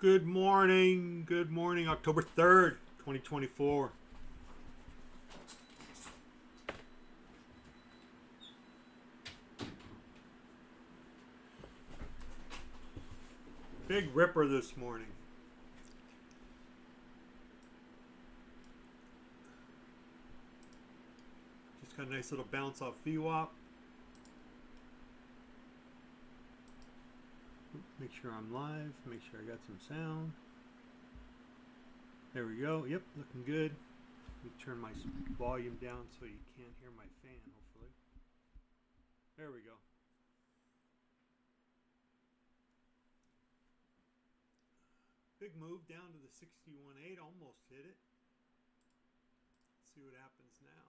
Good morning. Good morning, October 3rd, 2024. Big ripper this morning. Just got a nice little bounce off VWAP. Make sure I'm live. Make sure I got some sound. There we go. Yep, looking good. Let me turn my volume down so you can't hear my fan, hopefully. There we go. Big move down to the 61.8. Almost hit it. Let's see what happens now.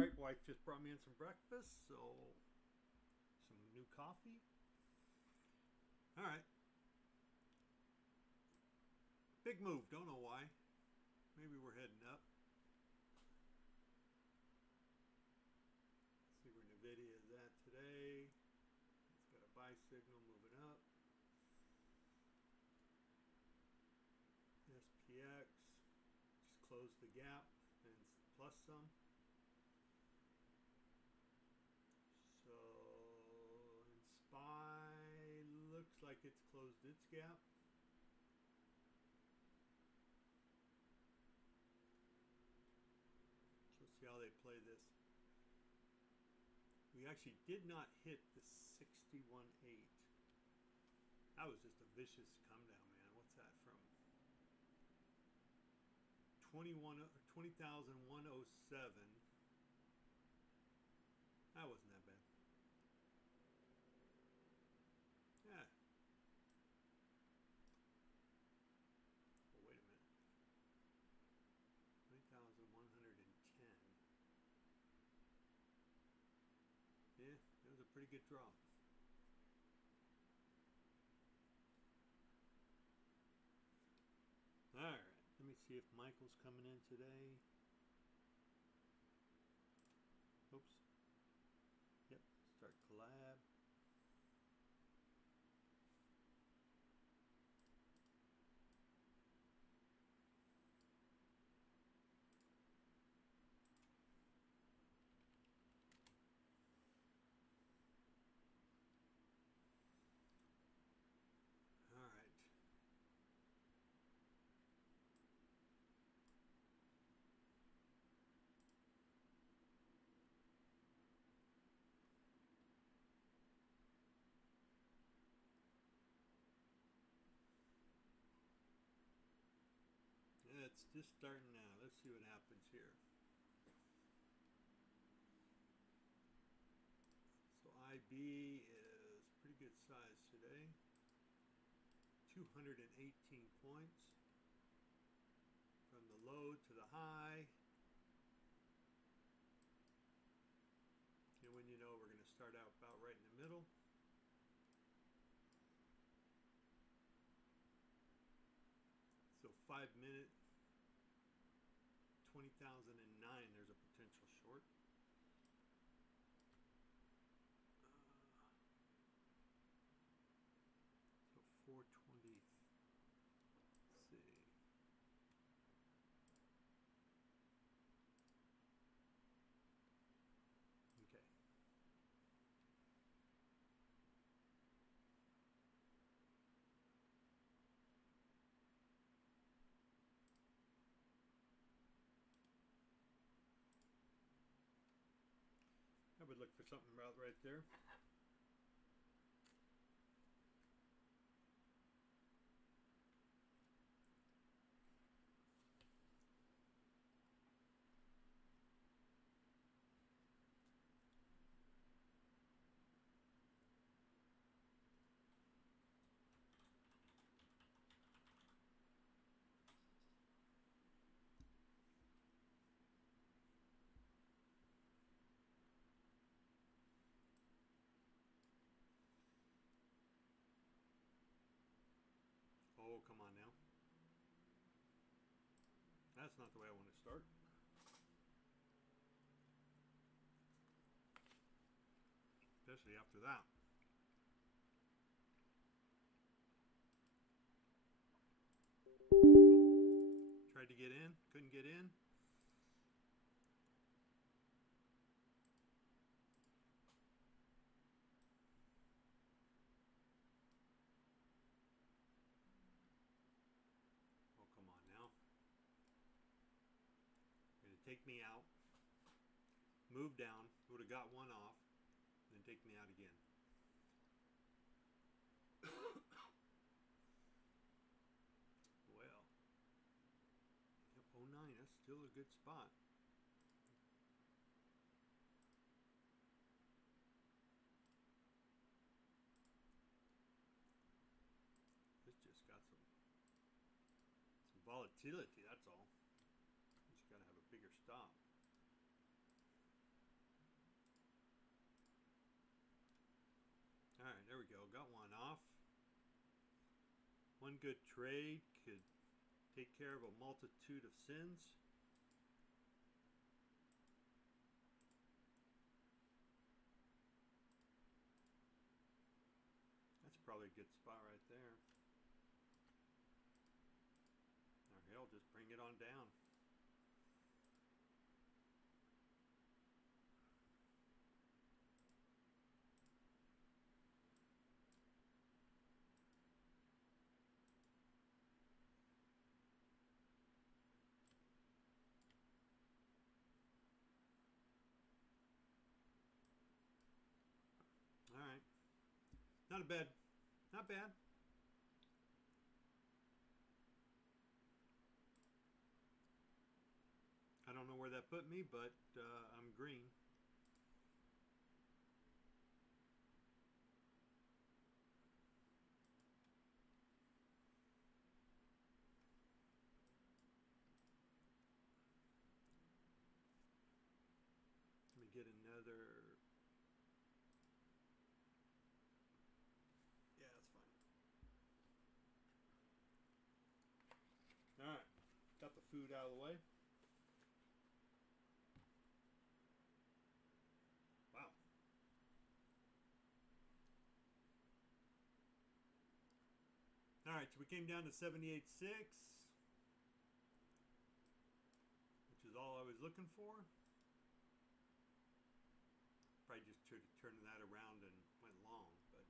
Right, wife just brought me in some breakfast, so some new coffee. All right. Big move, don't know why. Maybe we're heading up. Let's see where NVIDIA is at today. It's got a buy signal moving up. SPX just closed the gap and plus some. So SPY looks like it's closed its gap. So let's see how they play this. We actually did not hit the 61.8. That was just a vicious come down, man. What's that from? 20,107. That wasn't that bad. Yeah. Oh, wait a minute. 20,110. Yeah, it was a pretty good drop. Alright, let me see if Michael's coming in today. Oops. Yep, start collab. Alright. Yeah, it's just starting now. Let's see what happens here. So IB is pretty good size today. 218 points. From the low to the high. And when you know we're going to start out about right in the middle. So 5 minute, 20,009, there's a potential short. So 420, let's see. Okay. I would look for something about right there. Oh, come on now. That's not the way I want to start. Especially after that. Oh, tried to get in, couldn't get in. Oh, come on now. Going to take me out. Move down. Would have got one off. Then take me out again. Well. Yep, 09. That's still a good spot. This just got some volatility, that's all. Just got to have a bigger stop. Alright, there we go. Got one off. One good trade could take care of a multitude of sins. That's probably a good spot right there. Or hell, just bring it on down. Alright. Not bad. Not bad. I don't know where that put me, but I'm green. Let me get another. Yeah, that's fine. Alright. Got the food out of the way. Wow. Alright, so we came down to 78.6, which is all I was looking for. Probably just turned that around and went long, but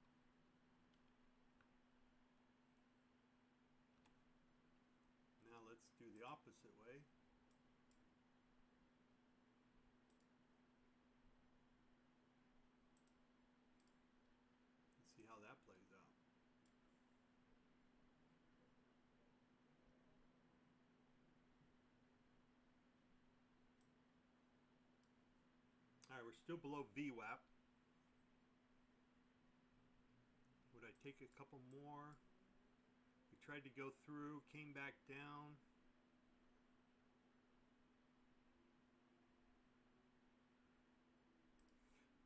now let's do the opposite way. Let's see how that plays out. Alright, we're still below VWAP. Would I take a couple more? We tried to go through, came back down.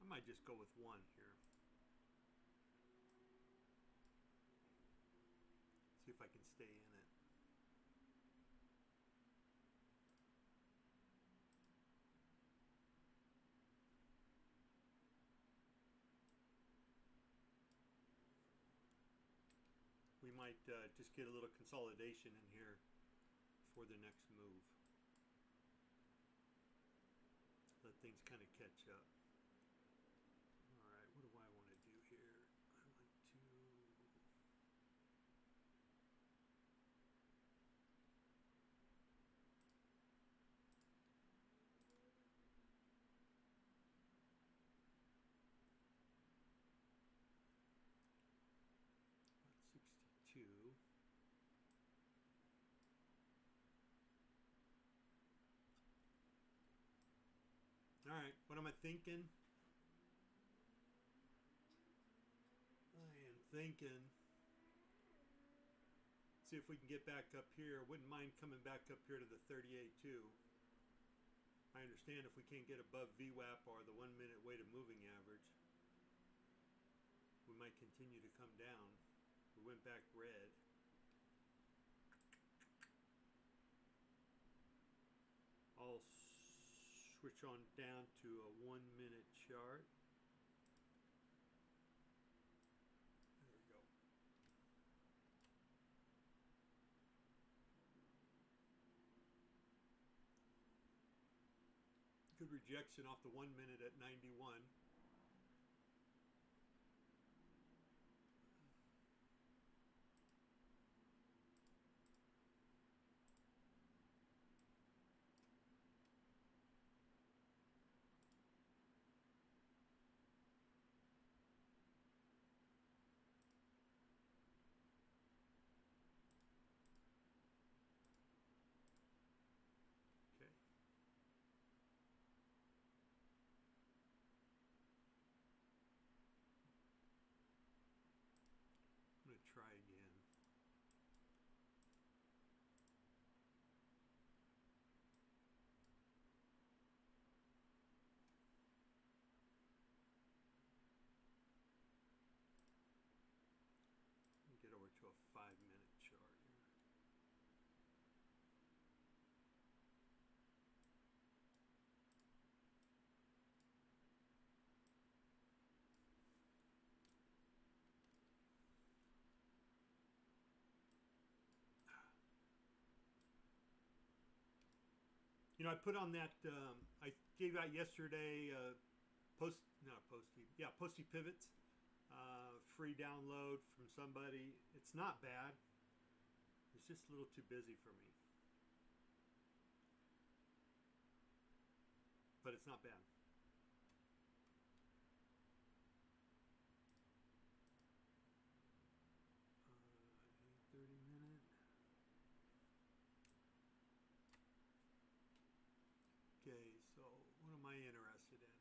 I might just go with one here. See if I can stay in it. We might just get a little consolidation in here for the next move. Let things kind of catch up. Alright, what do I want to do here? I want to... about 62. Alright, what am I thinking? I am thinking, see if we can get back up here. Wouldn't mind coming back up here to the 38 too. I understand if we can't get above VWAP or the 1 minute weighted moving average, we might continue to come down. We went back red. switch on down to a 1 minute chart. There we go. Good rejection off the 1 minute at 91. I'm going to try again. Get over to a 5 minute chart here. You know, I put on that, I gave out yesterday Posty Pivots, free download from somebody. It's not bad. It's just a little too busy for me. But it's not bad. Okay, so what am I interested in?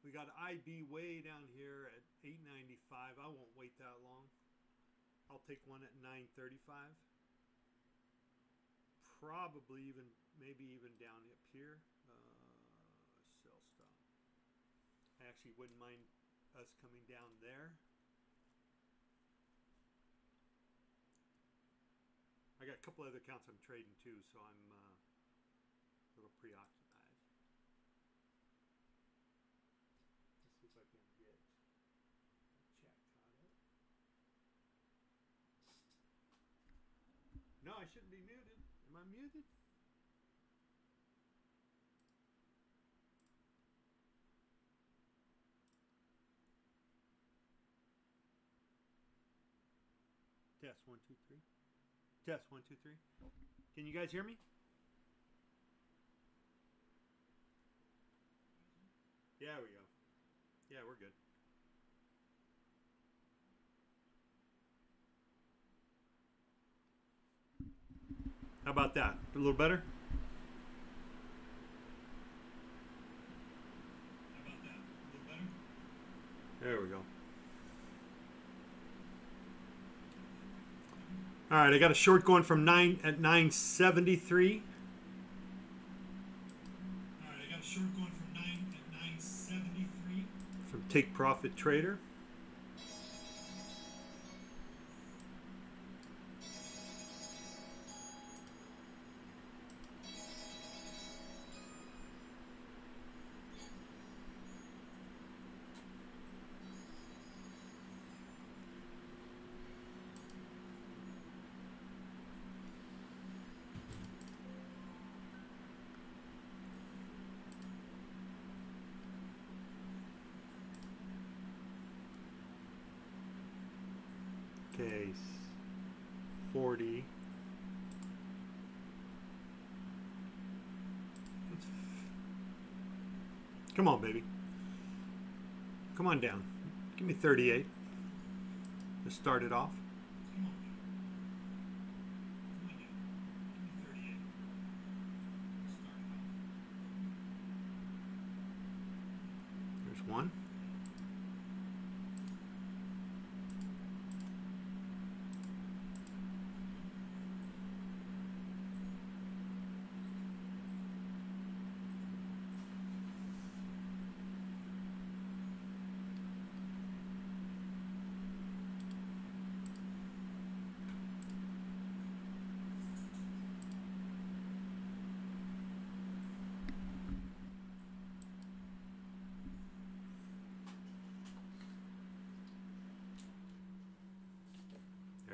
We got IB way down here at 895. I won't wait that long. I'll take one at 935. Probably even, maybe even down up here. Sell stop. I actually wouldn't mind us coming down there. I got a couple other accounts I'm trading too, so I'm a little preoccupied. Let's see if I can get a chat caught up. No, I shouldn't be muted. Am I muted? Test 1 2 3. Test 1 2 3. Can you guys hear me? Yeah, we go. Yeah, we're good. How about that? A little better? How about that? A little better? There we go. All right, I got a short going from 973. All right, I got a short going from 973 from Take Profit Trader. Okay, 40. Come on, baby. Come on down. Give me 38. Let's start it off. There's one.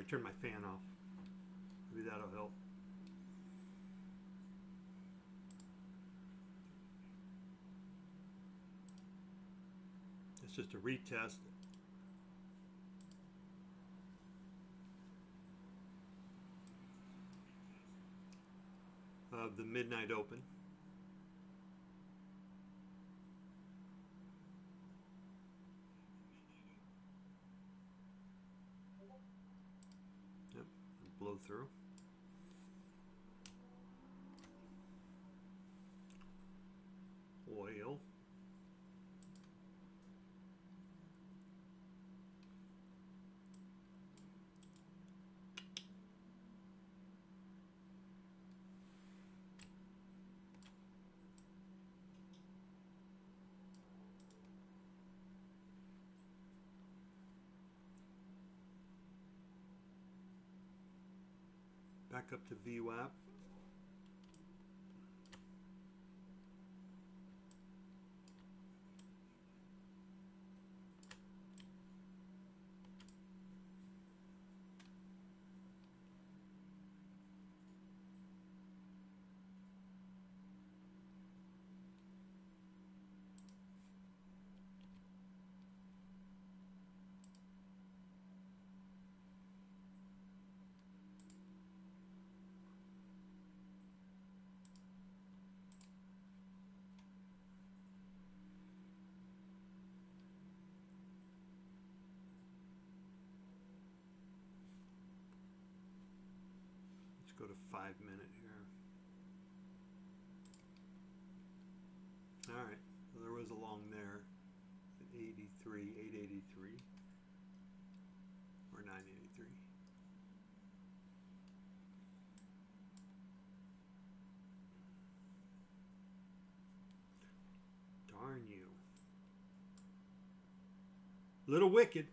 I turned my fan off. Maybe that'll help. It's just a retest. Of the midnight open. Yep, blow through. Oil. Back up to VWAP. Go to 5 minute here. All right, so there was a long there at 83, 883 or 983. Darn you. Little wicked.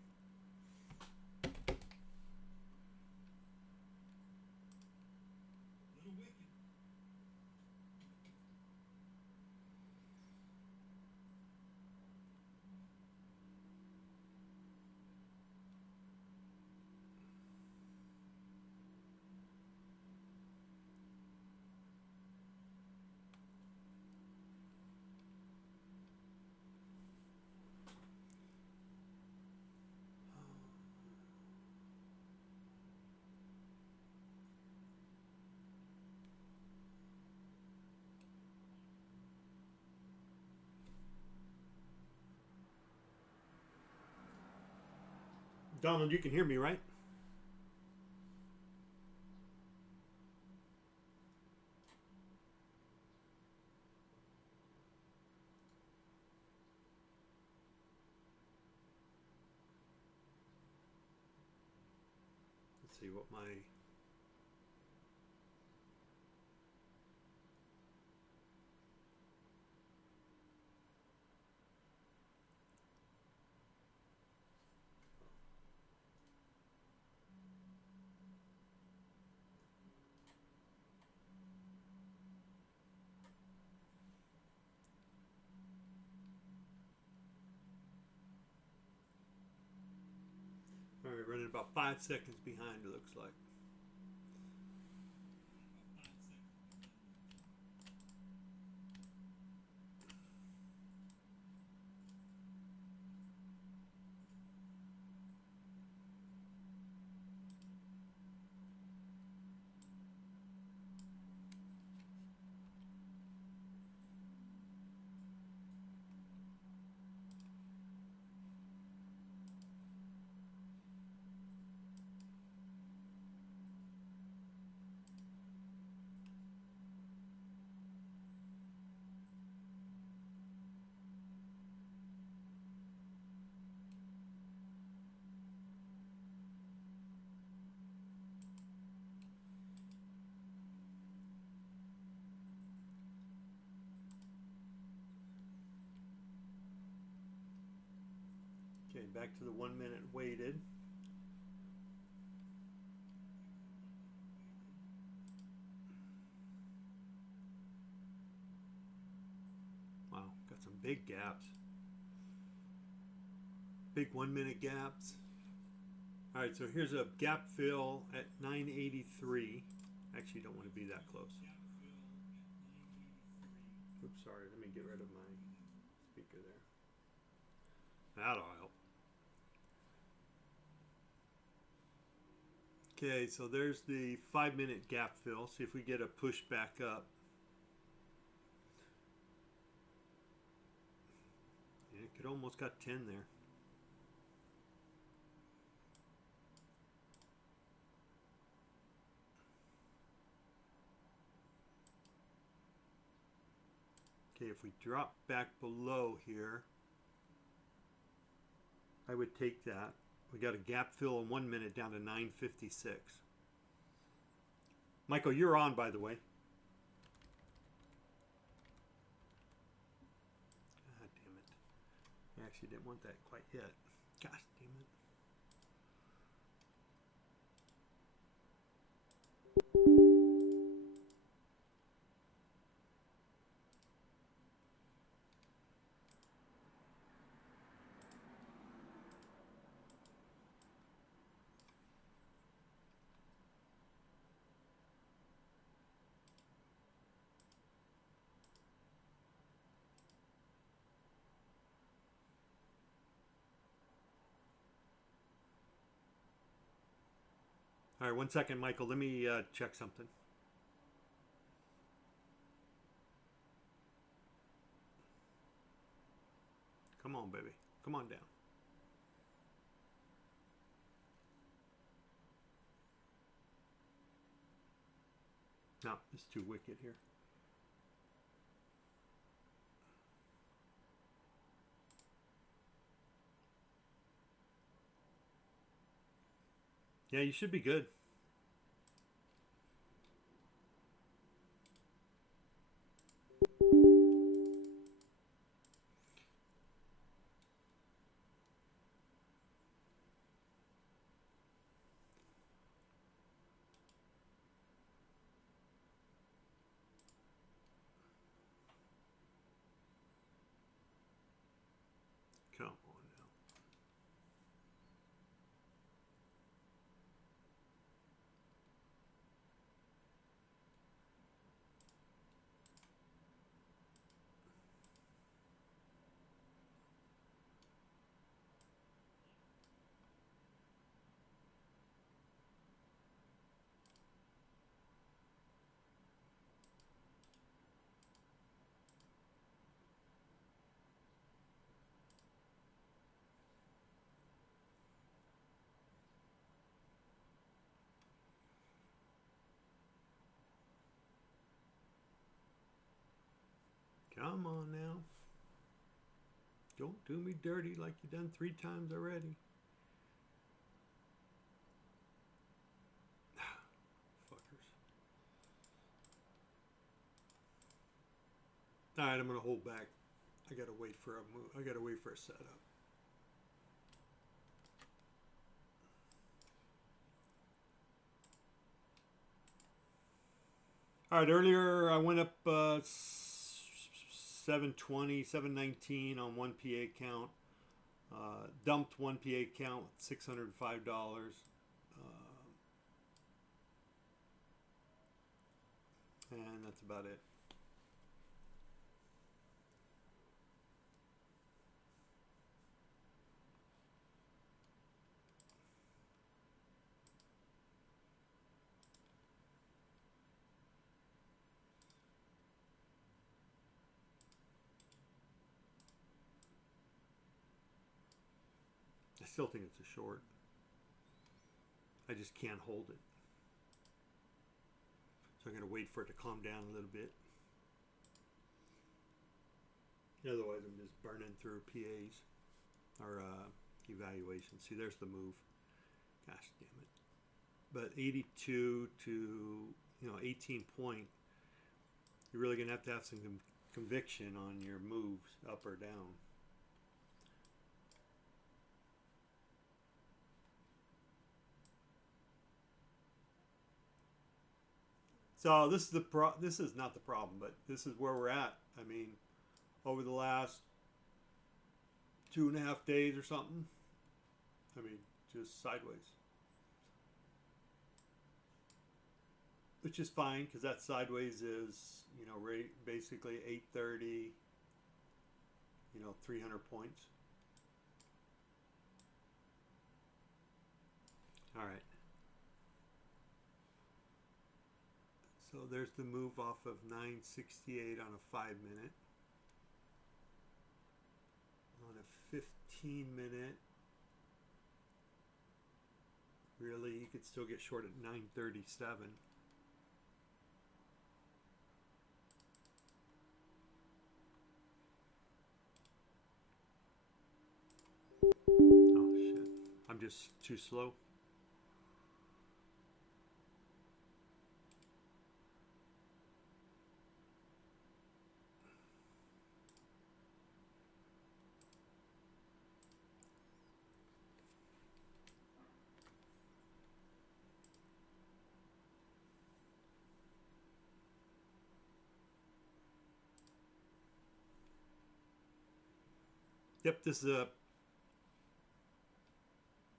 Donald, you can hear me, right? Let's see what my all right, running about 5 seconds behind, it looks like. Okay, back to the 1 minute weighted. Wow, got some big gaps. Big 1 minute gaps. All right, so here's a gap fill at 983. Actually, don't want to be that close. Oops, sorry. Let me get rid of my speaker there. That'll help. Okay, so there's the 5-minute gap fill. See if we get a push back up. Yeah, it could almost got 10 there. Okay, if we drop back below here, I would take that. We got a gap fill in 1 minute down to 956. Michael, you're on, by the way. God damn it. I actually didn't want that quite yet. Gosh damn it. All right, 1 second, Michael. Let me check something. Come on, baby. Come on down. No, it's too wicked here. Yeah, you should be good. Come on now. Come on now. Don't do me dirty like you done 3 times already. Fuckers. All right, I'm gonna hold back. I gotta wait for a move. I gotta wait for a setup. All right, earlier I went up 720, 719 on one PA count. Dumped one PA count with $605. And that's about it. I still think it's a short. I just can't hold it. So I'm going to wait for it to calm down a little bit. Otherwise, I'm just burning through PAs or evaluations. See, there's the move. Gosh damn it. But 82 to 18 point, you're really going to have some conviction on your moves up or down. So this is this is not the problem, but this is where we're at. I mean, over the last 2.5 days or something. I mean, just sideways. Which is fine because that sideways is, you know, basically 830, you know, 300 points. All right. So there's the move off of 968 on a 5-minute. On a 15-minute, really, you could still get short at 937. Oh shit, I'm just too slow. Yep, this is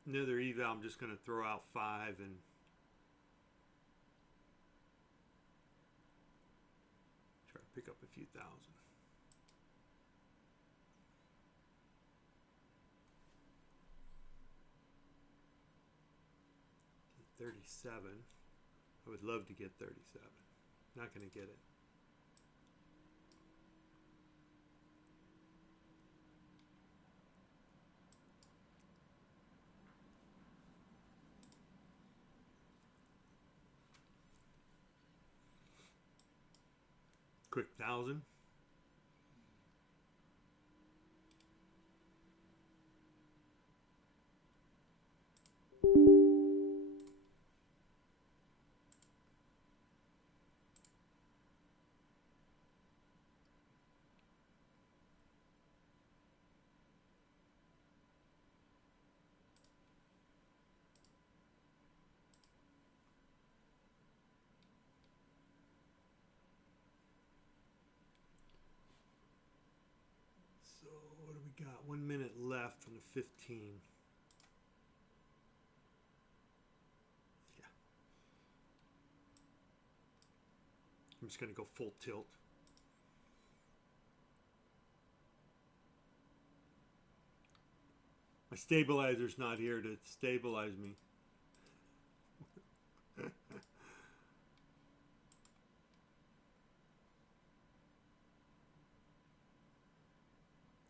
another eval. I'm just going to throw out 5 and try to pick up a few thousand. Okay, 37. I would love to get 37. Not going to get it. Quick 1,000. So what do we got? 1 minute left on the 15. Yeah. I'm just going to go full tilt. My stabilizer's not here to stabilize me.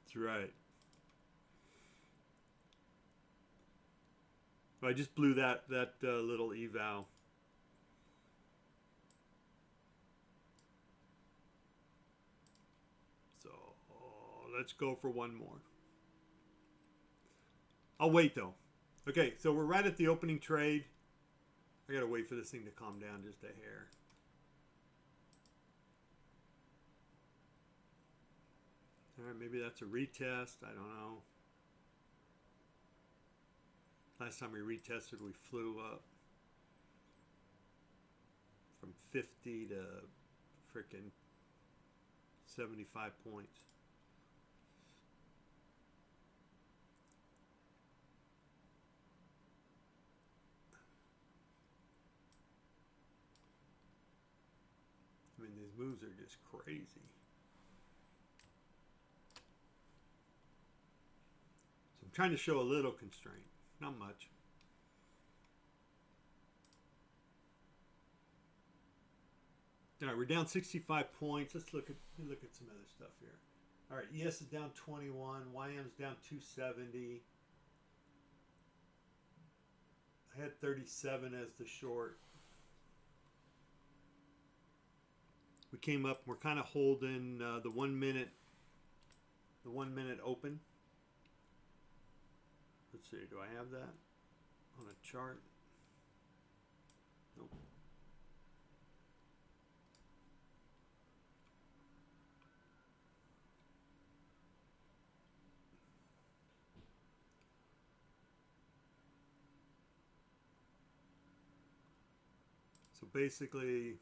That's right. I just blew that little eval. So let's go for one more. I'll wait though. Okay, so we're right at the opening trade. I gotta wait for this thing to calm down just a hair. All right, maybe that's a retest. I don't know. Last time we retested, we flew up from 50 to frickin' 75 points. I mean, these moves are just crazy. So I'm trying to show a little constraint, not much. All right, we're down 65 points. Let's look at some other stuff here. All right, ES is down 21. YM's down 270. I had 37 as the short. We came up. We're kind of holding the 1 minute. The 1 minute open. Let's see. Do I have that on a chart? Nope. So basically,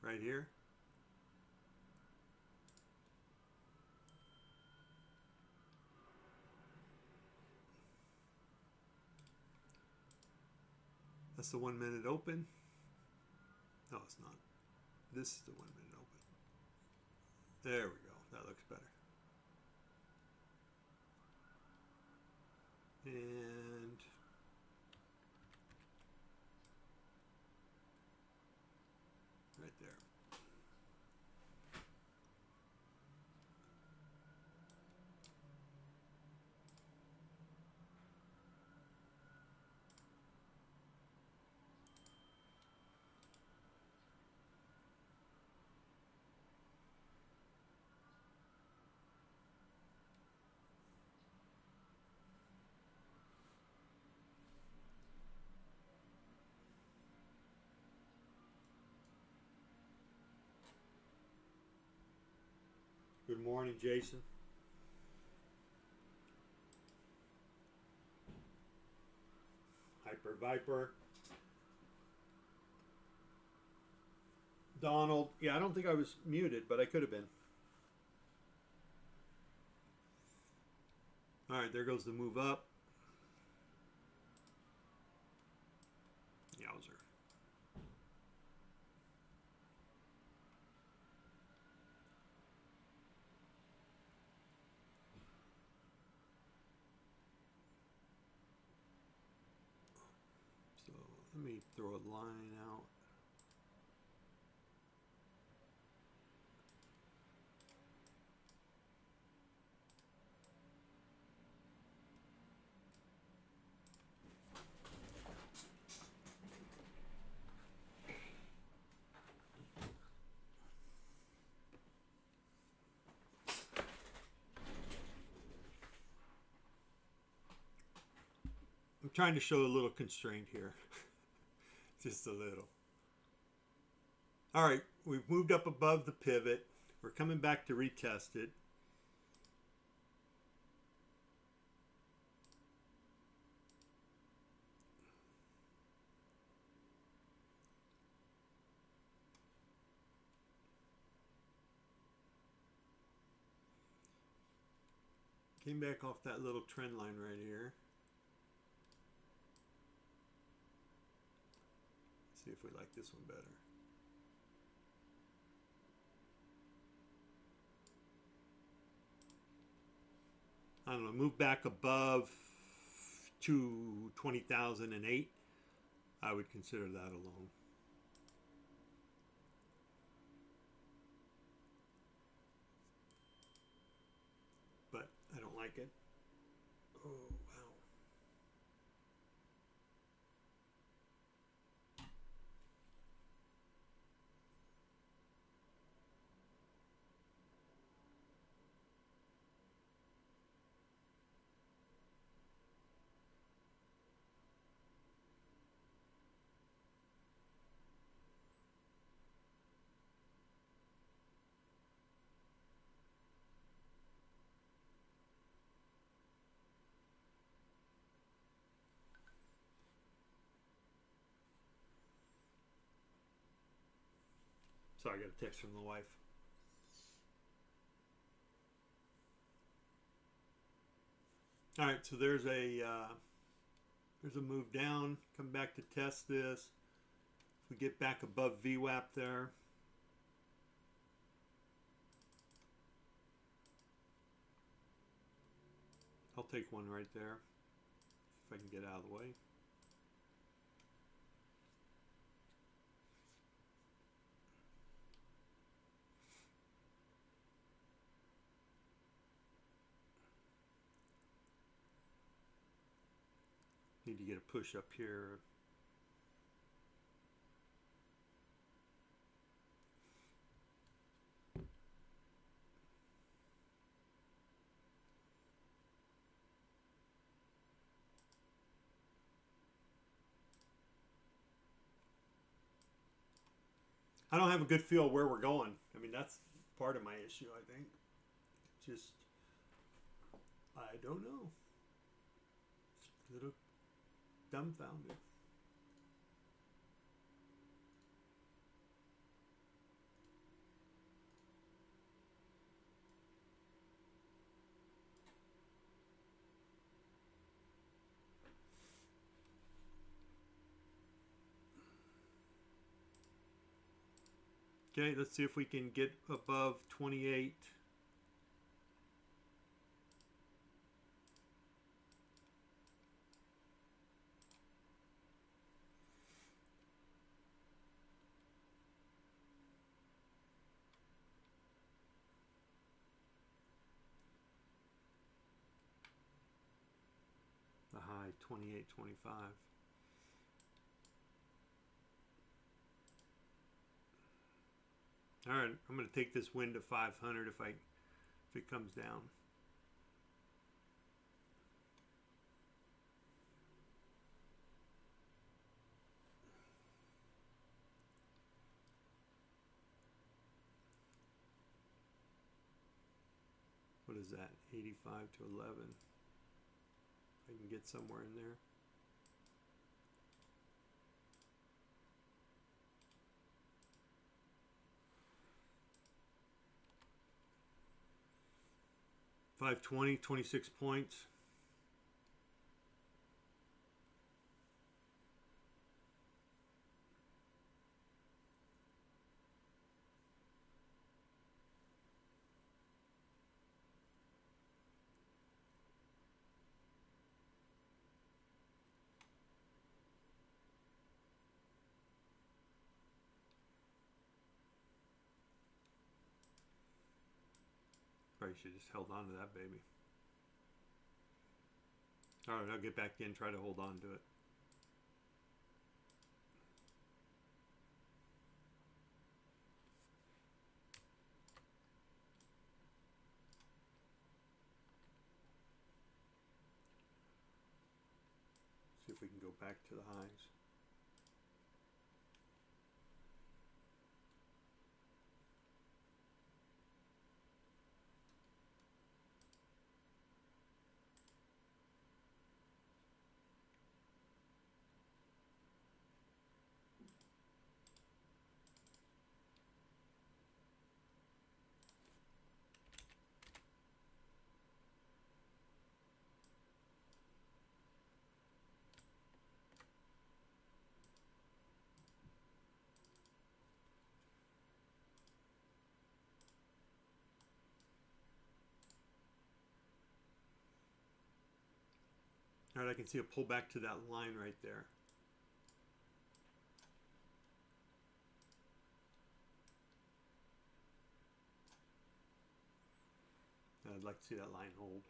right here. That's the 1 minute open. No, it's not. This is the 1 minute open. There we go. That looks better. And right there. Good morning, Jason. Hyper Viper. Donald. Yeah, I don't think I was muted, but I could have been. All right, there goes the move up. Yowzer. So let me throw a line out. I'm trying to show a little constraint here. Just a little. All right, we've moved up above the pivot. We're coming back to retest it. Came back off that little trend line right here. See if we like this one better. I don't know, move back above to 20,008. I would consider that alone. But I don't like it. Oh, wow. So I got a text from the wife. All right, so there's a move down. Come back to test this. If we get back above VWAP there, I'll take one right there if I can get out of the way. Need to get a push up here. I don't have a good feel where we're going. I mean, that's part of my issue, I think. Just, I don't know. A little dumbfounded. Okay, let's see if we can get above 28. The high 28.25. All right, I'm going to take this win to 500 if it comes down. What is that? 85 to 11. I can get somewhere in there. $520, 26 points. Probably should have just held on to that baby. All right, I'll get back in, try to hold on to it. See if we can go back to the highs. All right, I can see a pullback to that line right there. I'd like to see that line hold.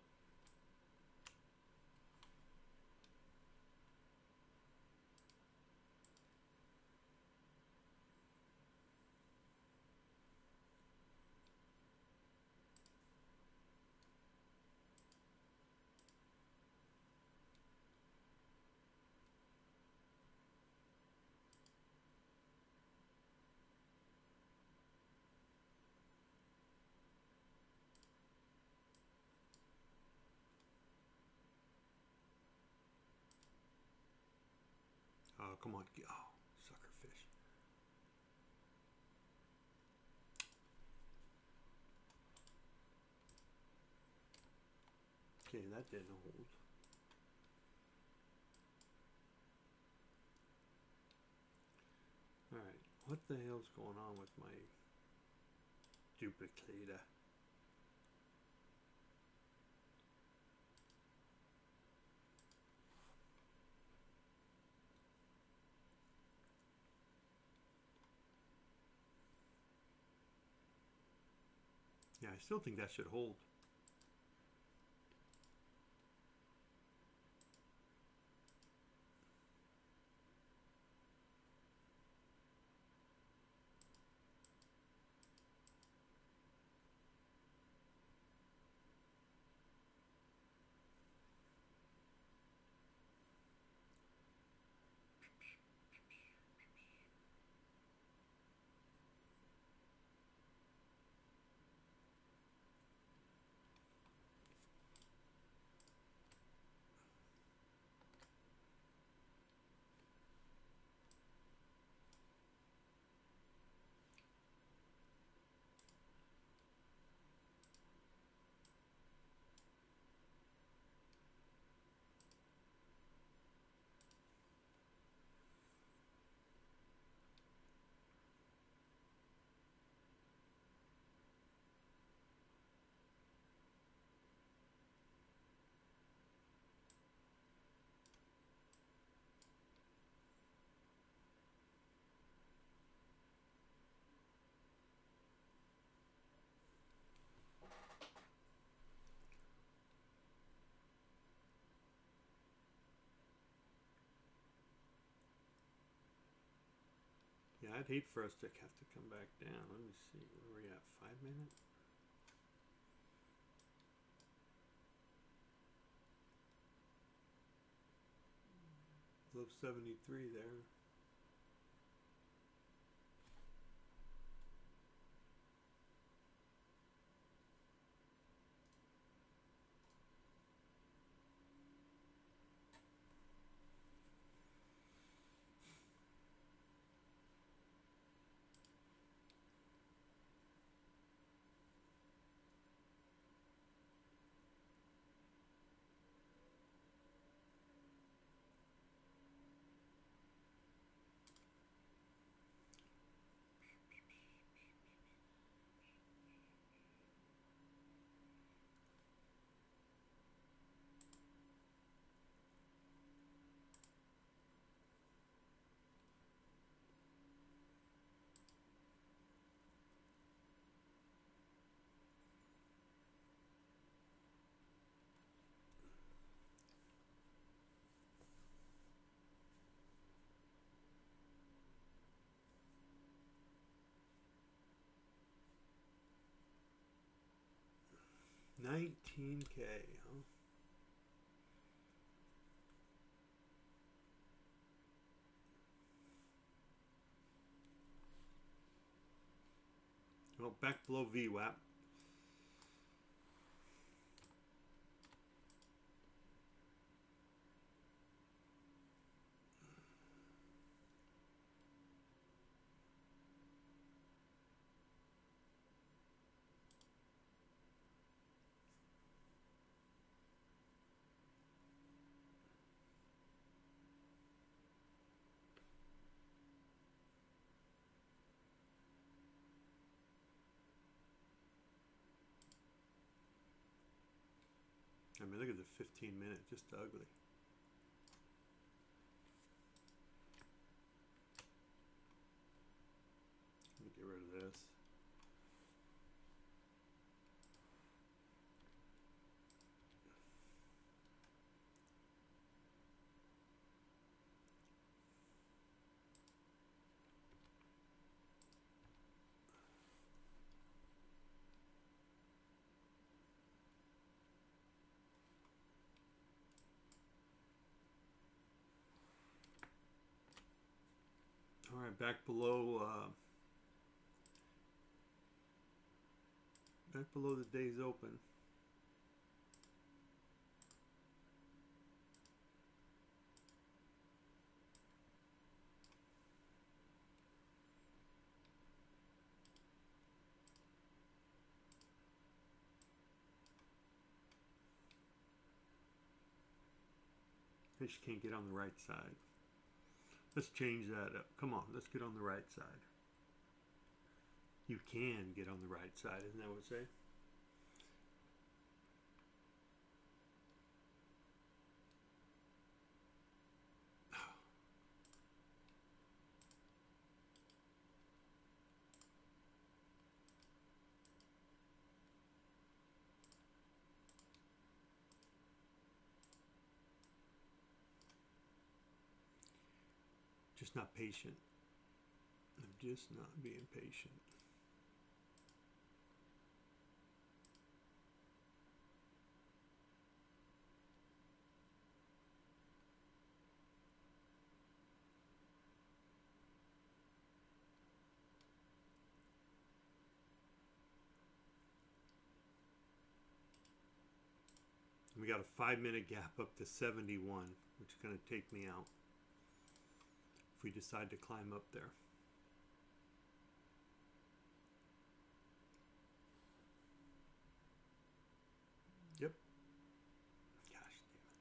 Oh, come on. Oh, sucker fish. Okay, that didn't hold. All right, what the hell's going on with my duplicator? Yeah, I still think that should hold. I'd hate for us to have to come back down. Let me see, where are we at? 5 minutes? Low 73 there. $19K, huh? Well, back below VWAP. I mean, look at the 15 minute, just ugly. Let me get rid of this. All right, back below the days open. I just can't get on the right side. Let's change that up. Come on, let's get on the right side. You can get on the right side, isn't that what it say? Just not patient. I'm just not being patient. We got a 5-minute gap up to 71, which is going to take me out if we decide to climb up there. Yep. Gosh damn it.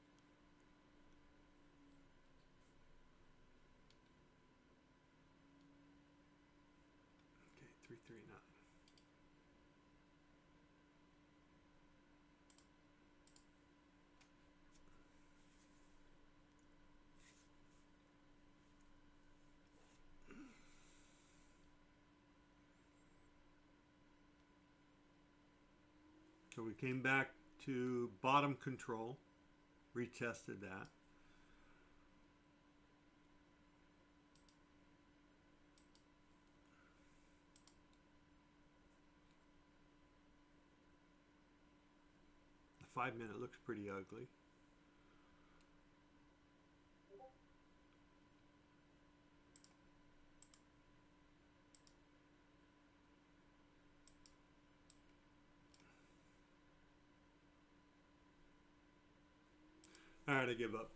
Okay, 339. So we came back to bottom control, retested that. 5 minute looks pretty ugly. All right, I give up.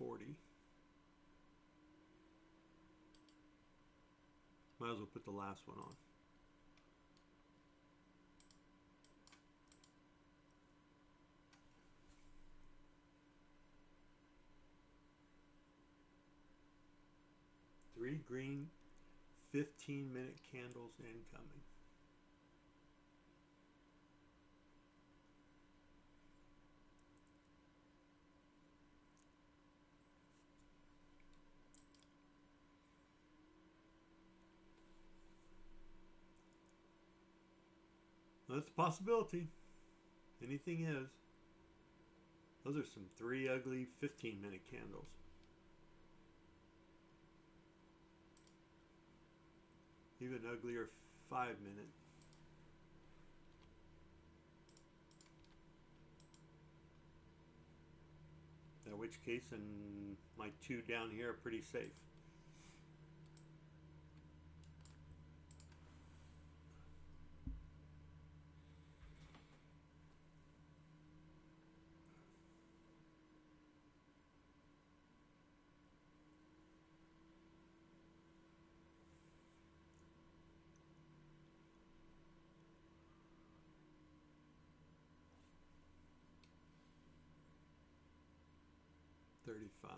$40. Might as well put the last one on. Three green 15-minute candles incoming. That's a possibility. Anything is. Those are some 3 ugly 15-minute candles. Even uglier 5-minute. In which case, and my 2 down here are pretty safe. $35.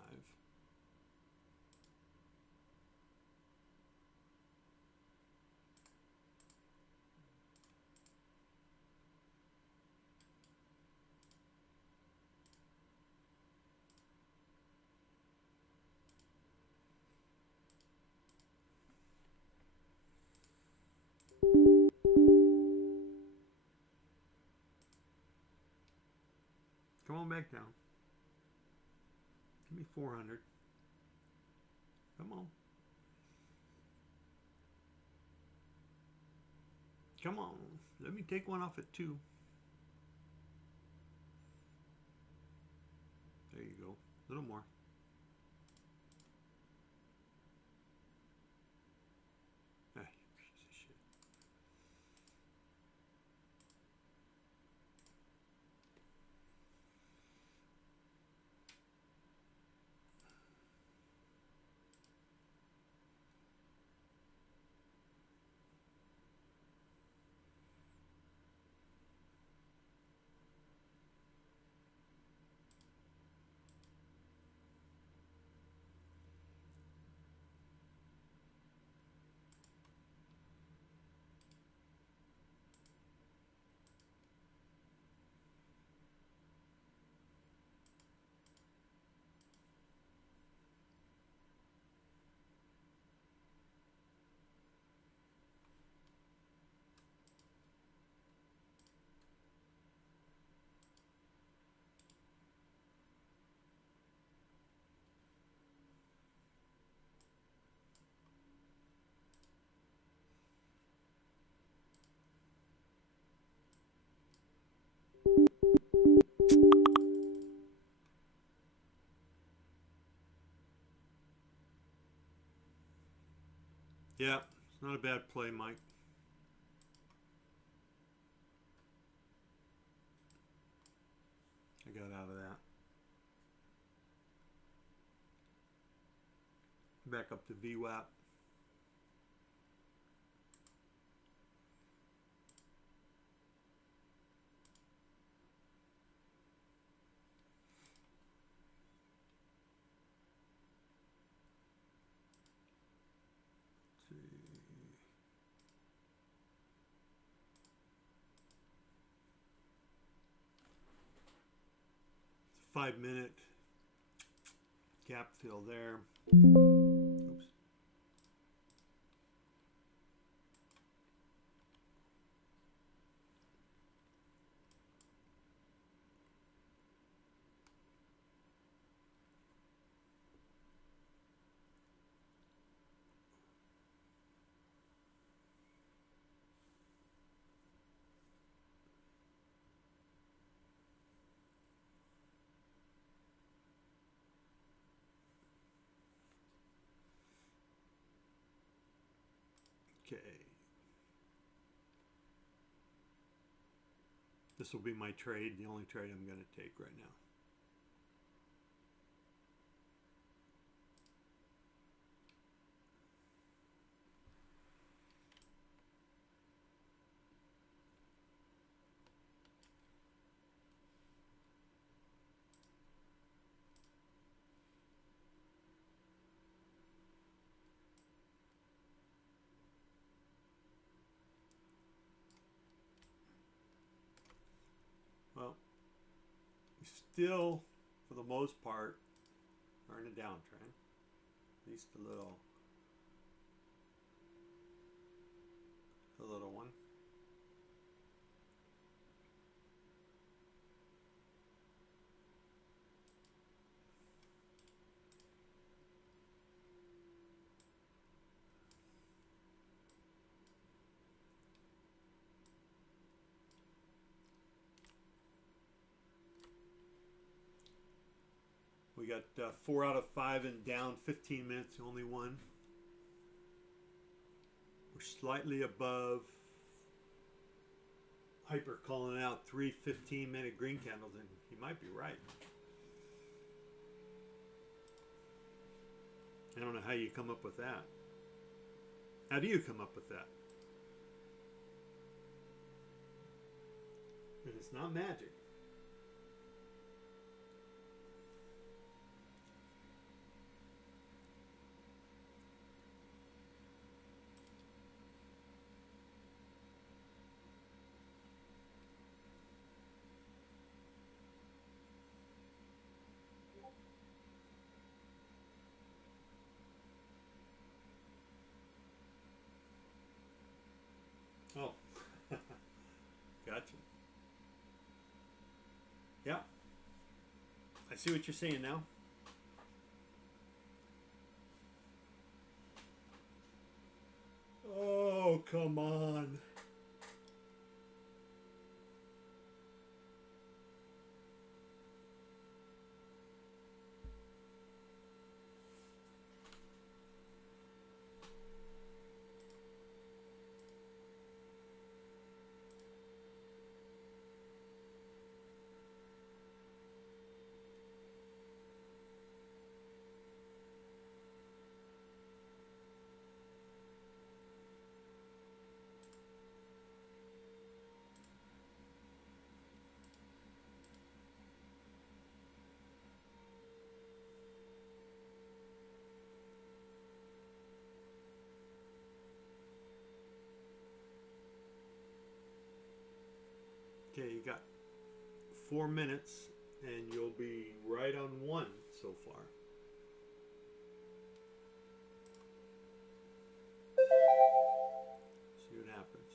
Come on back down. Give me 400. Come on. Come on. Let me take one off at 2. There you go. A little more. Ah, you piece of shit. Yeah, it's not a bad play, Mike. I got out of that. Back up to VWAP. Let's see. 5-minute gap fill there. Oops. This will be my trade, the only trade I'm going to take right now. Well, we still, for the most part, are in a downtrend. At least a little one. We got 4 out of 5 and down 15 minutes, only one. We're slightly above Hyper calling out 3 15-minute green candles, and he might be right. I don't know how you come up with that. How do you come up with that? And it's not magic. Oh, gotcha. Yeah, I see what you're saying now. Oh, come on. Okay, you got 4 minutes and you'll be right on 1 so far. See what happens.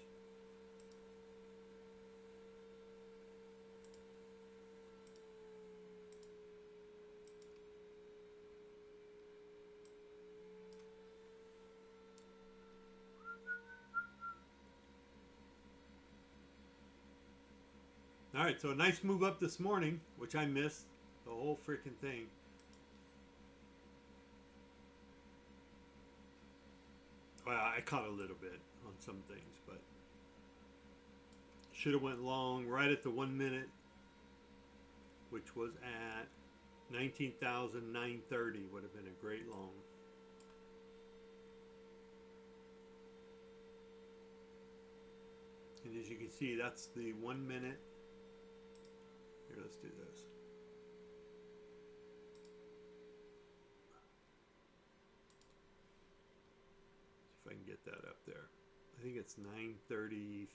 All right, so a nice move up this morning, which I missed the whole freaking thing. Well, I caught a little bit on some things, but should have went long right at the 1 minute, which was at 19,930. Would have been a great long. And as you can see, that's the 1 minute. Here, let's do this. See if I can get that up there. I think it's 930.50.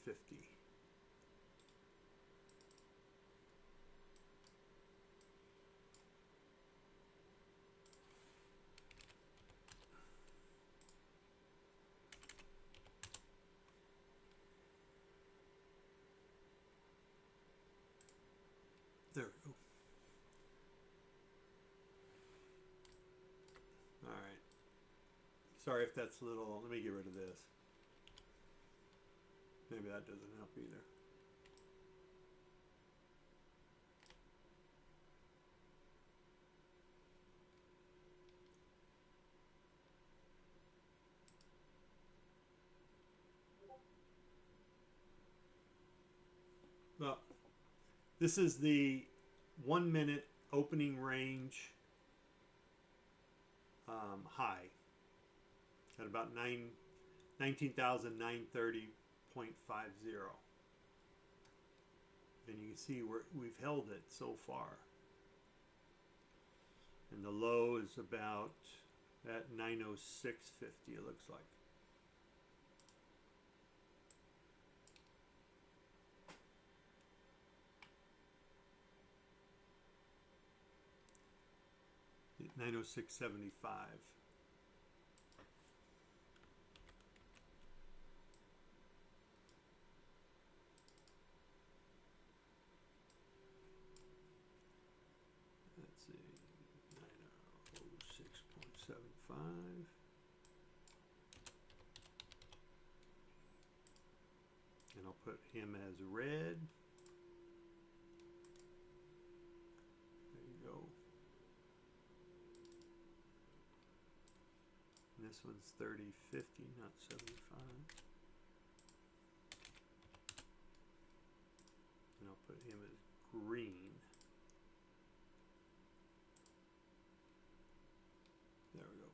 There we go. All right. Sorry if that's a little, let me get rid of this. Maybe that doesn't help either. Well, This is the 1 minute opening range high at about 19,930.50. And you can see we've held it so far. And the low is about at 906.50, it looks like. At 906.75. Let's see, 906.75. And I'll put him as red. There you go. And this one's 30.50, not 75. And I'll put him as green. There we go.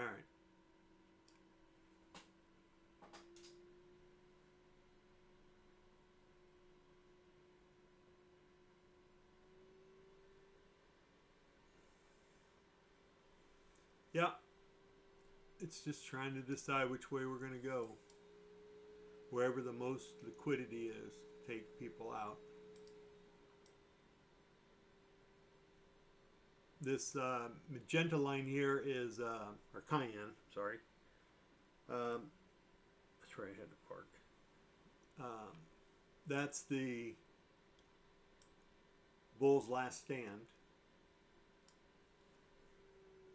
All right. Yeah, it's just trying to decide which way we're going to go. Wherever the most liquidity is, take people out. This magenta line here is, or cayenne, sorry. That's where I had to park. That's the bull's last stand.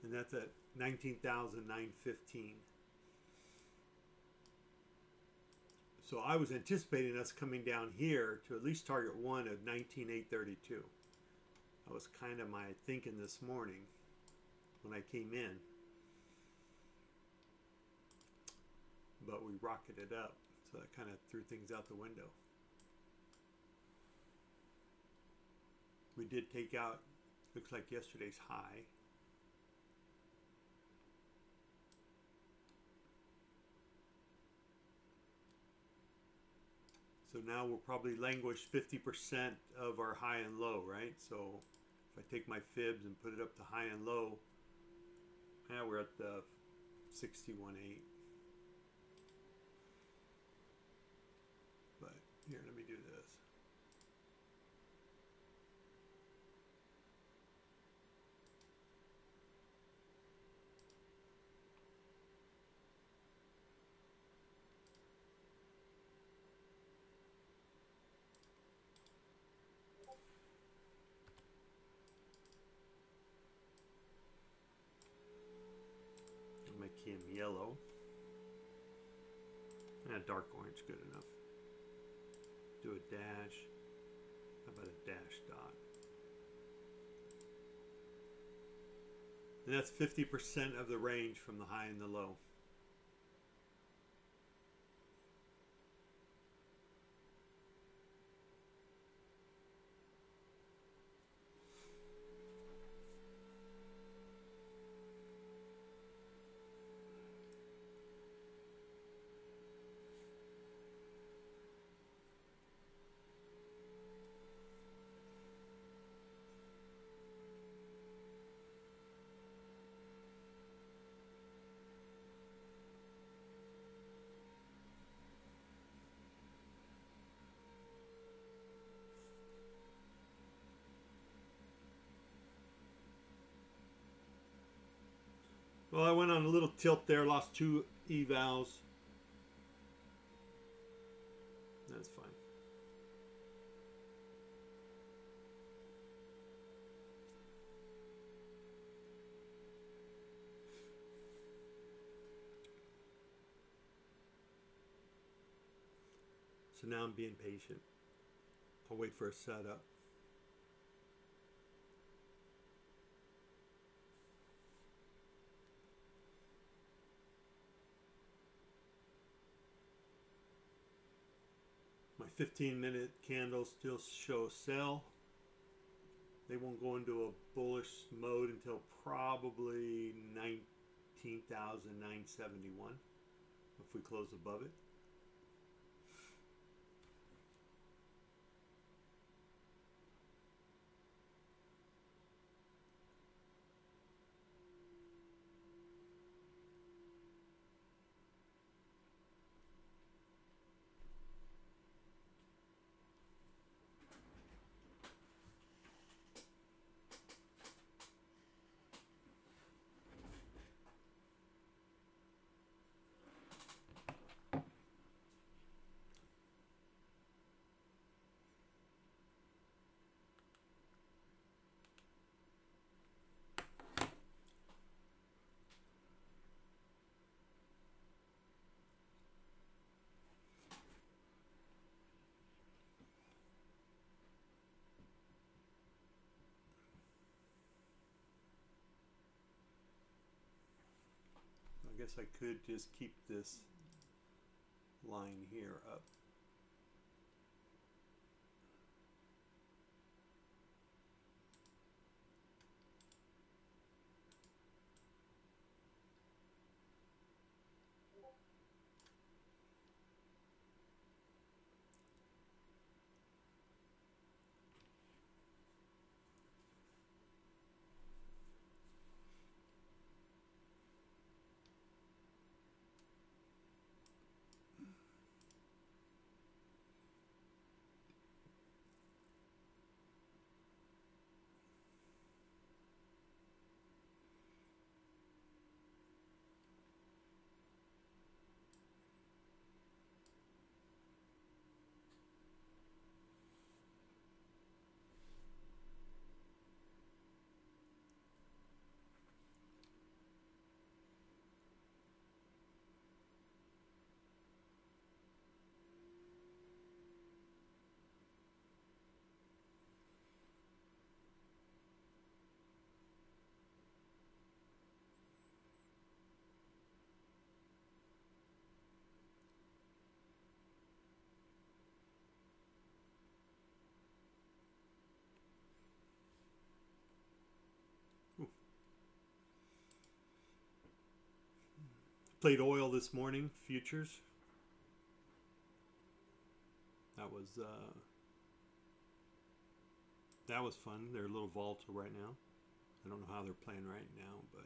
And that's at 19,915. So I was anticipating us coming down here to at least target one of 19,832. That was kind of my thinking this morning when I came in. But we rocketed up, so that kind of threw things out the window. We did take out, looks like yesterday's high. So now we'll probably languish 50% of our high and low, right? So if I take my fibs and put it up to high and low, now we're at the 61.8. But here, let me do this. Make him yellow. And dark orange, good enough. Do a dash. How about a dash dot? And that's 50% of the range from the high and the low. Well, I went on a little tilt there, lost 2 evals. That's fine. So now I'm being patient. I'll wait for a setup. My 15-minute candles still show sell. They won't go into a bullish mode until probably 19,971 if we close above it. I guess I could just keep this line here up. Played oil this morning, futures. That was fun. They're a little volatile right now. I don't know how they're playing right now, but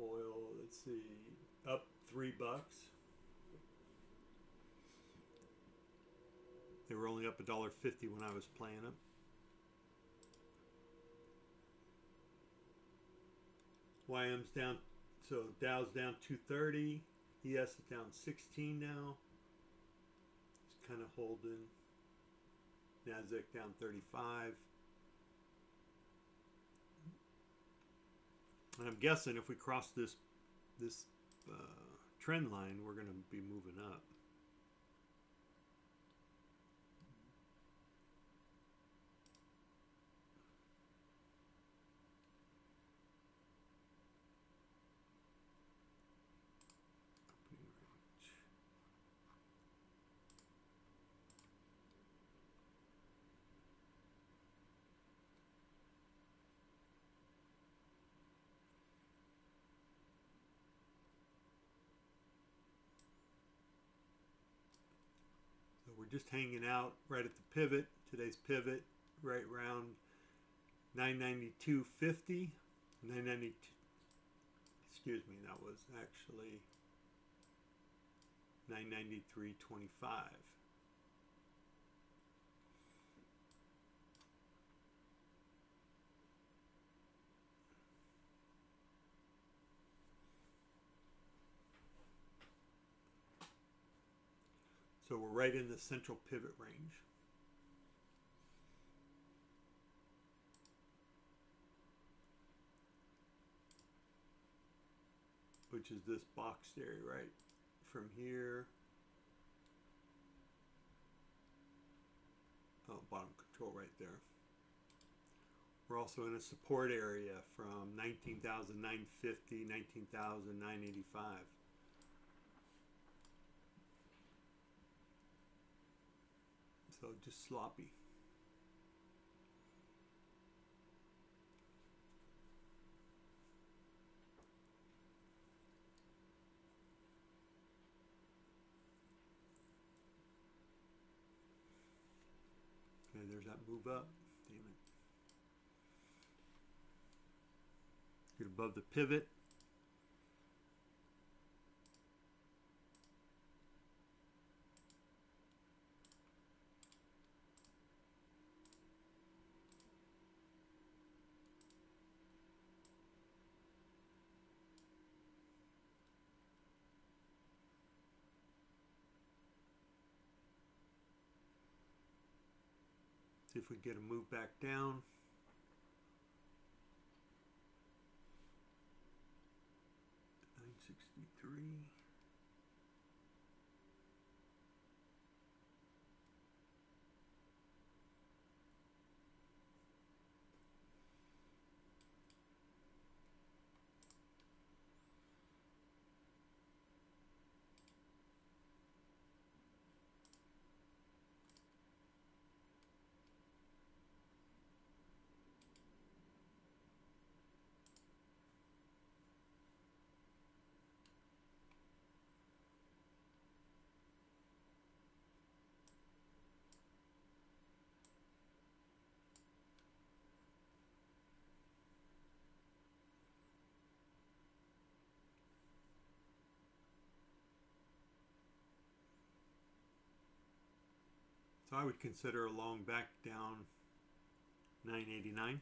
oil, let's see, up $3. They were only up $1.50 when I was playing them. YM's down, so Dow's down 230. ES is down 16 now. It's kind of holding. Nasdaq down 35. And I'm guessing if we cross this trend line, we're going to be moving up. We're just hanging out right at the pivot. Today's pivot right around 992.50. 992. Excuse me, that was actually 993.25. So we're right in the central pivot range. Which is this boxed area right from here. Oh, bottom control right there. We're also in a support area from 19,950, 19,985. So just sloppy. Okay, there's that move up. Damn it. Get above the pivot. See if we get a move back down. $963. So I would consider a long back down 989.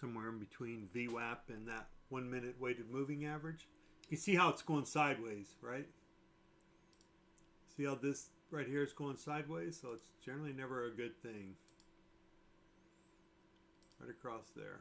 Somewhere in between VWAP and that 1 minute weighted moving average. You can see how it's going sideways, right? See how this right here is going sideways? So it's generally never a good thing. Right across there.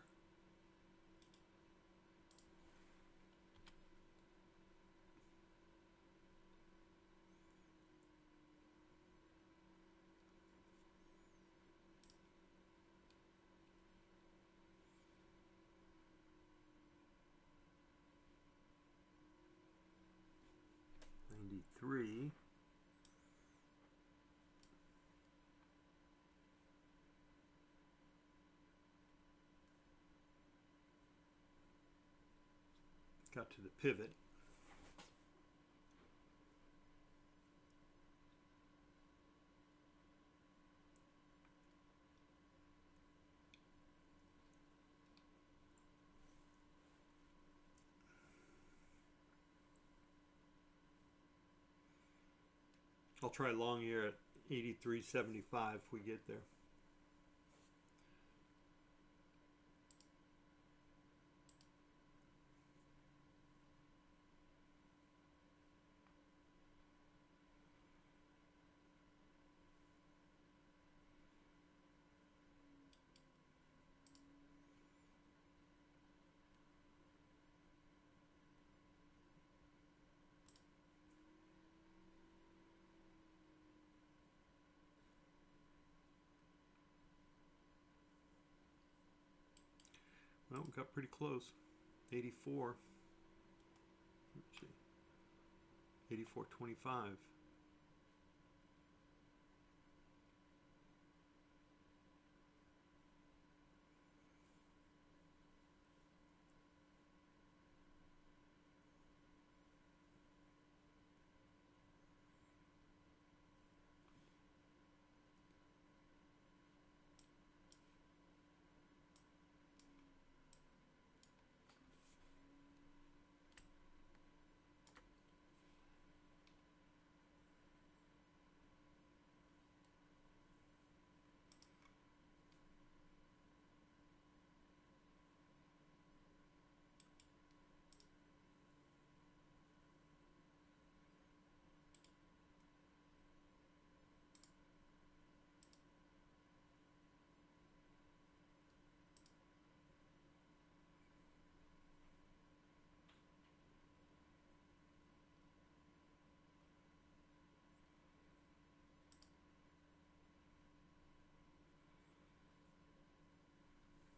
$93. Got to the pivot. I'll try long here at 83.75 if we get there. Well, we got pretty close. 84. Let's see. 84.25.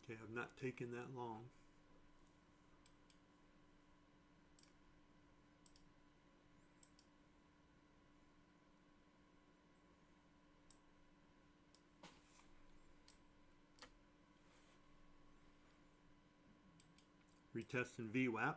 Okay, I've not taken that long. Retesting VWAP.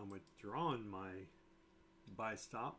I'm withdrawing my buy stop.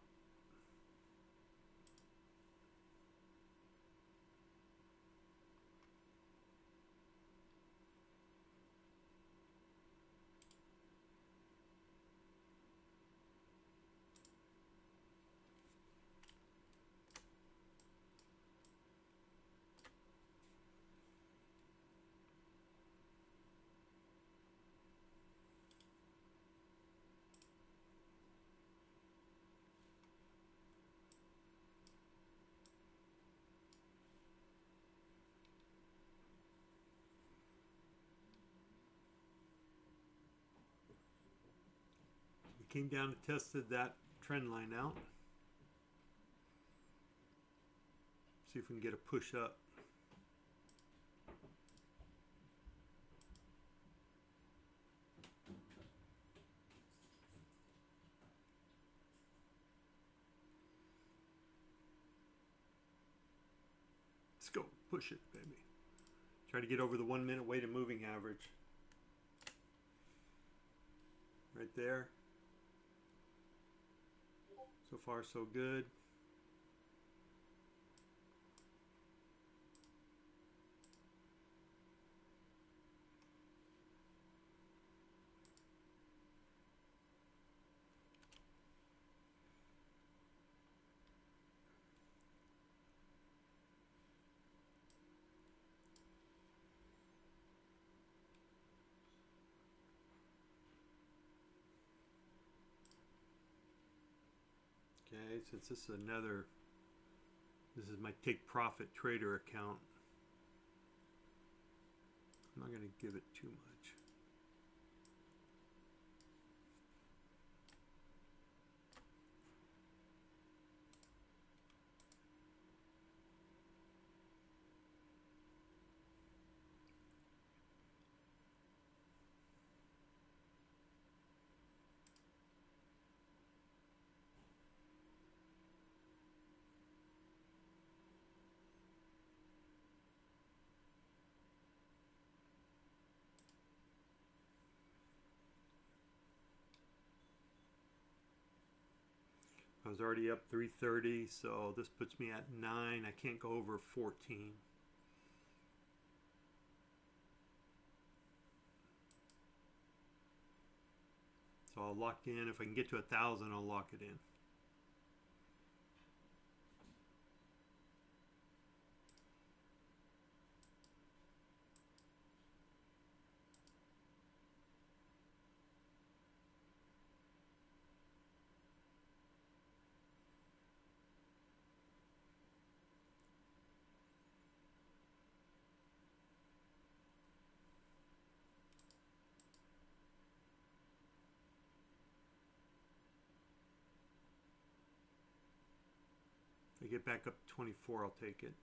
Came down and tested that trend line out. See if we can get a push up. Let's go. Push it, baby. Try to get over the 1 minute weighted moving average. Right there. So far, so good. Okay, since this is this is my take profit trader account, I'm not going to give it too much. I was already up 330, so this puts me at 9. I can't go over 14. So I'll lock in. If I can get to 1,000, I'll lock it in. If I get back up to 24, I'll take it.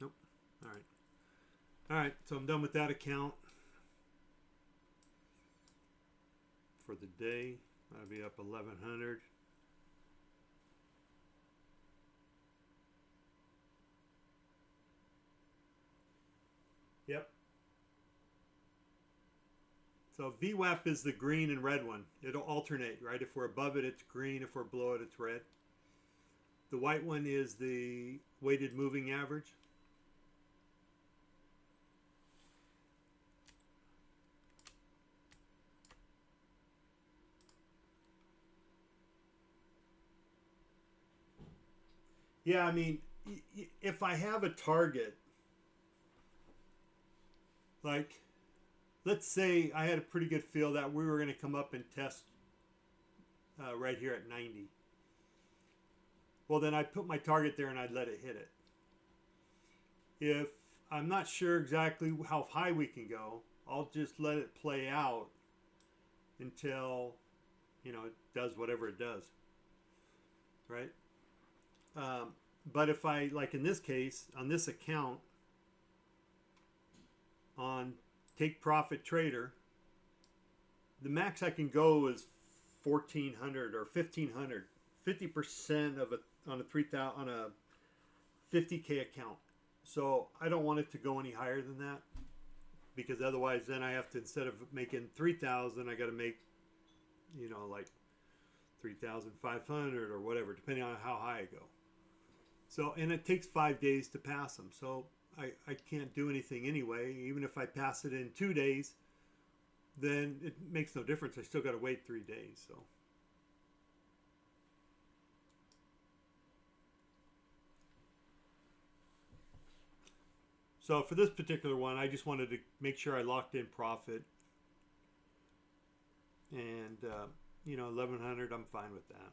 Nope. All right. All right, so I'm done with that account for the day. I'll be up 1,100. Yep. So VWAP is the green and red one. It'll alternate, right? If we're above it, it's green. If we're below it, it's red. The white one is the weighted moving average. Yeah, I mean, if I have a target, like, let's say I had a pretty good feel that we were going to come up and test right here at 90. Well, then I'd put my target there and I'd let it hit it. If I'm not sure exactly how high we can go, I'll just let it play out until, you know, it does whatever it does, right? But if I, like in this case, on this account, on Take Profit Trader, the max I can go is 1,400 or 1,500, 50% of a on a 3,000 on a 50K account. So I don't want it to go any higher than that, because otherwise then I have to, instead of making 3,000, I got to make, you know, like 3,500 or whatever, depending on how high I go. So, and it takes 5 days to pass them. So I can't do anything anyway. Even if I pass it in 2 days, then it makes no difference. I still got to wait 3 days. So for this particular one, I just wanted to make sure I locked in profit. And, you know, 1,100, I'm fine with that.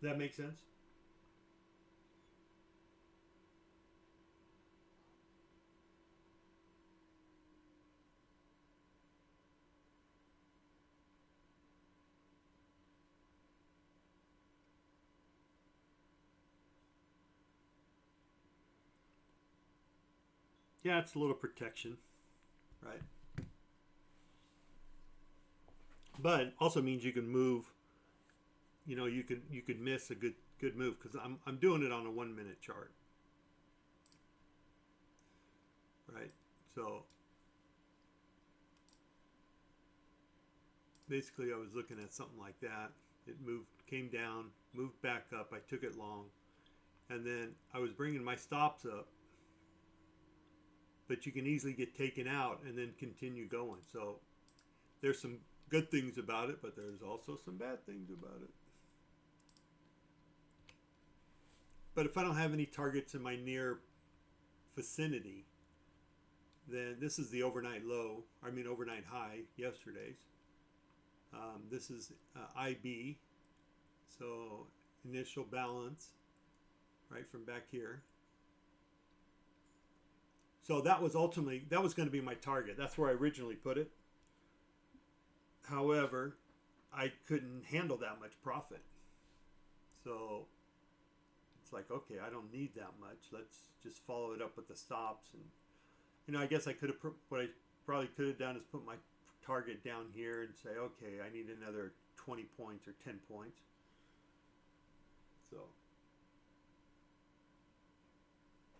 That makes sense? Yeah, it's a little protection, right? But also means you can move. You know, you could miss a good move, because I'm doing it on a 1 minute chart, right? So basically, I was looking at something like that. It moved, came down, moved back up. I took it long, and then I was bringing my stops up. But you can easily get taken out and then continue going. So there's some good things about it, but there's also some bad things about it. But if I don't have any targets in my near vicinity, then this is the overnight low, I mean overnight high, yesterday's. This is IB, so initial balance, right, from back here. So that was ultimately, that was going to be my target. That's where I originally put it. However, I couldn't handle that much profit. So it's like, okay, I don't need that much. Let's just follow it up with the stops. And, you know, I guess I could have, what I probably could have done is put my target down here and say, okay, I need another 20 points or 10 points. So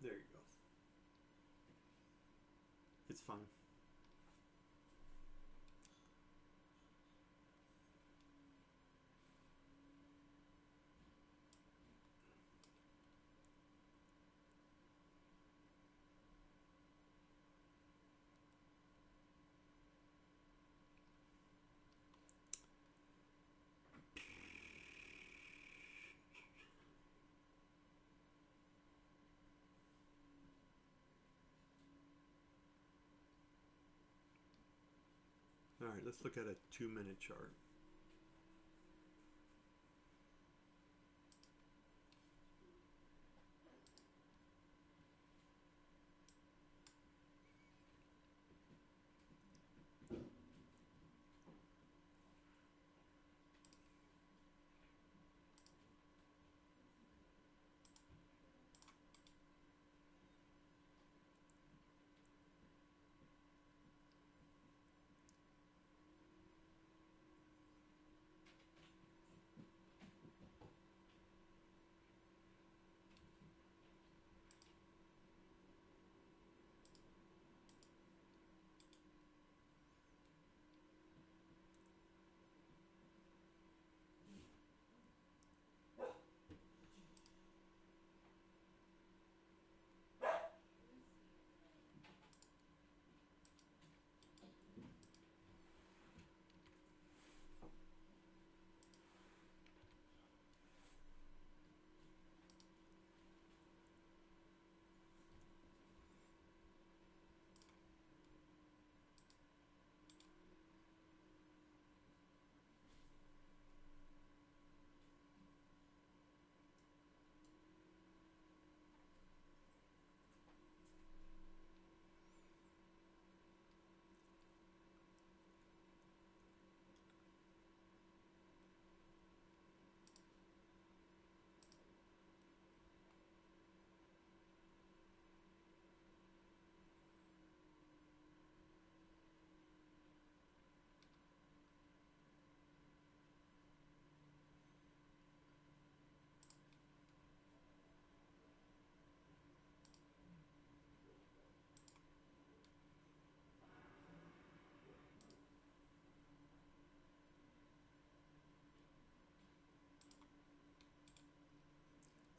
there you go. It's fine. All right, let's look at a 2 minute chart.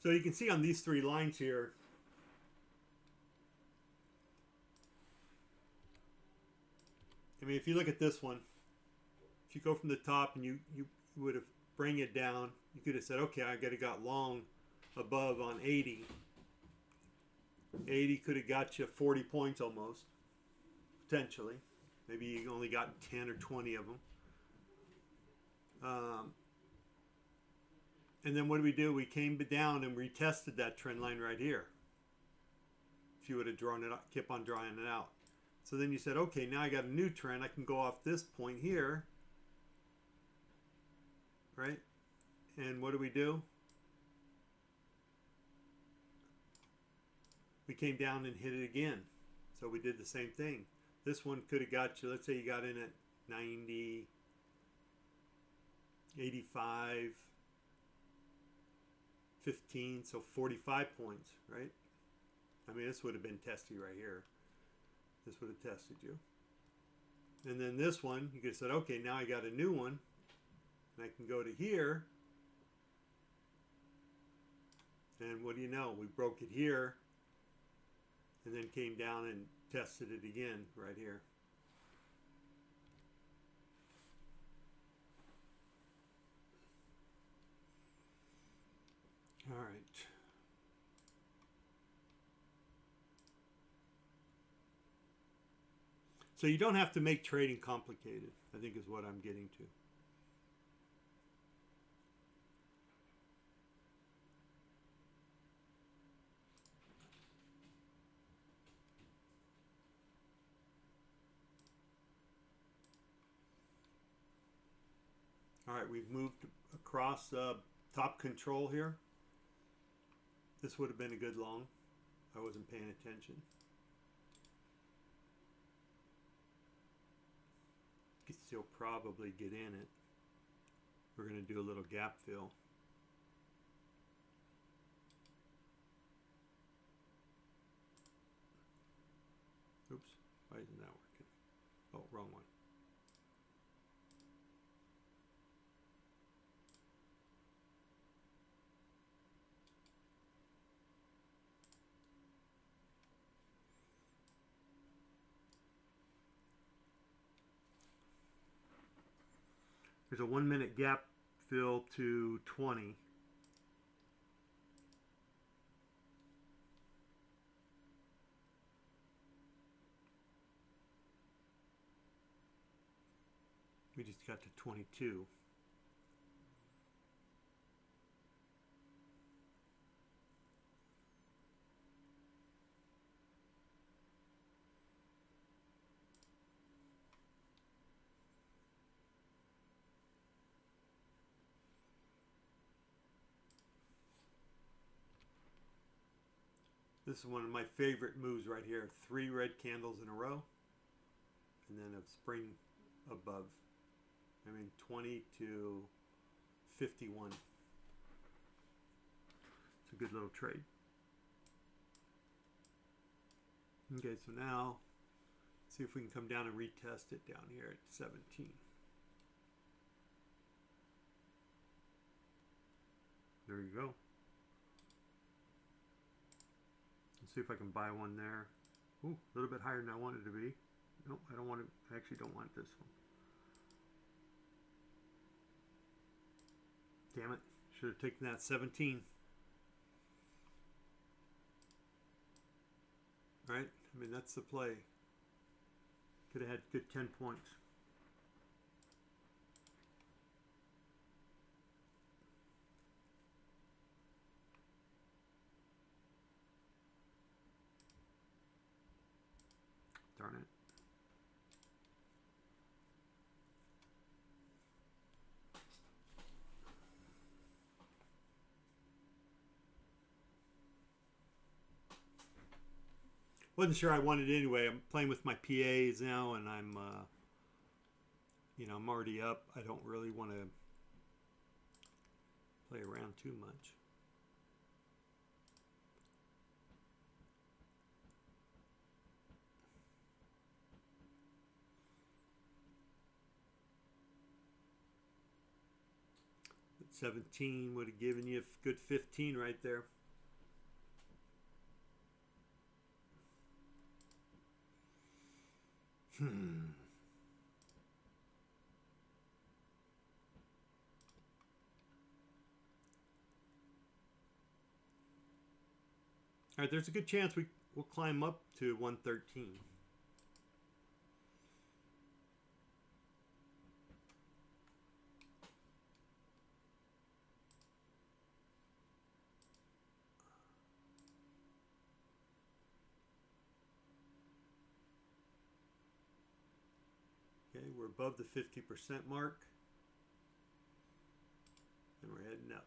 So you can see on these three lines here, I mean, if you look at this one, if you go from the top and you would have bring it down, you could have said, okay, I got long above on 80. 80 could have got you 40 points almost, potentially. Maybe you only got 10 or 20 of them. And then what did we do? We came down and retested that trend line right here. If you would have drawn it up, kept on drawing it out. So then you said, okay, now I got a new trend. I can go off this point here, right? And what do? We came down and hit it again. So we did the same thing. This one could have got you, let's say you got in at 90, 85, 15, so 45 points, right? I mean, this would have been testy right here. This would have tested you. And then this one, you could have said, okay, now I got a new one. And I can go to here. And what do you know? We broke it here. And then came down and tested it again right here. All right. So you don't have to make trading complicated, I think is what I'm getting to. All right, we've moved across top control here. This would have been a good long. I wasn't paying attention. You could still probably get in it. We're going to do a little gap fill. Oops, why isn't that working? Oh, wrong one. There's a 1 minute gap fill to 20. We just got to 22. This is one of my favorite moves right here. 3 red candles in a row. And then a spring above. I mean 20 to 51. It's a good little trade. Okay, so now see if we can come down and retest it down here at 17. There you go. Let's see if I can buy one there. Ooh, a little bit higher than I want it to be. Nope, I don't want it. I actually don't want this one. Damn it. Should have taken that 17. Right? I mean, that's the play. Could have had good 10 points. Darn it. Wasn't sure I wanted it anyway. I'm playing with my PAs now, and I'm, you know, I'm already up. I don't really want to play around too much. Let's 17 would have given you a good 15 right there. All right, there's a good chance we'll climb up to 113. Okay, we're above the 50% mark, and we're heading up.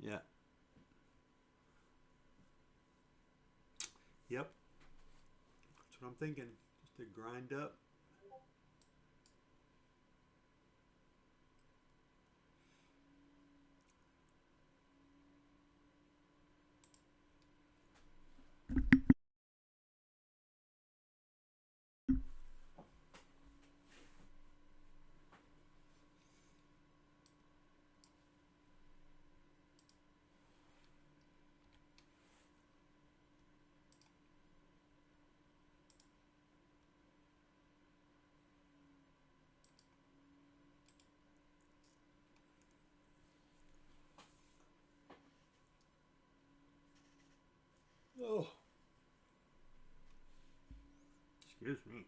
Yeah. Yep. That's what I'm thinking. Just to grind up. Oh. Excuse me.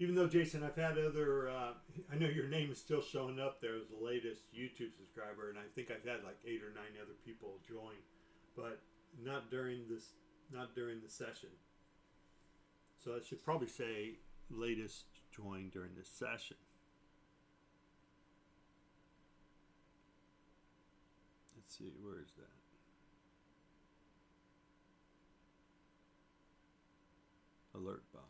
Even though, Jason, I've had other, I know your name is still showing up there as the latest YouTube subscriber, and I think I've had like 8 or 9 other people join, but not during the session. So I should probably say latest join during this session. Let's see, where is that? Alert box.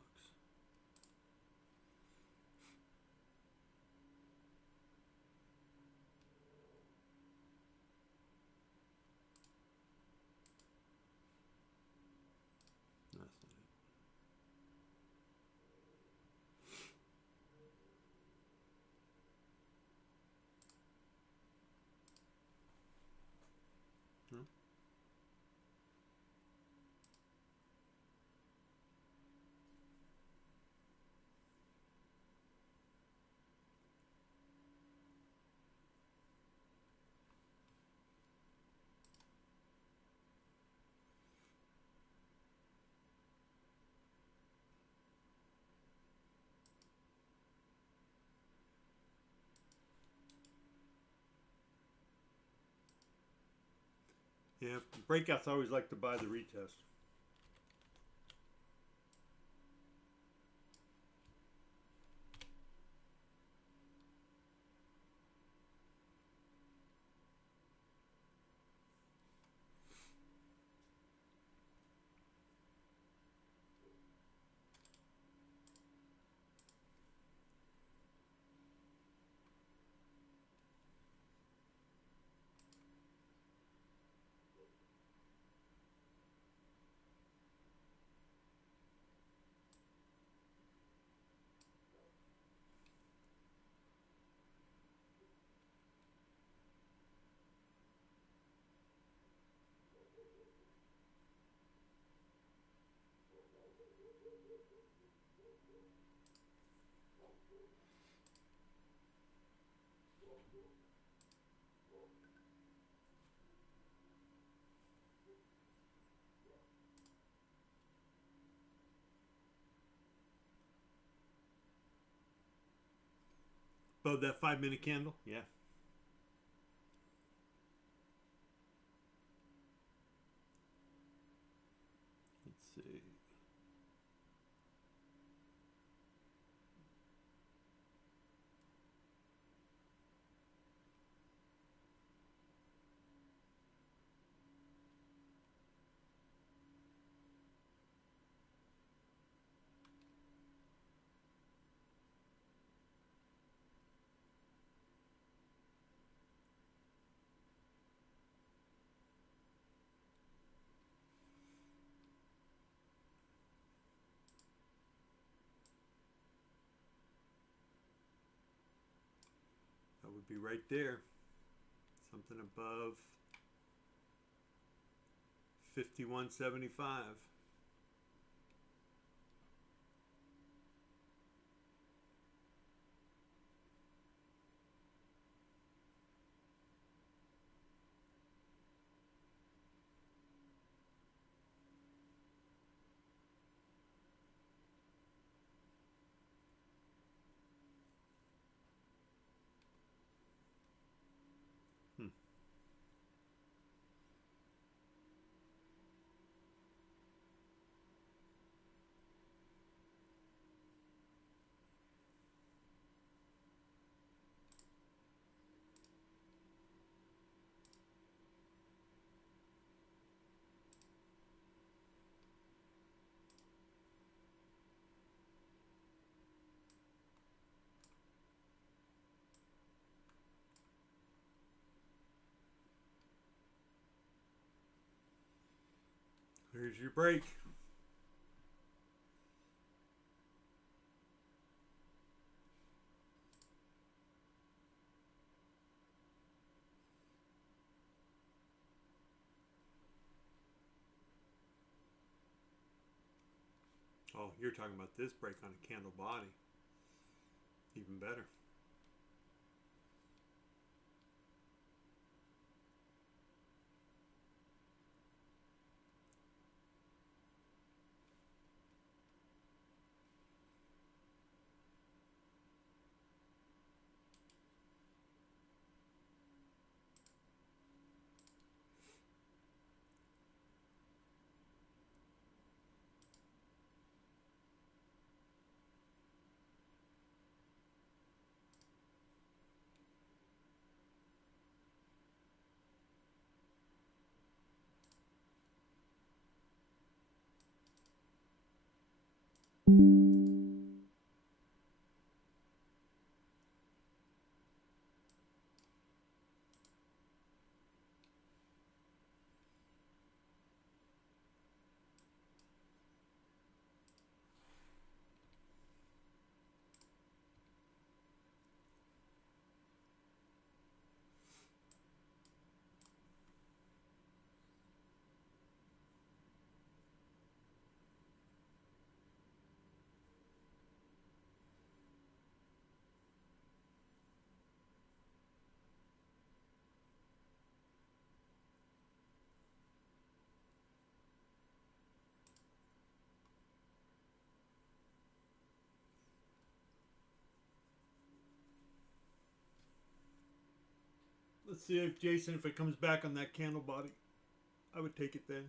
Yeah, breakouts I always like to buy the retest. Above that 5-minute candle? Yeah. Let's see. That would be right there. Something above 51.75. Here's your break. Oh, you're talking about this break on a candle body. Even better. Let's see if Jason, if it comes back on that candle body, I would take it then.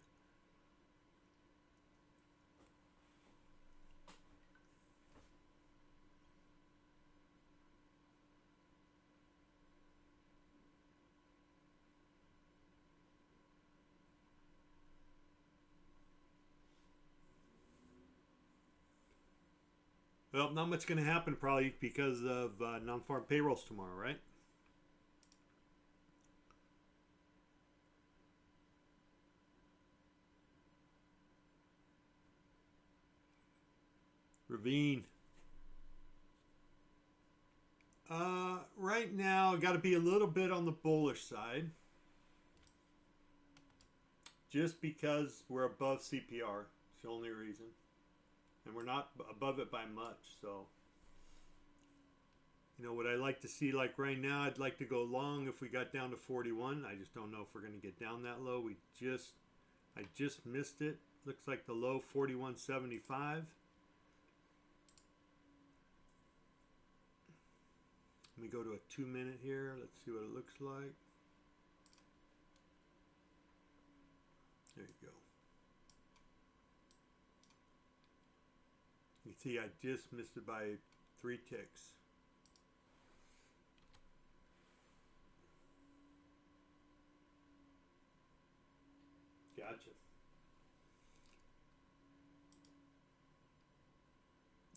Well, not much going to happen probably because of non-farm payrolls tomorrow, right? Ravine. Right now, got to be a little bit on the bullish side. Just because we're above CPR. It's the only reason. And we're not above it by much, so... You know, what I like to see, like right now, I'd like to go long if we got down to 41. I just don't know if we're going to get down that low. I just missed it. Looks like the low 41.75. Let me go to a 2-minute here. Let's see what it looks like. There you go. You see, I just missed it by 3 ticks. Gotcha.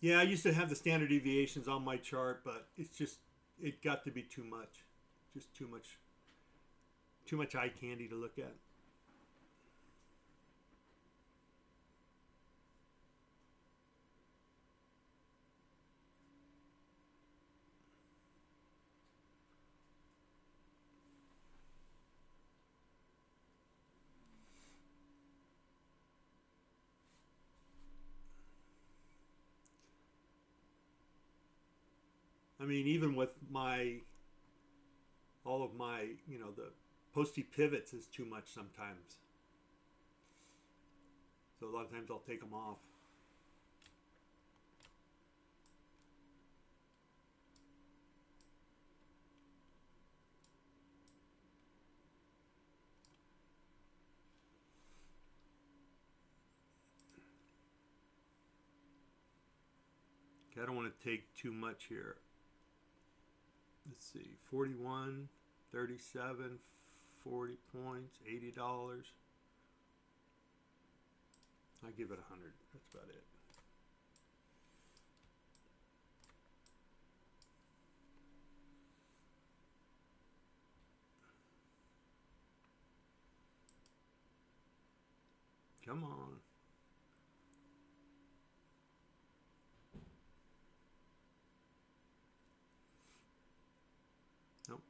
Yeah, I used to have the standard deviations on my chart, but it's just, it got to be too much. Just too much eye candy to look at. I mean, even with all of my, the posty pivots is too much sometimes. So a lot of times I'll take them off. Okay, I don't want to take too much here. Let's see, 41, 37, 40 points, $80. I give it 100. That's about it. Come on. Nope.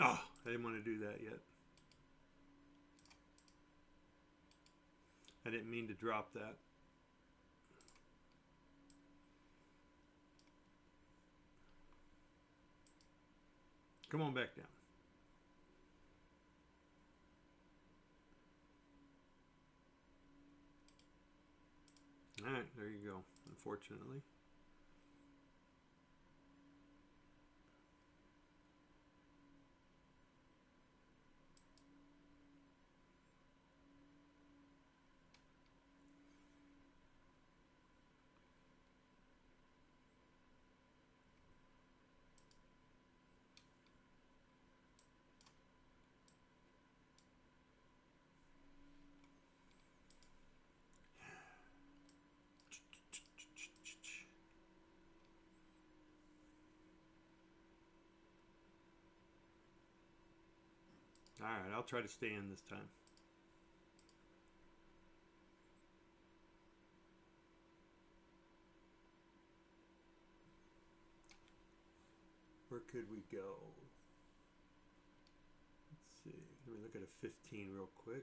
Oh, I didn't want to do that yet. I didn't mean to drop that. Come on back down. All right, there you go, unfortunately. All right, I'll try to stay in this time. Where could we go? Let's see. Let me look at a 15 real quick.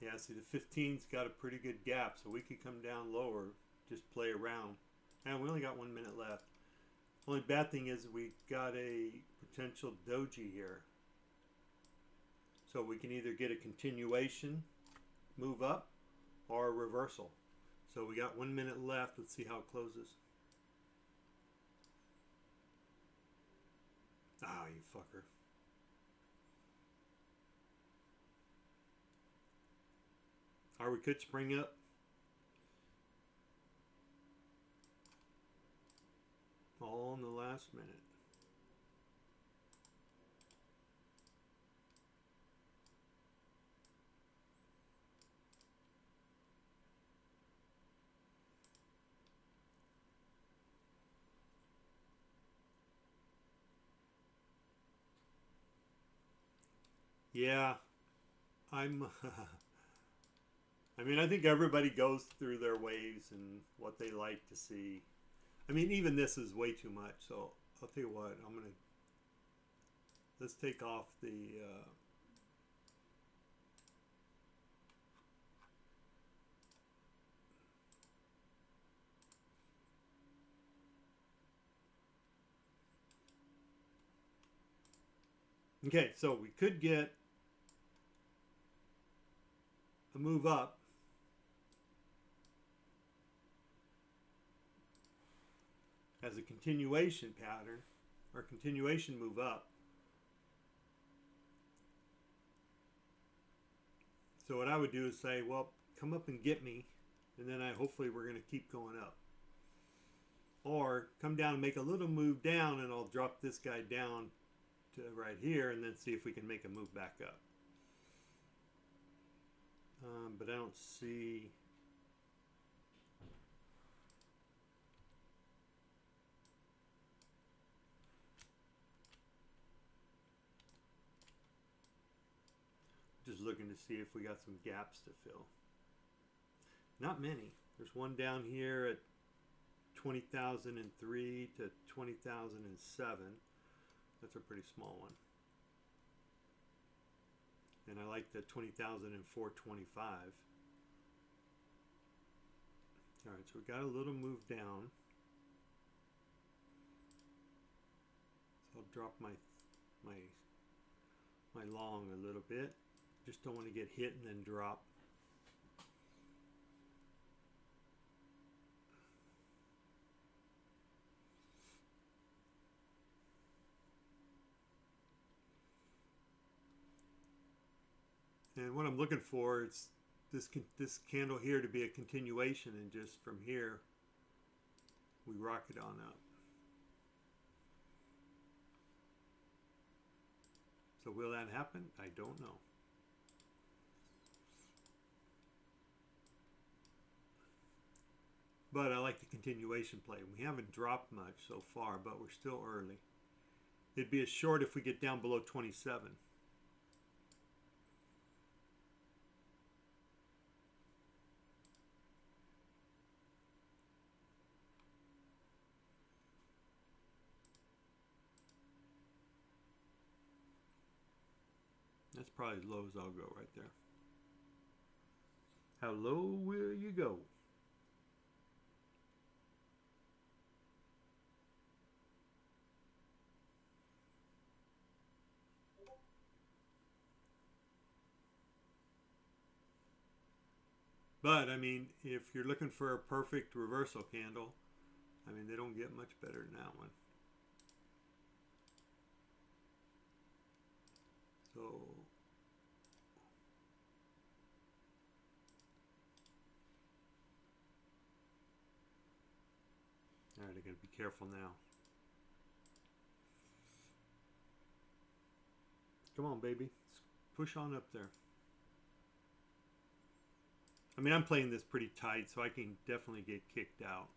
Yeah, see the 15's got a pretty good gap, so we could come down lower, just play around. And we only got 1 minute left. Only bad thing is we got a potential doji here. So we can either get a continuation, move up, or a reversal. So we got 1 minute left. Let's see how it closes. Ah, you fucker. Or we could spring up. All in the last minute. Yeah, I'm I mean, I think everybody goes through their waves and what they like to see. I mean, even this is way too much. So I'll tell you what, let's take off the Okay, so we could get a move up. As a continuation pattern or continuation move up. So what I would do is say, well, come up and get me, and then hopefully we're going to keep going up. Or come down and make a little move down, and I'll drop this guy down to right here, and then see if we can make a move back up. But I don't see. Just looking to see if we got some gaps to fill. Not many. There's one down here at 20,003 to 20,007. That's a pretty small one. And I like the 20,425. All right, so we got a little move down. So I'll drop my long a little bit. Just don't want to get hit and then drop. And what I'm looking for is this candle here to be a continuation, and just from here we rocket on up. So will that happen? I don't know. But I like the continuation play. We haven't dropped much so far, but we're still early. It'd be a short if we get down below 27. That's probably as low as I'll go right there. How low will you go? But I mean, if you're looking for a perfect reversal candle, I mean, they don't get much better than that one. So all right, I gotta be careful now. Come on, baby. Push on up there. I mean, I'm playing this pretty tight, so I can definitely get kicked out.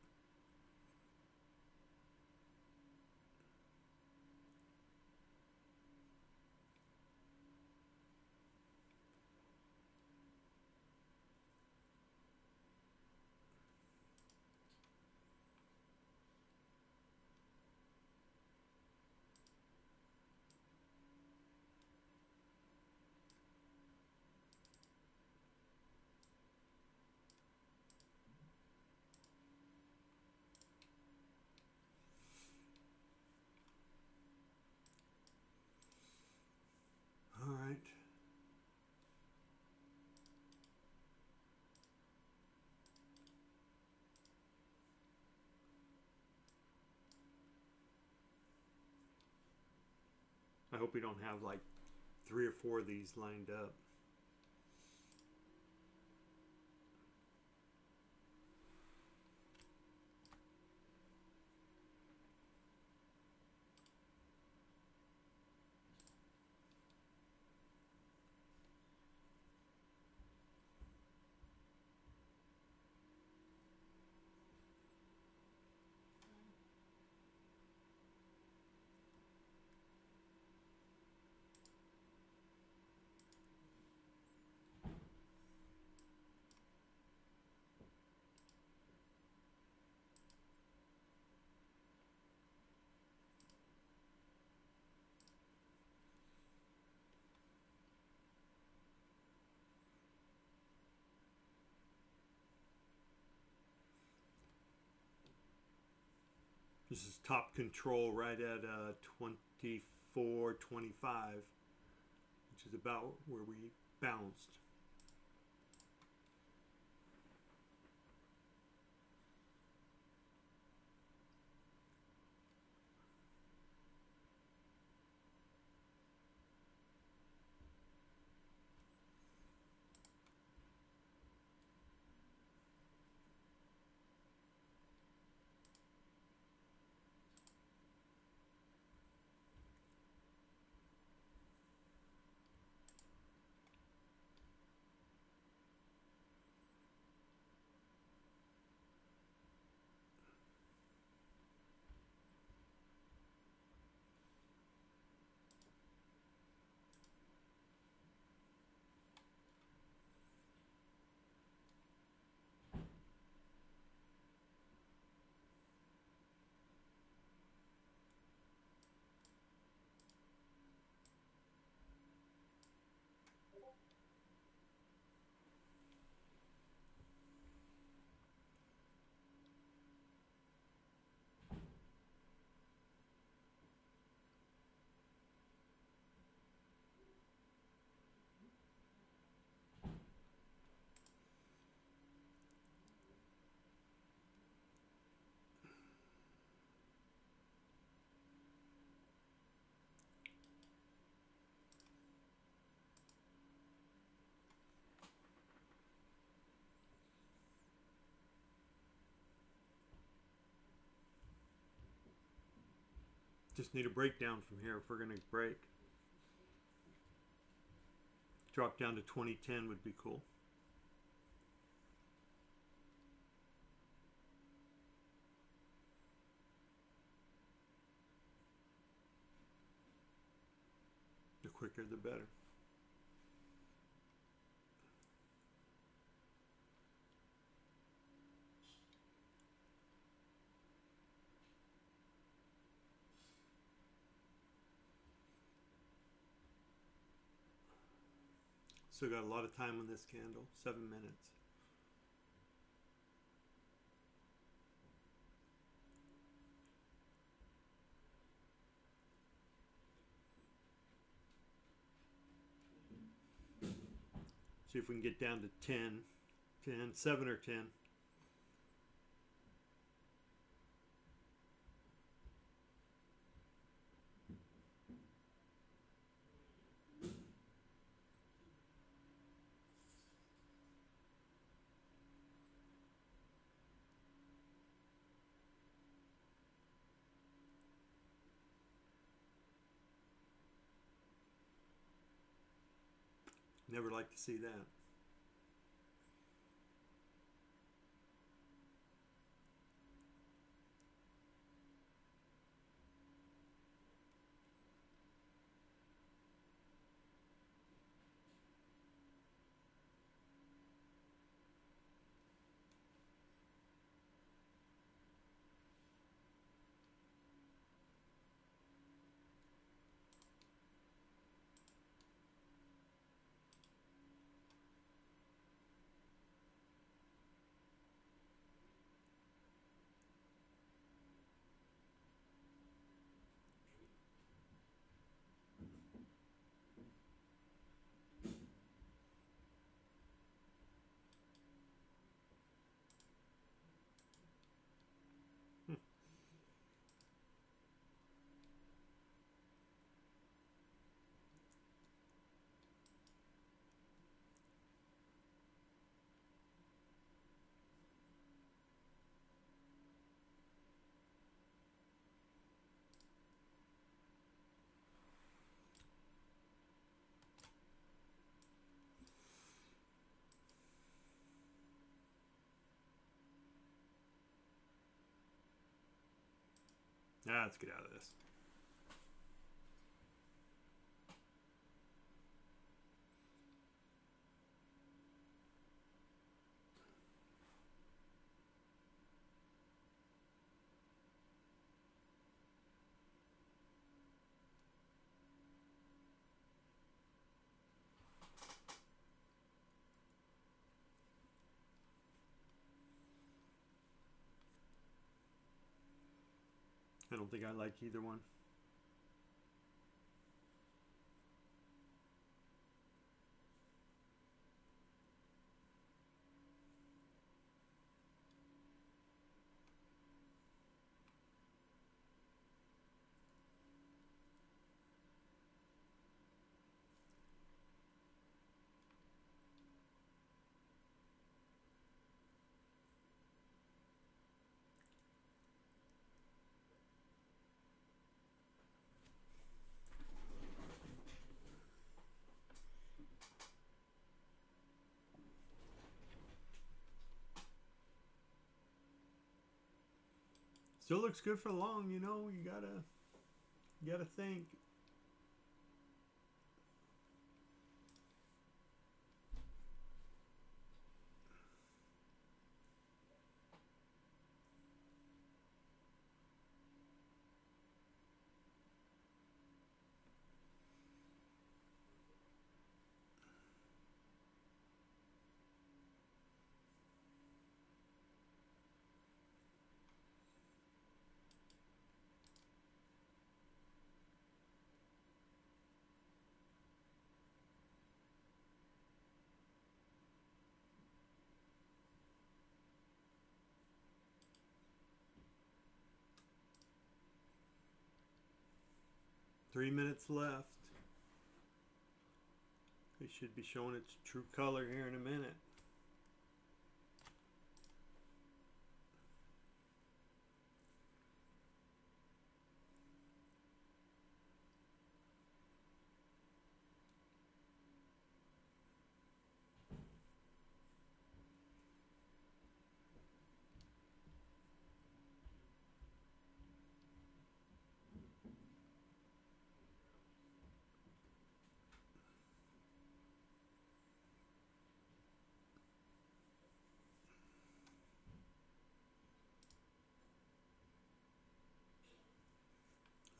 All right. I hope we don't have like 3 or 4 of these lined up. This is top control right at 24.25. which is about where we bounced. Just need a breakdown from here if we're going to break. Drop down to 2010 would be cool. The quicker the better. Still got a lot of time on this candle, 7 minutes. See if we can get down to 10, 7 or 10. Never like to see that. Let's get out of this. I don't think I like either one. Still looks good for long, you know. You gotta think. Three minutes left. It should be showing its true color here in a minute.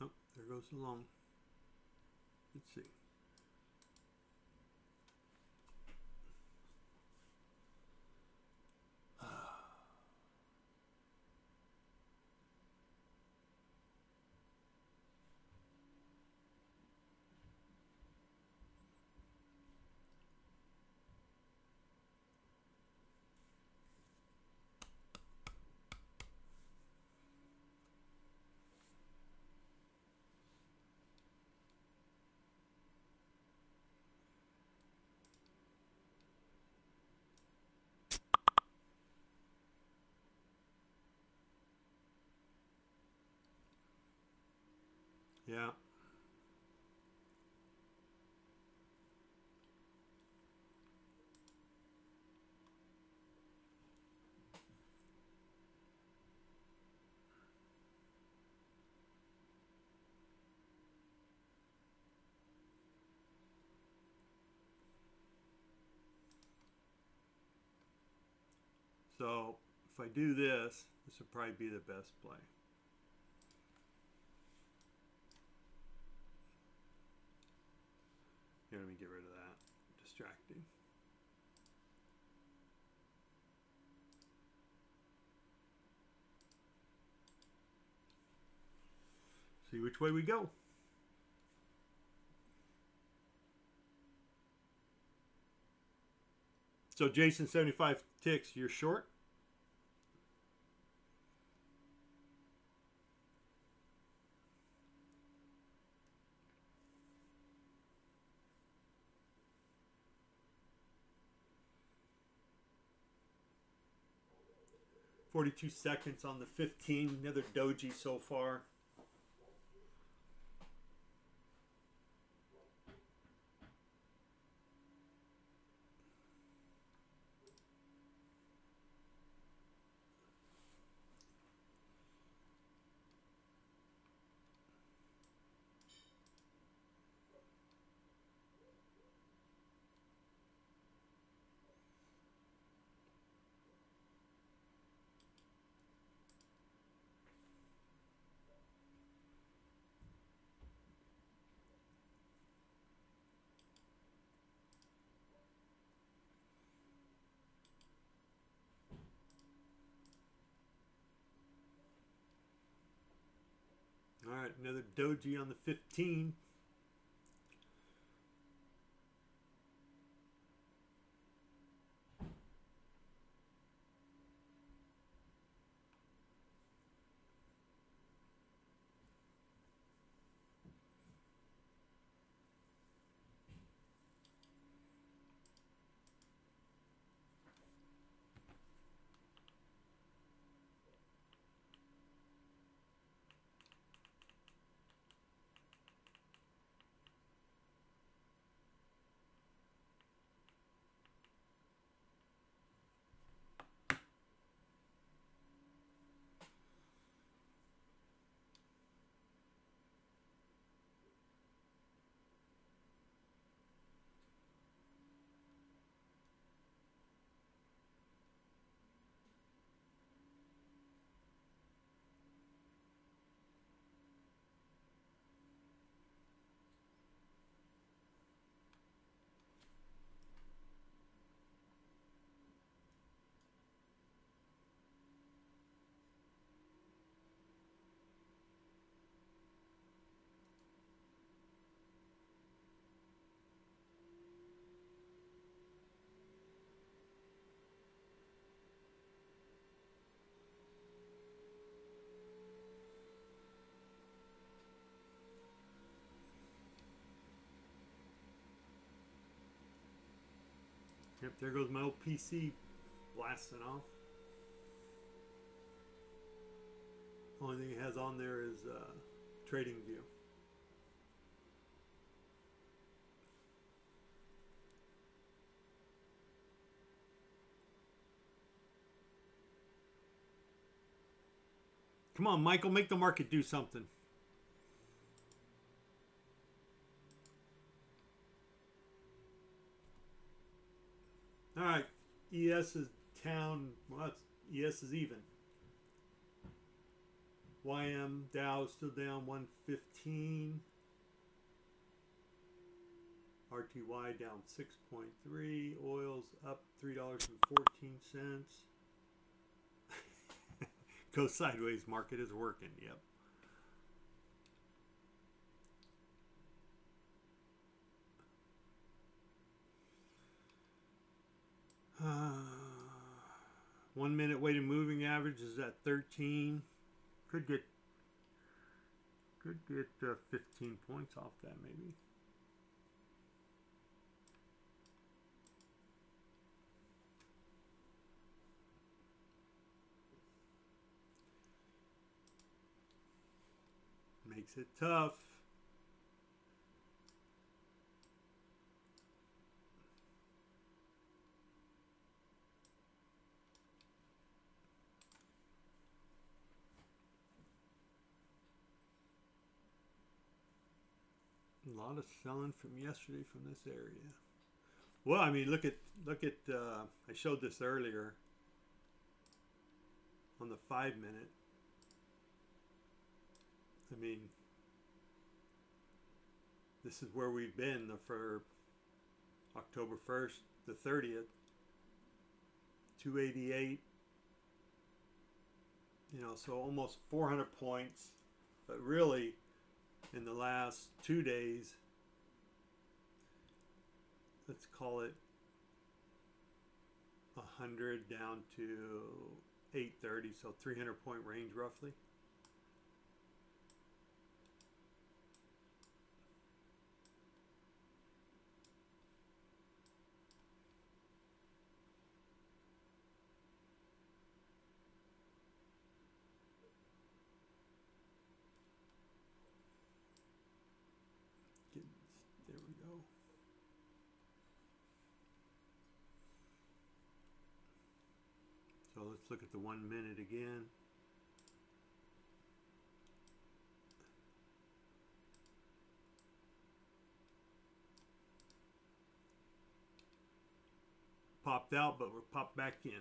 Oh, there goes the long. Let's see. Yeah. So if I do this, this would probably be the best play. Here, let me get rid of that. Distracting. See which way we go. So Jason, 75 ticks, you're short? $42 seconds on the 15. Another doji so far. All right, another doji on the 15. Yep, there goes my old PC blasting off. Only thing it has on there is Trading View. Come on, Michael, make the market do something. All right, ES is down. Well, that's, ES is even. YM Dow is still down 115. RTY down 6.3. Oil's up $3.14. Go sideways. Market is working. Yep. Uh, 1 minute weighted moving average is at 13. Could get 15 points off that maybe. Makes it tough. A lot of selling from yesterday from this area. Well, I mean, look at I showed this earlier on the 5 minute. I mean, this is where we've been for October 1st, the 30th, 288. You know, so almost 400 points, but really in the last 2 days, let's call it 100 down to 830, so 300 point range roughly. There we go. So let's look at the 1 minute again. Popped out, but we're popped back in.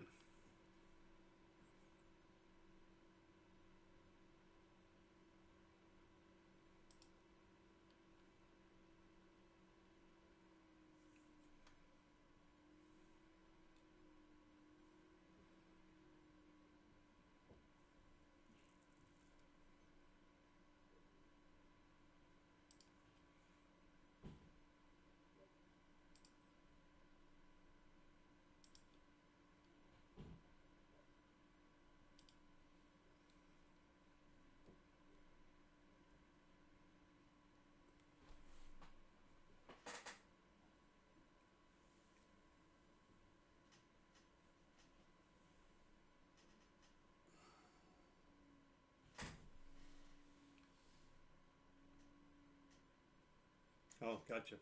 Oh, gotcha.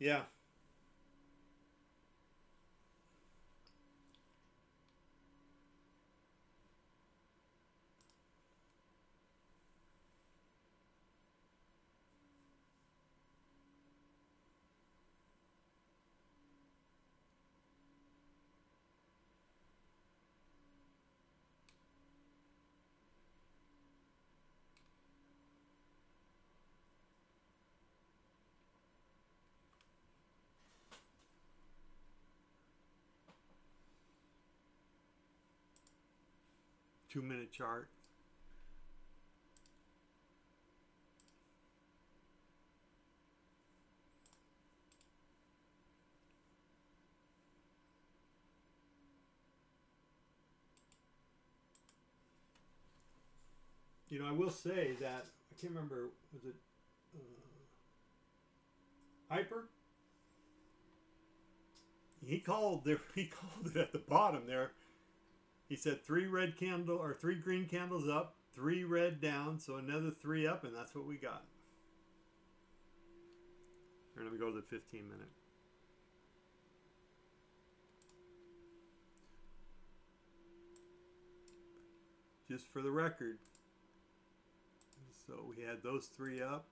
Yeah. Two-minute chart. You know, I will say that I can't remember, was it Hyper? he called there. He called it at the bottom there. He said 3 red candle or 3 green candles up, 3 red down, so another 3 up, and that's what we got. We're going to go to the 15-minute. Just for the record. So we had those 3 up,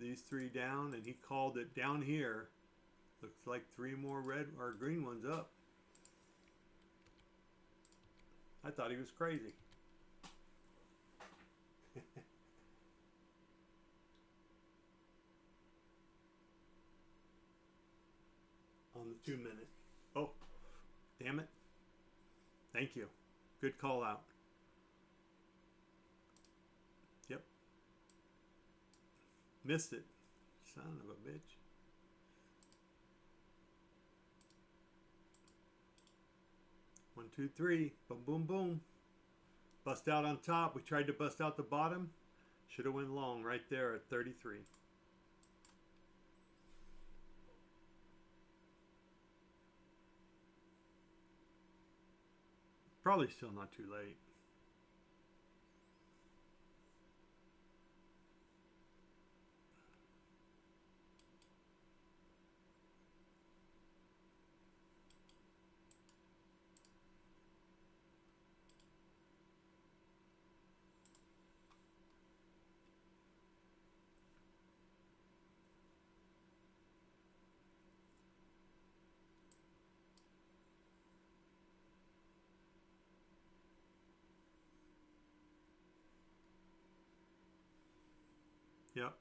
these 3 down, and he called it down here. Looks like 3 more red or green ones up. I thought he was crazy. On the 2-minute. Oh, damn it. Thank you. Good call out. Yep. Missed it. Son of a bitch. One, two, three. Boom, boom, boom. Bust out on top. We tried to bust out the bottom. Should have went long right there at 33. Probably still not too late. Yep.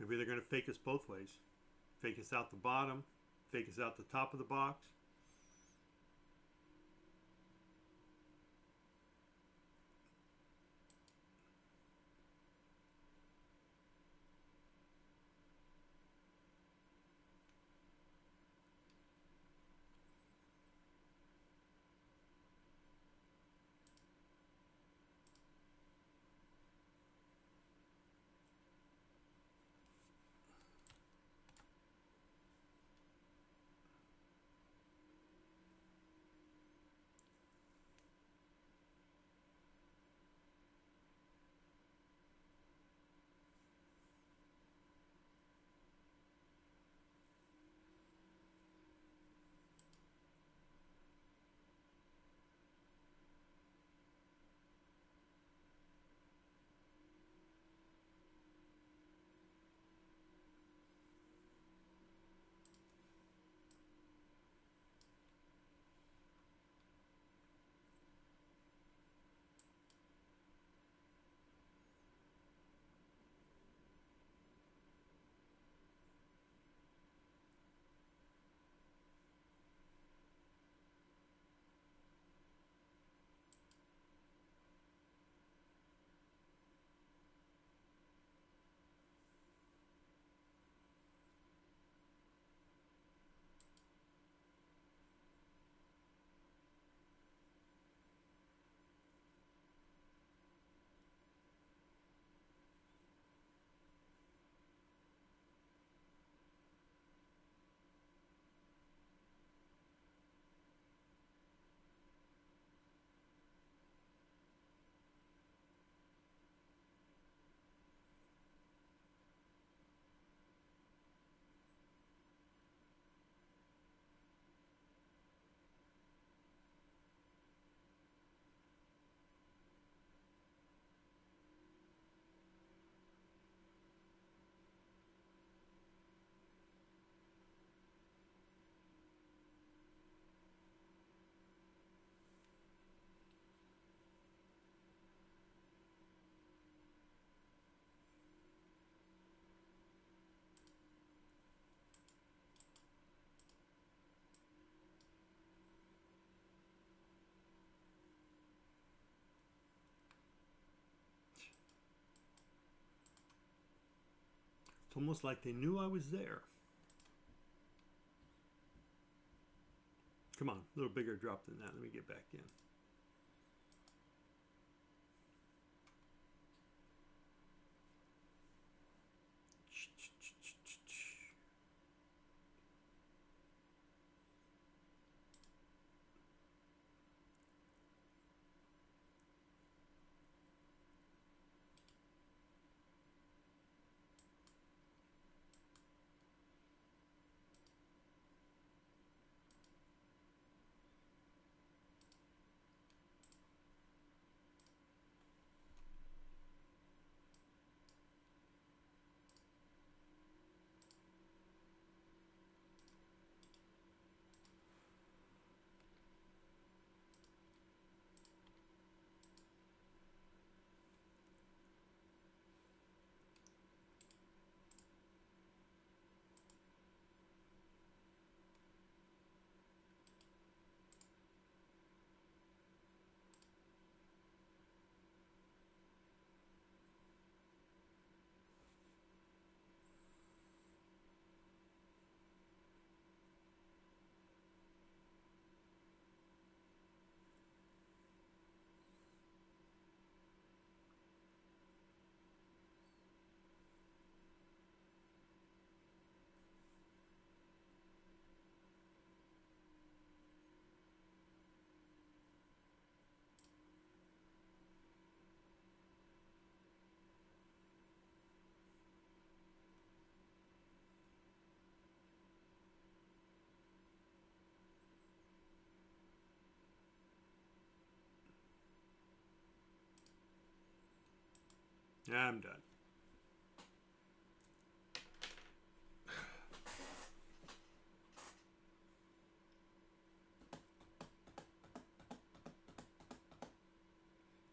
Maybe they're going to fake us both ways. Fake us out the bottom, fake us out the top of the box. It's almost like they knew I was there. Come on, a little bigger drop than that. Let me get back in. Yeah, I'm done.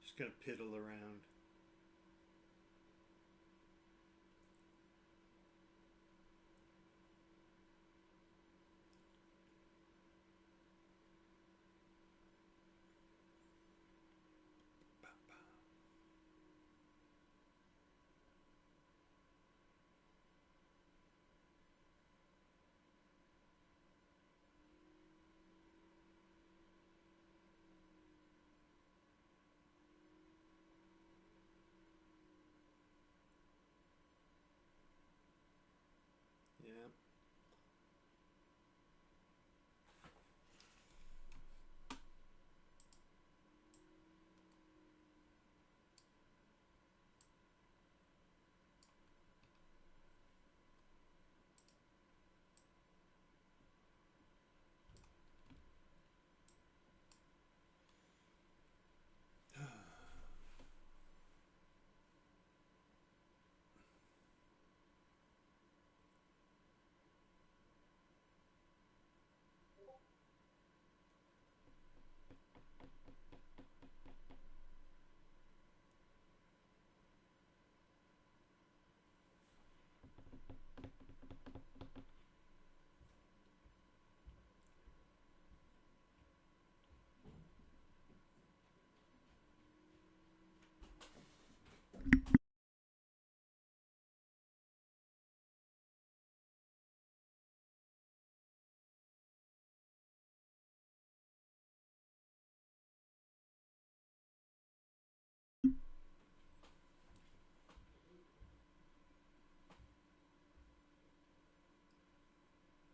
Just gonna piddle around. Yeah.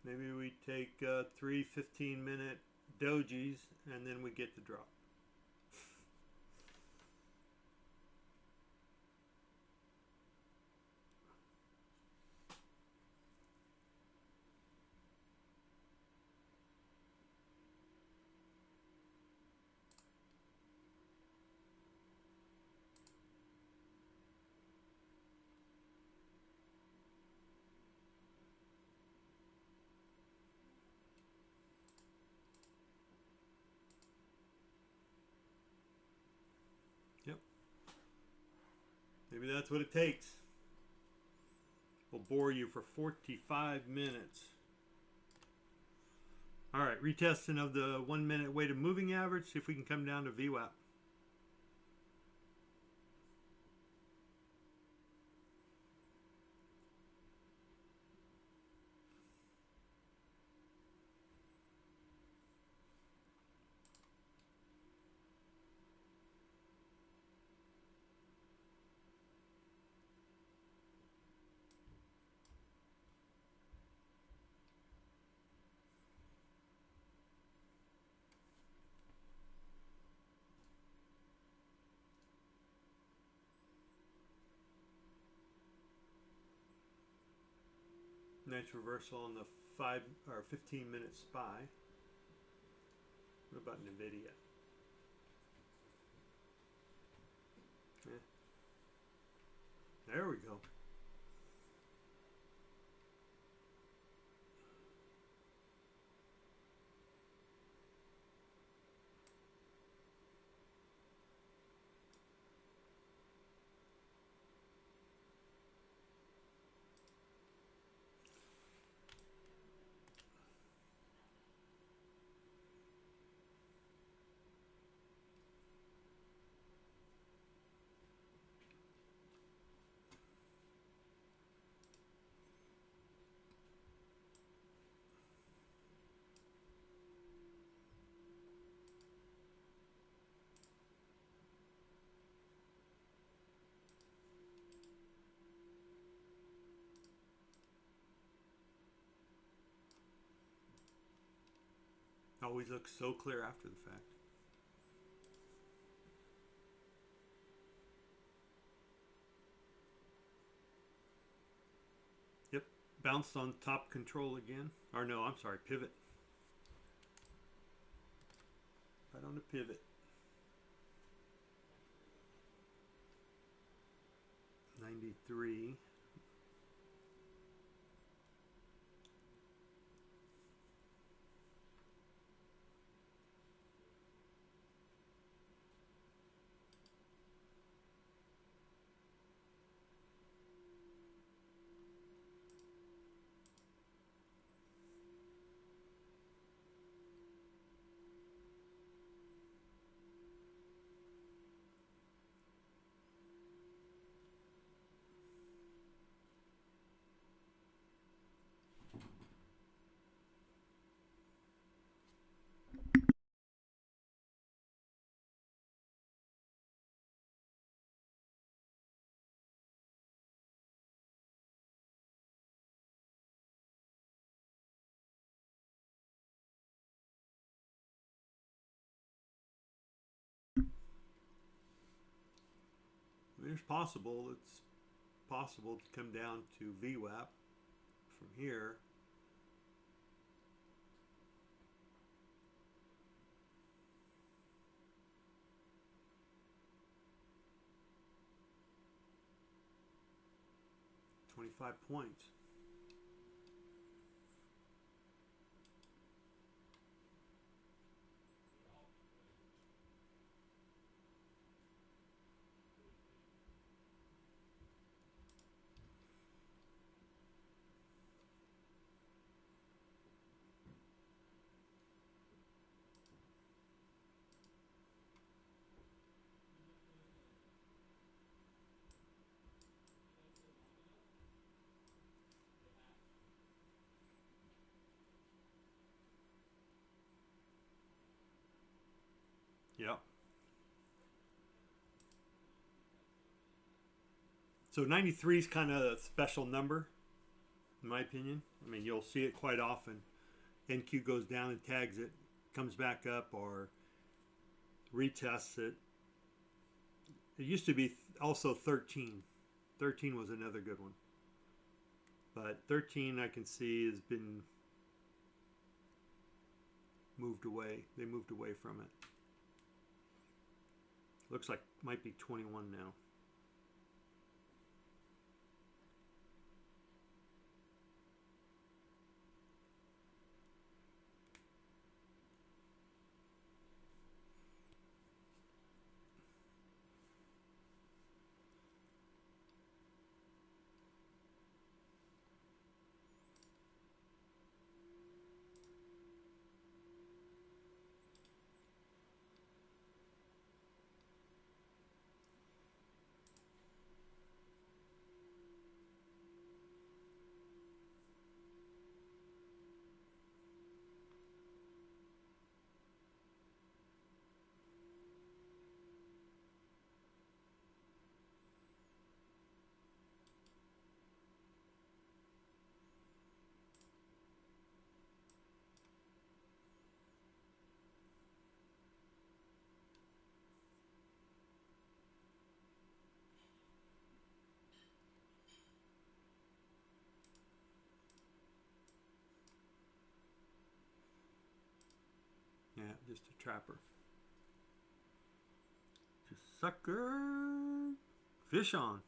Maybe we take 3 15-minute dojis and then we get the drop. Yep. Maybe that's what it takes. We'll bore you for 45 minutes. All right, retesting of the 1 minute weighted moving average. See if we can come down to VWAP. Nice reversal on the 5 or 15-minute SPY. What about NVIDIA? Yeah. There we go. Always looks so clear after the fact. Yep, bounced on top control again. Or no, I'm sorry, pivot. Right on the pivot. 93. It's possible to come down to VWAP from here. $25 points. Yep. So 93 is kind of a special number, in my opinion. I mean, you'll see it quite often. NQ goes down and tags it, comes back up, or retests it. It used to be also 13. 13 was another good one. But 13, I can see, has been moved away. They moved away from it. Looks like might be 21 now. Yeah, just a trapper. Just sucker. Fish on.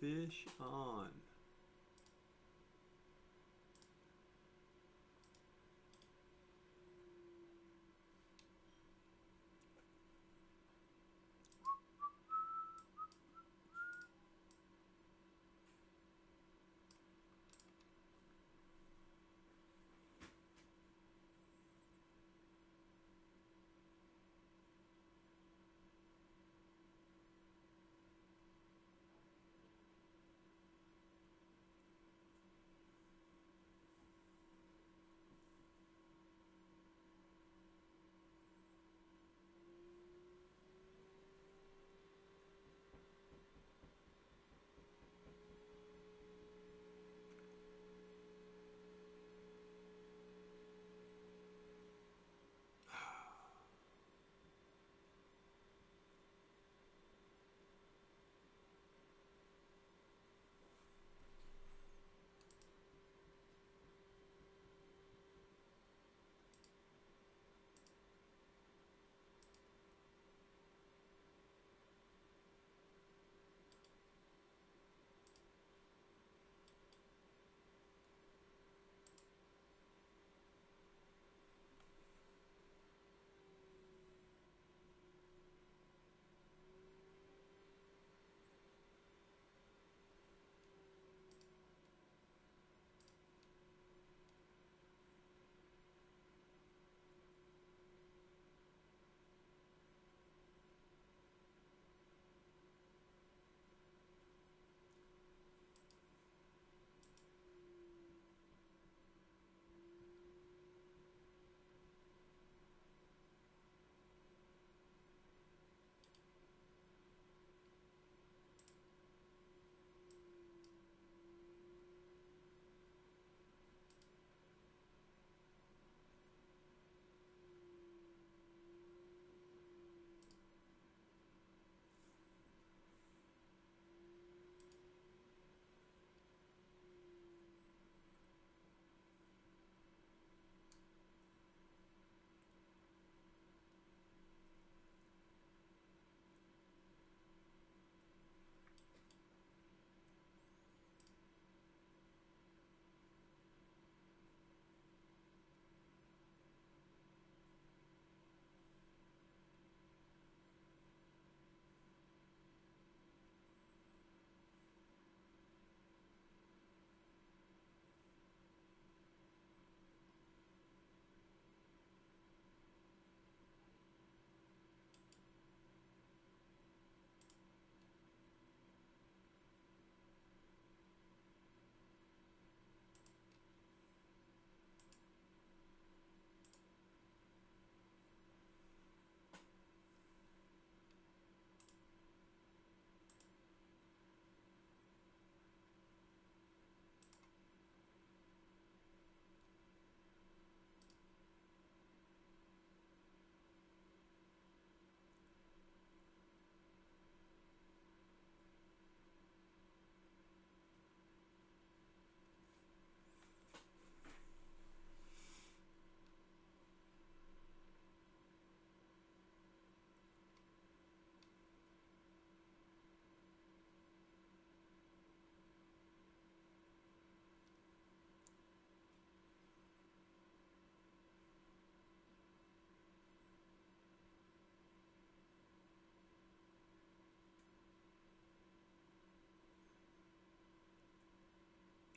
Fish on.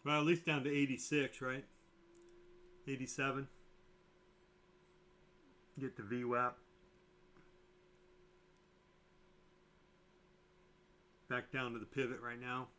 Well, at least down to 86, right? 87. Get the VWAP. Back down to the pivot right now.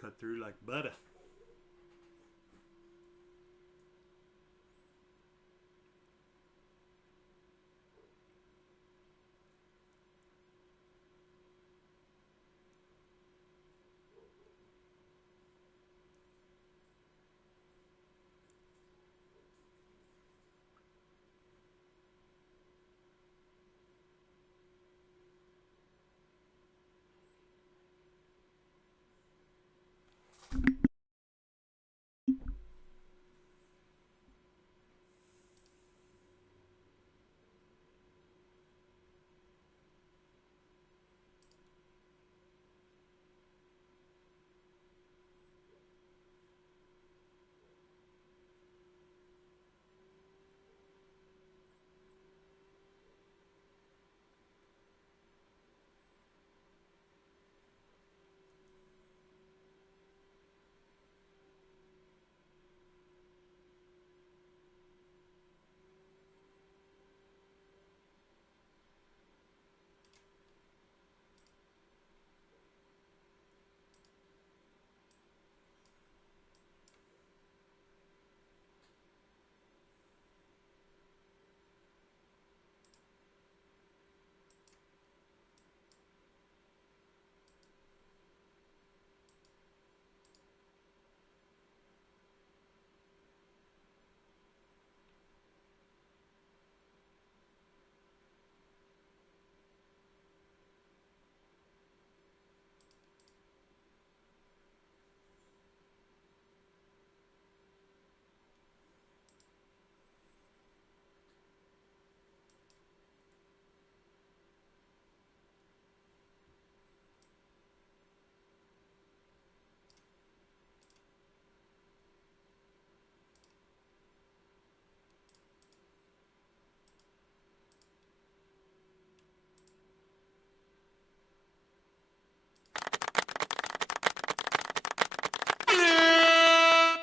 Cut through like butter.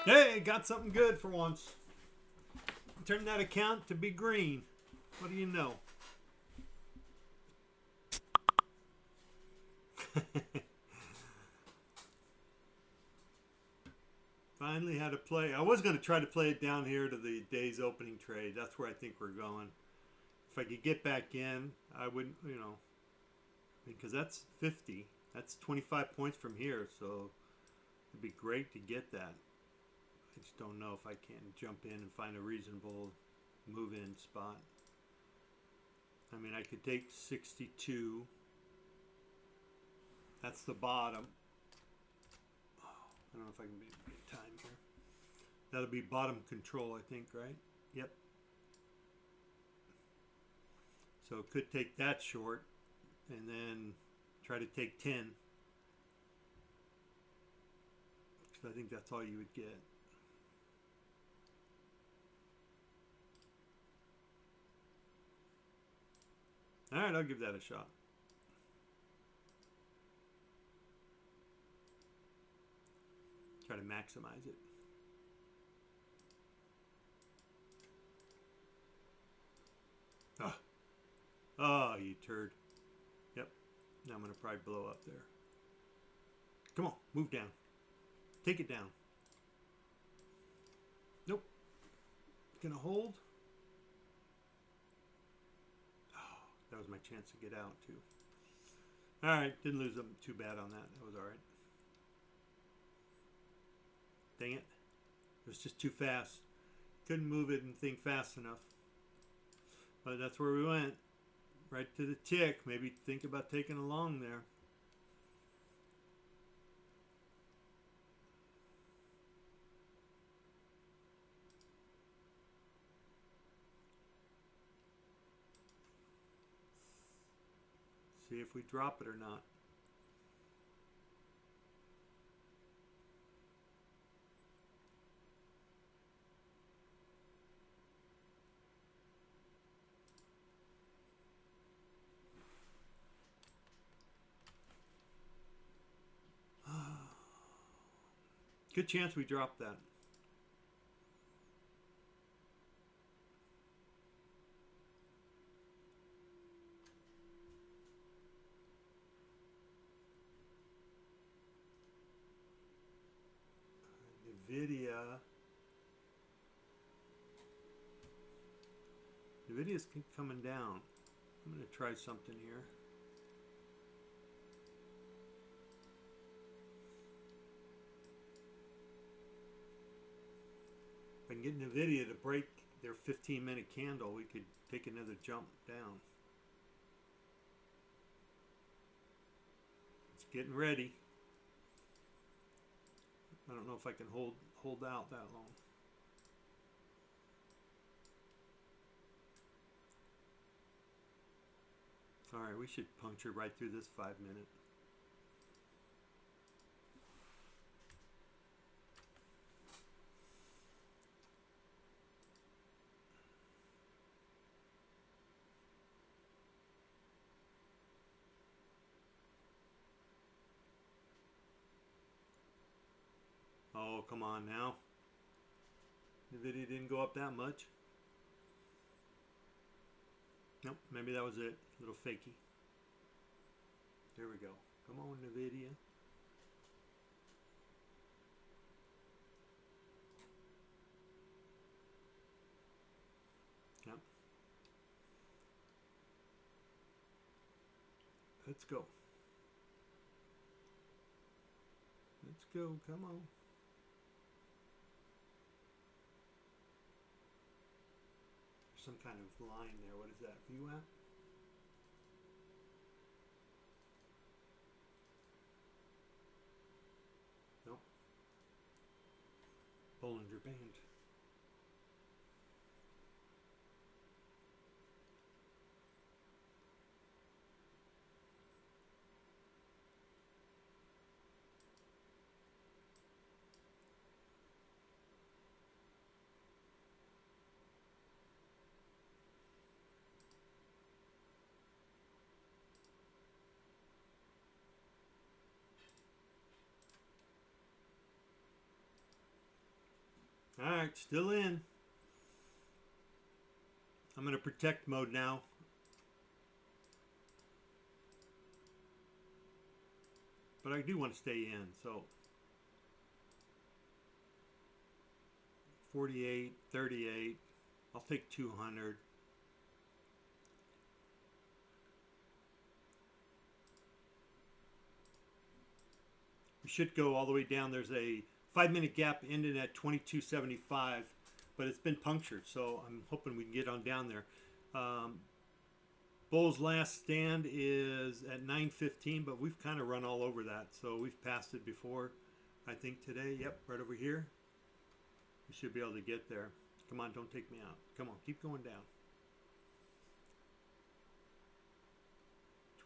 Hey, got something good for once. Turn that account to be green. What do you know? Finally had to play. I was going to try to play it down here to the day's opening trade. That's where I think we're going. If I could get back in, I wouldn't, you know, because that's 50. That's 25 points from here, so it'd be great to get that. I just don't know if I can jump in and find a reasonable move-in spot. I mean, I could take 62. That's the bottom. Oh, I don't know if I can be time here. That'll be bottom control, I think, right? Yep. So could take that short and then try to take 10. Because I think that's all you would get. All right, I'll give that a shot. Try to maximize it. Oh, you turd. Yep. Now I'm going to probably blow up there. Come on, move down. Take it down. Nope. Gonna hold. Oh, that was my chance to get out too. Alright, didn't lose them too bad on that. That was alright. Dang it. It was just too fast. Couldn't move it and think fast enough. But that's where we went. Right to the tick. Maybe think about taking a long there. See if we drop it or not. Good chance we drop that. NVIDIA's coming down. I'm going to try something here. If I can get NVIDIA to break their 15-minute candle, we could take another jump down. It's getting ready. I don't know if I can hold out that long. Alright, we should puncture right through this 5-minute. Oh, come on now. NVIDIA didn't go up that much. Nope, maybe that was it. A little fakey. There we go. Come on, NVIDIA. Yep. Let's go. Let's go. Come on. Some kind of line there. What is that? VWAP? Nope. Bollinger Band. Alright, still in. I'm going to protect mode now. But I do want to stay in, so 48, 38. I'll take 200. We should go all the way down. There's a 5-minute gap ending at 22.75, but it's been punctured, so I'm hoping we can get on down there. Bull's last stand is at 9.15, but we've kind of run all over that, so we've passed it before, I think today. Yep, right over here. We should be able to get there. Come on, don't take me out. Come on, keep going down.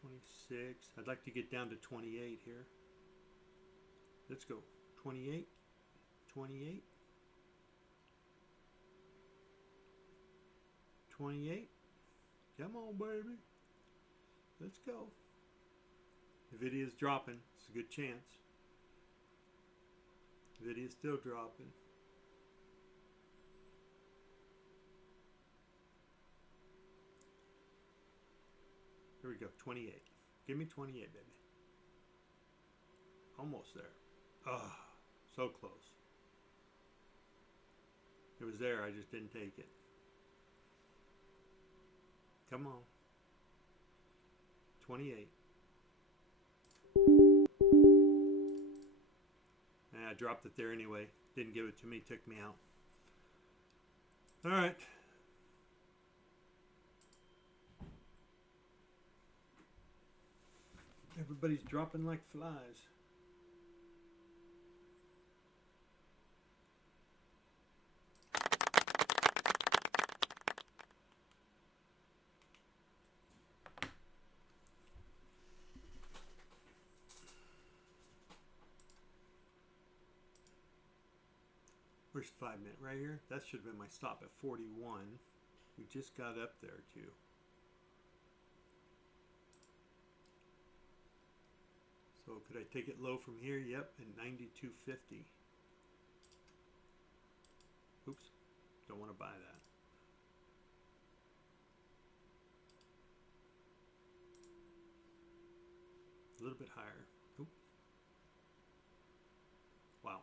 26. I'd like to get down to 28 here. Let's go. 28. 28. 28. Come on, baby. Let's go. NVIDIA's dropping. It's a good chance. NVIDIA's still dropping. Here we go. 28. Give me 28, baby. Almost there. Oh, so close. It was there. I just didn't take it. Come on. 28. Yeah, I dropped it there anyway. Didn't give it to me, took me out. All right. Everybody's dropping like flies. Where's 5 minute? Right here? That should have been my stop at 41. We just got up there too. So could I take it low from here? Yep, at 92.50. Oops, don't want to buy that. A little bit higher. Oop. Wow.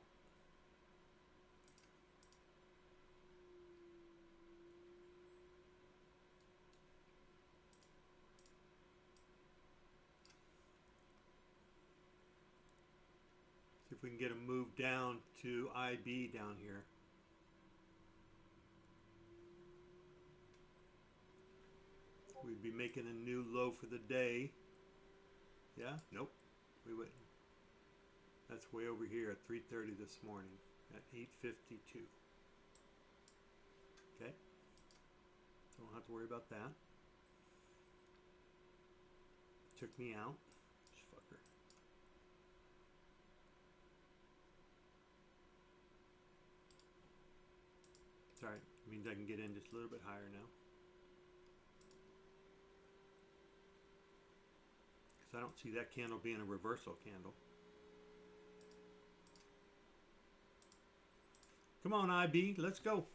See if we can get a move down to IB down here. We'd be making a new low for the day. Yeah, nope, we wouldn't. That's way over here at 3:30 this morning at 8:52. Okay, so don't have to worry about that. Took me out. Fucker. It's alright, means I can get in just a little bit higher now. Because I don't see that candle being a reversal candle. Come on, IB, let's go.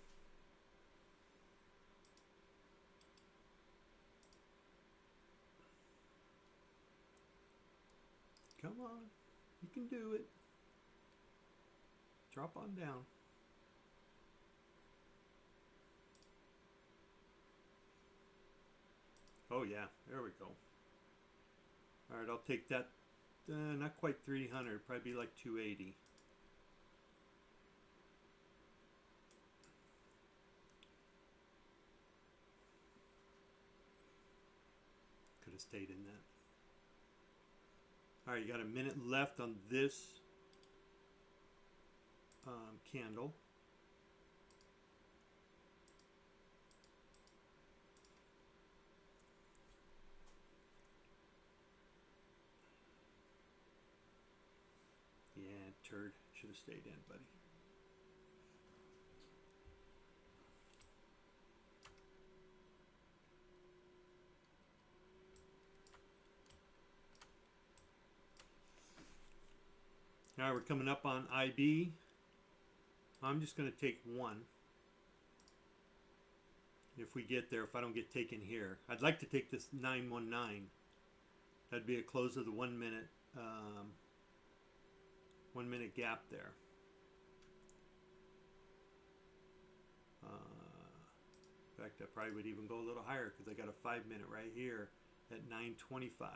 Come on, you can do it. Drop on down. Oh yeah, there we go. All right, I'll take that. Not quite 300, probably be like 280. Could have stayed in that. All right, you got a minute left on this candle. Yeah, turd. Should have stayed in, buddy. All right, we're coming up on IB. I'm just going to take one. If we get there, if I don't get taken here. I'd like to take this 919. That'd be a close of the 1 minute 1 minute gap there. In fact, I probably would even go a little higher because I got a 5 minute right here at 925.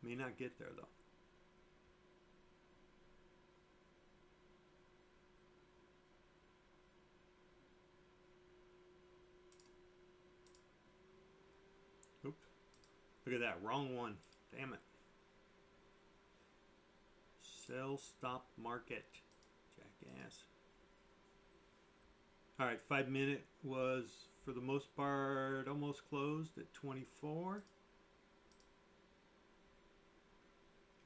May not get there though. Oops. Look at that. Wrong one. Damn it. Sell stop market. Jackass. Alright, 5 minute was for the most part almost closed at 24.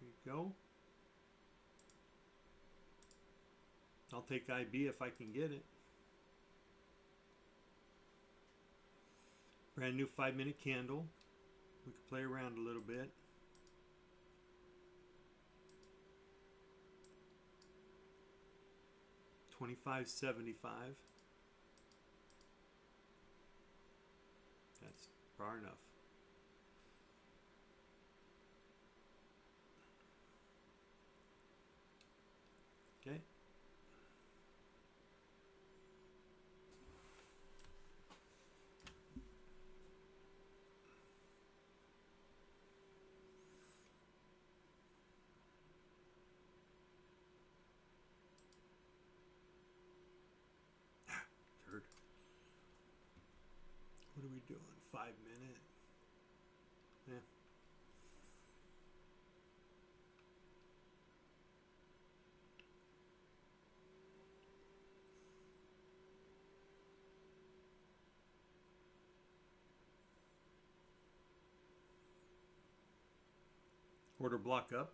There you go. I'll take IB if I can get it. Brand new 5 minute candle. We could play around a little bit. $25.75. That's far enough. Okay. doing 5 minute. Yeah. Order block up.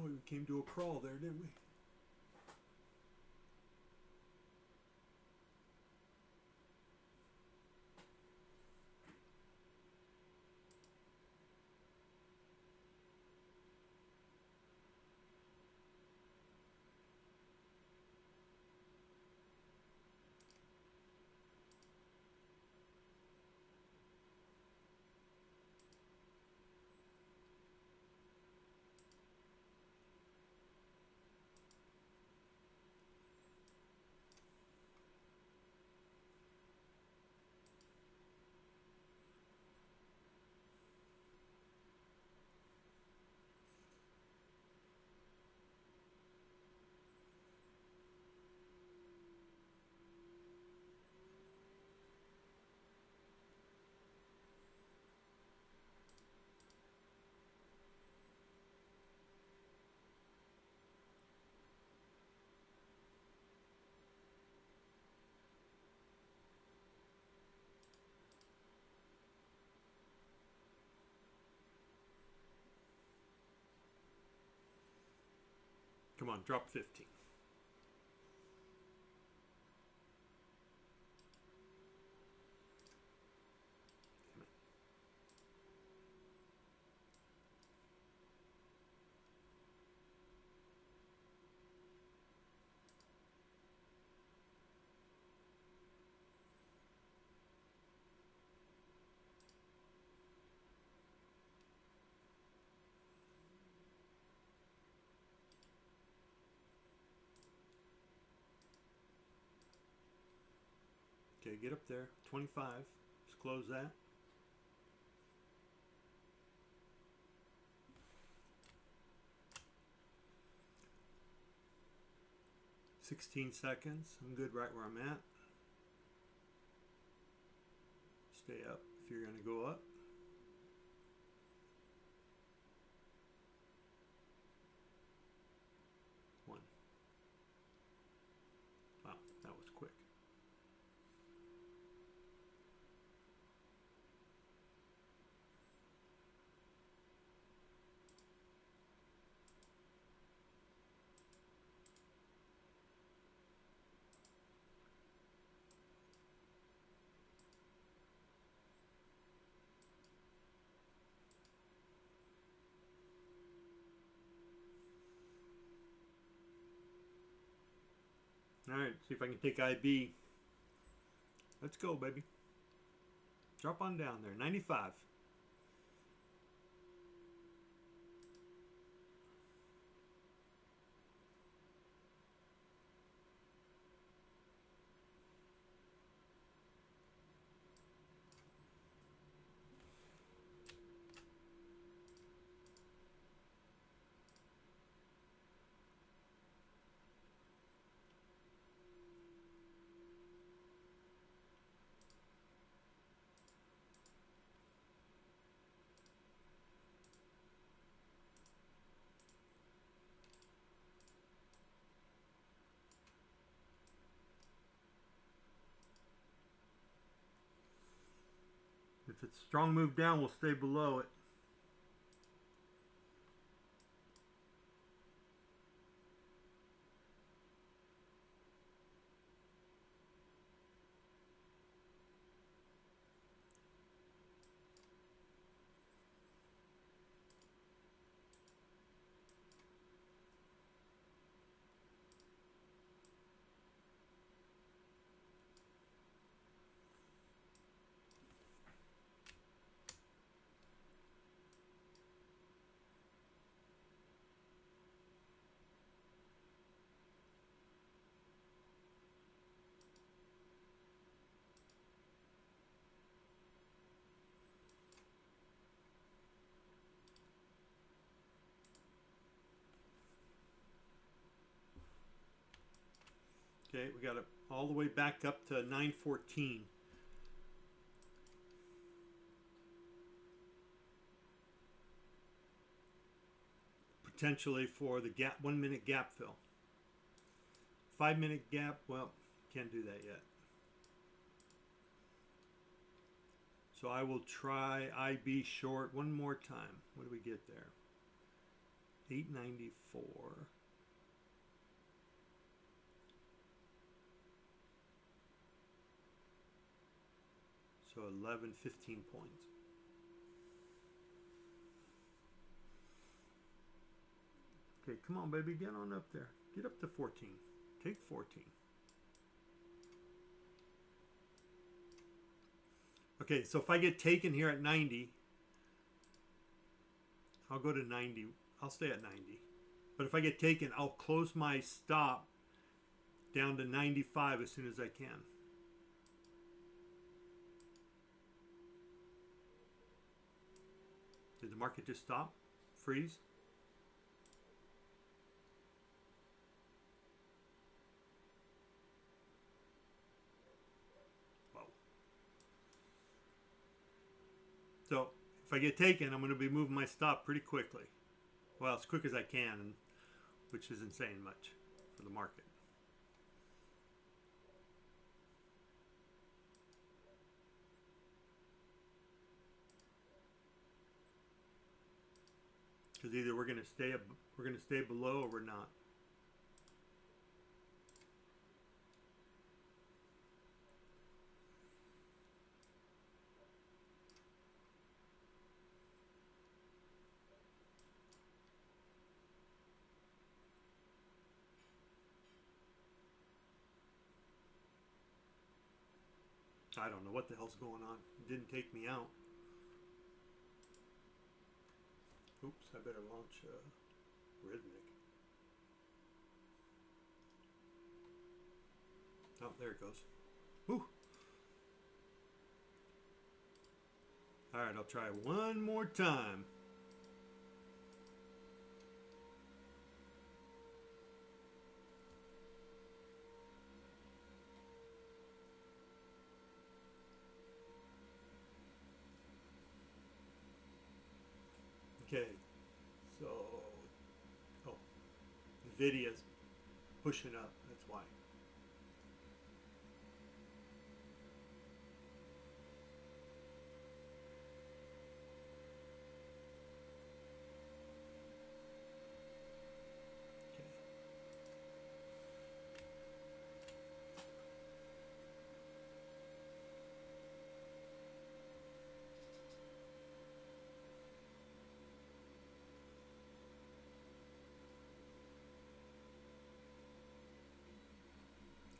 Oh, we came to a crawl there, didn't we? Come on, drop 15. Okay, get up there. 25. Let's close that. $16 seconds. I'm good right where I'm at. Stay up if you're going to go up. One. Wow, that was quick. Alright, see if I can take IB. Let's go, baby. Drop on down there. 95. If it's a strong move down, we'll stay below it. Okay, we got it all the way back up to 914. Potentially for the gap, 1 minute gap fill. 5 minute gap, well, can't do that yet. So I will try IB short one more time. What do we get there? 894. So 11, 15 points. Okay, come on, baby, get on up there. Get up to 14. Take 14. Okay, so if I get taken here at 90, I'll go to 90. I'll stay at 90. But if I get taken, I'll close my stop down to 95 as soon as I can. Did the market just stop? Freeze? Whoa. So if I get taken, I'm going to be moving my stop pretty quickly. Well, as quick as I can, which isn't saying much for the market. Because either we're going to stay below or we're not. I don't know what the hell's going on. It didn't take me out. Oops, I better launch Rhythmic. Oh, there it goes. Whew. All right, I'll try one more time. Okay, so, oh, NVIDIA's pushing up, that's why.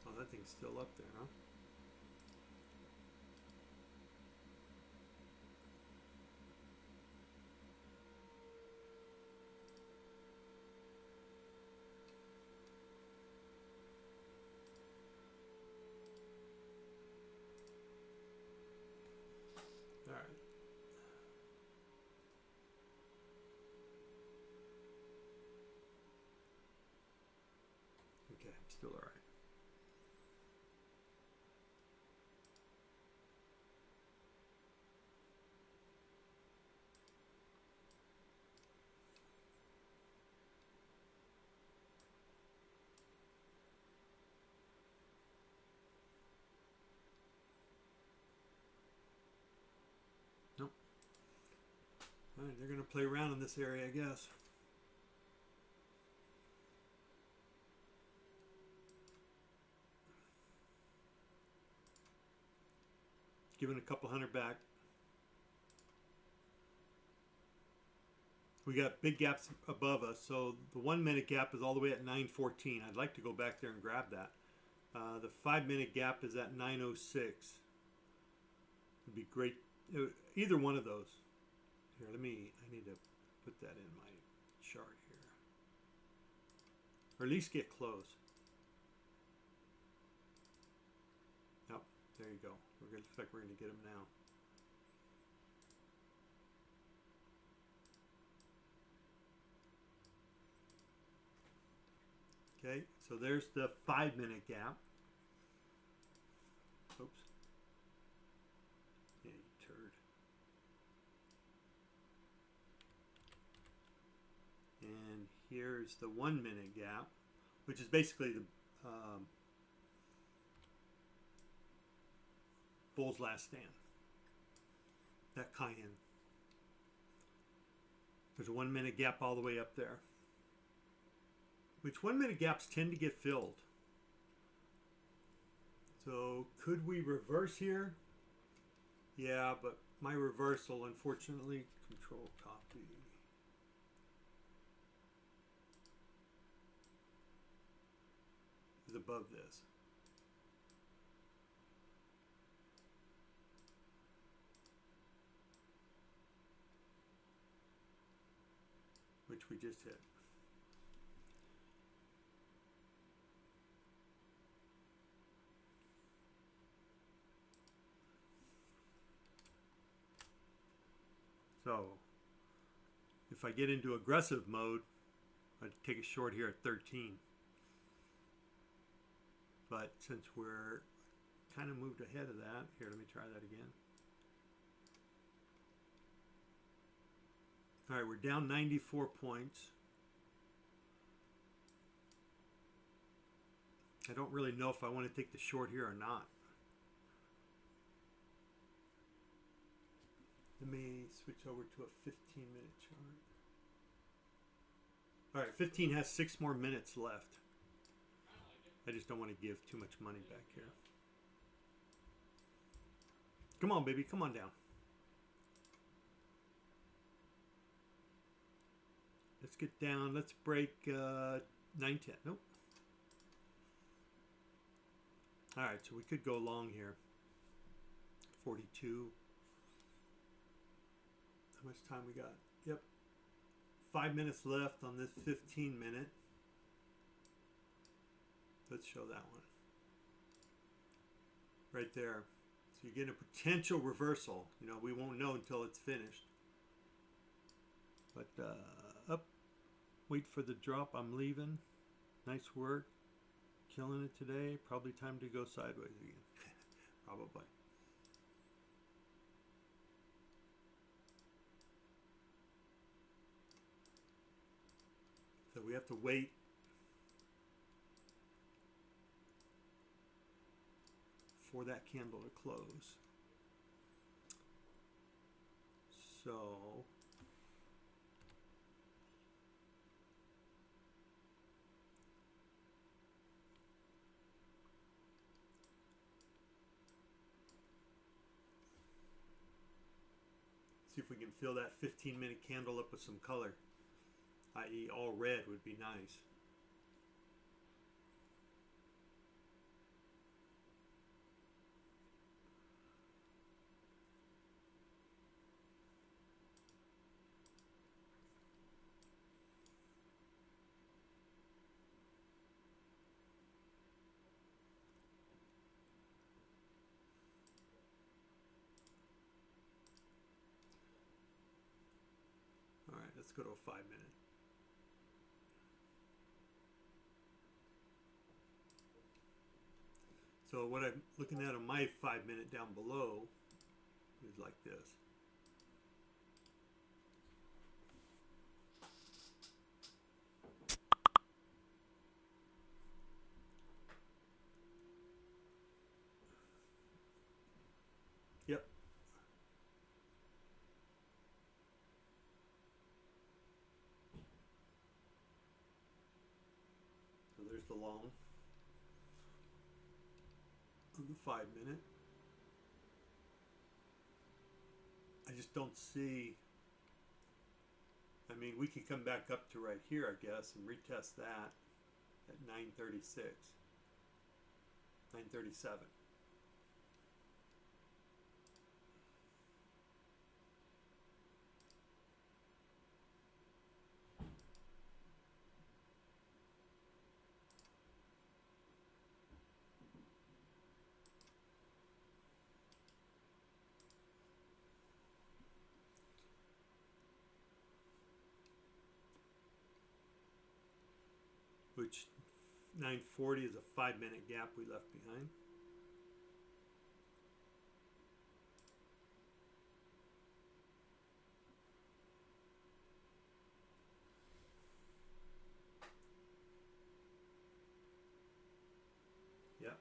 Oh, that thing's still up there, huh? All right. Okay, still all right. Nope. All right, they're going to play around in this area, I guess. Giving a couple hundred back. We got big gaps above us, so the 1 minute gap is all the way at 914. I'd like to go back there and grab that. The 5 minute gap is at 906. It'd be great. Either one of those. Here, I need to put that in my chart here. Or at least get close. Yep, there you go. Looks like we're going to get them now. Okay, so there's the 5-minute gap. Oops. Yeah, you turd. And here's the 1-minute gap, which is basically the bull's last stand. That cayenne. There's a 1-minute gap all the way up there, which 1-minute gaps tend to get filled. So could we reverse here? Yeah, but my reversal, unfortunately, control copy. Is above this. Which we just hit. So if I get into aggressive mode, I'd take a short here at 13. But since we're kind of moved ahead of that, here, let me try that again. All right, we're down 94 points. I don't really know if I want to take the short here or not. Let me switch over to a 15-minute chart. All right, 15 has 6 more minutes left. I just don't want to give too much money back here. Come on, baby, come on down. Let's get down. Let's break 9-10. Nope. All right, so we could go long here. 42. How much time we got? Yep. 5 minutes left on this 15-minute. Let's show that one. Right there. So you get a potential reversal. You know, we won't know until it's finished. But up. Wait for the drop. I'm leaving. Nice work. Killing it today. Probably time to go sideways again. Probably. So we have to wait for that candle to close. So see if we can fill that 15-minute candle up with some color, i.e. all red would be nice. All right, let's go to a 5-minute. So what I'm looking at on my 5-minute down below is like this. Yep. So there's the long on the 5-minute. I just don't see, I mean, we could come back up to right here, I guess, and retest that at 936, 937. Which 940 is a 5-minute gap we left behind. Yep.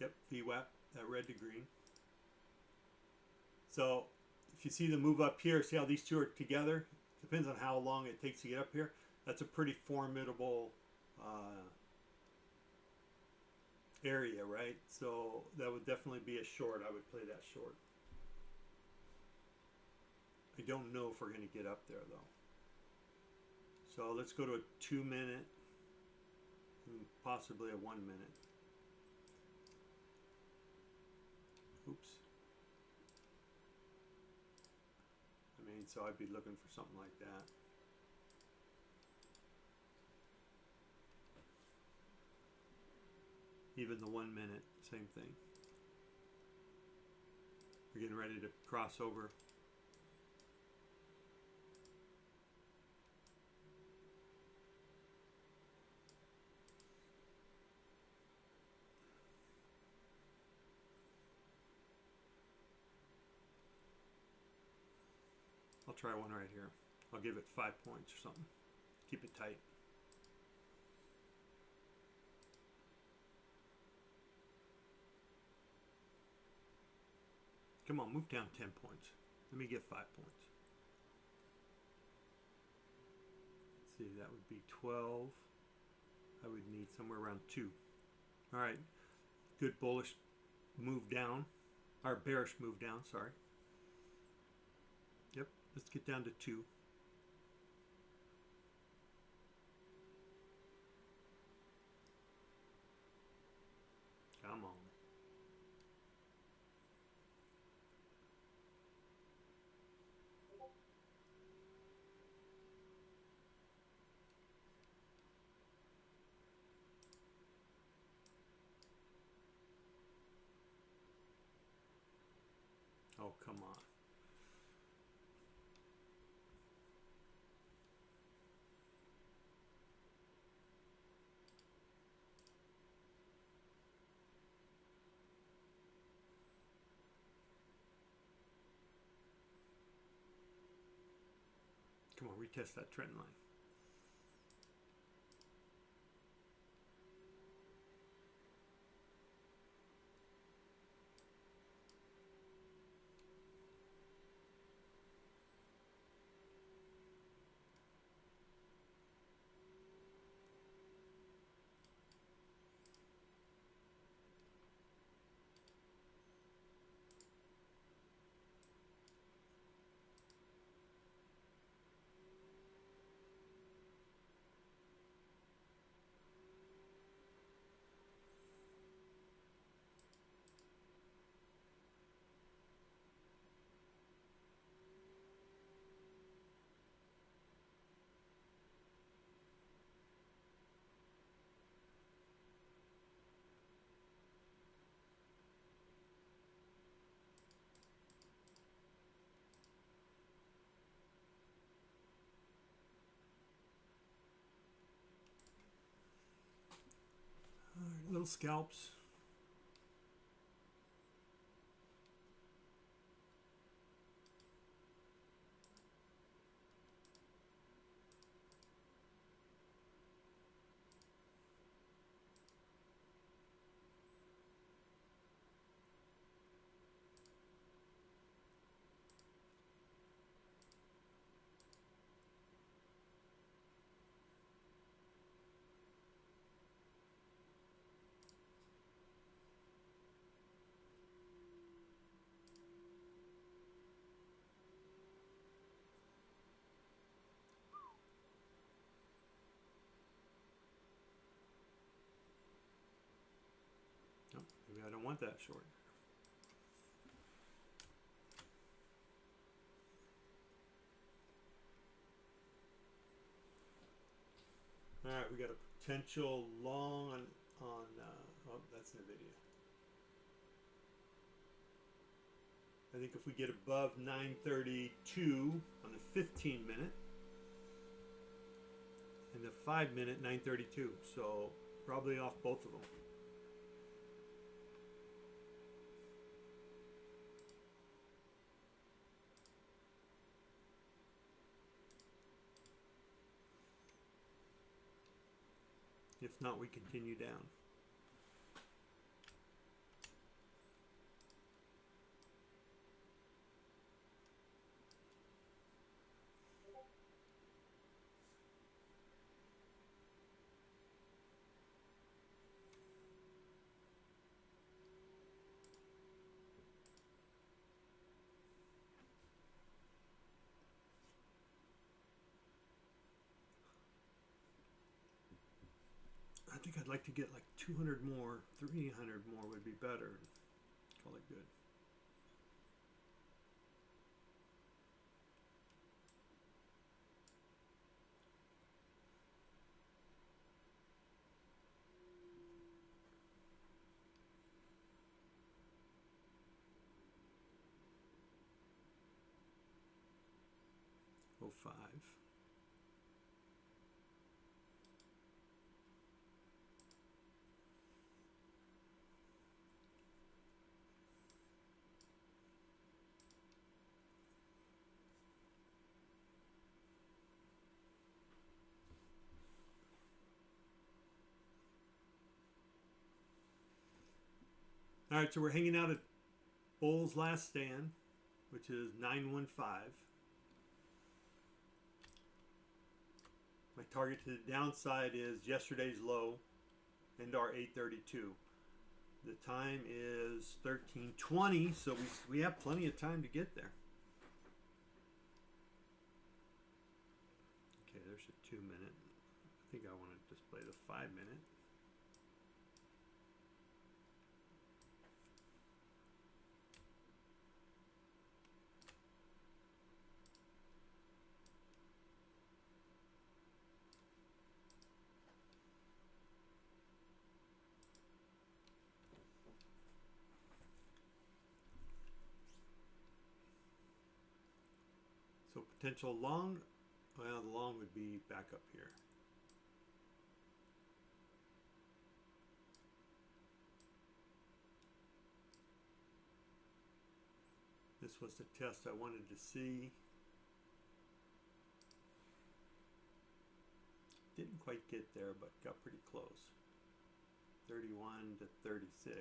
Yep, VWAP, that red to green. So if you see the move up here, see how these two are together? Depends on how long it takes to get up here. That's a pretty formidable area, right? So that would definitely be a short. I would play that short. I don't know if we're going to get up there though. So let's go to a 2-minute and possibly a 1-minute. Oops. I mean, so I'd be looking for something like that. Even the 1-minute, same thing. We're getting ready to cross over. I'll try one right here. I'll give it 5 points or something. Keep it tight. Come on, move down 10 points. Let me get 5 points. Let's see, that would be 12. I would need somewhere around 2. All right, good bullish move down, or bearish move down, sorry. Yep, let's get down to 2. Come on. Oh, come on. Come on, retest that trend line. All right, little scalps. Oh, maybe I don't want that short. All right, we got a potential long on oh, that's NVIDIA. I think if we get above 932 on the 15-minute, and the 5 minute 932. So probably off both of them. If not, we continue down. I think I'd like to get like 200 more, 300 more would be better. Call it good. Oh, 05. All right, so we're hanging out at Bull's last stand, which is 915. My target to the downside is yesterday's low and our 832. The time is 13:20, so we have plenty of time to get there. Okay, there's a 2 minute. I think I want to display the 5 minute. So potential long, well, the long would be back up here. This was the test I wanted to see. Didn't quite get there, but got pretty close. 31 to 36.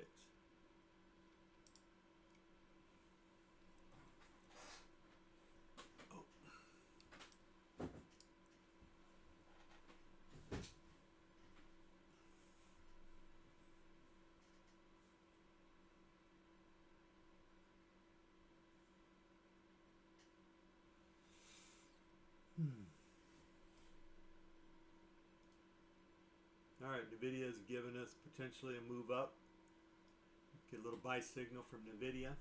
All right, NVIDIA has given us potentially a move up. Get a little buy signal from NVIDIA.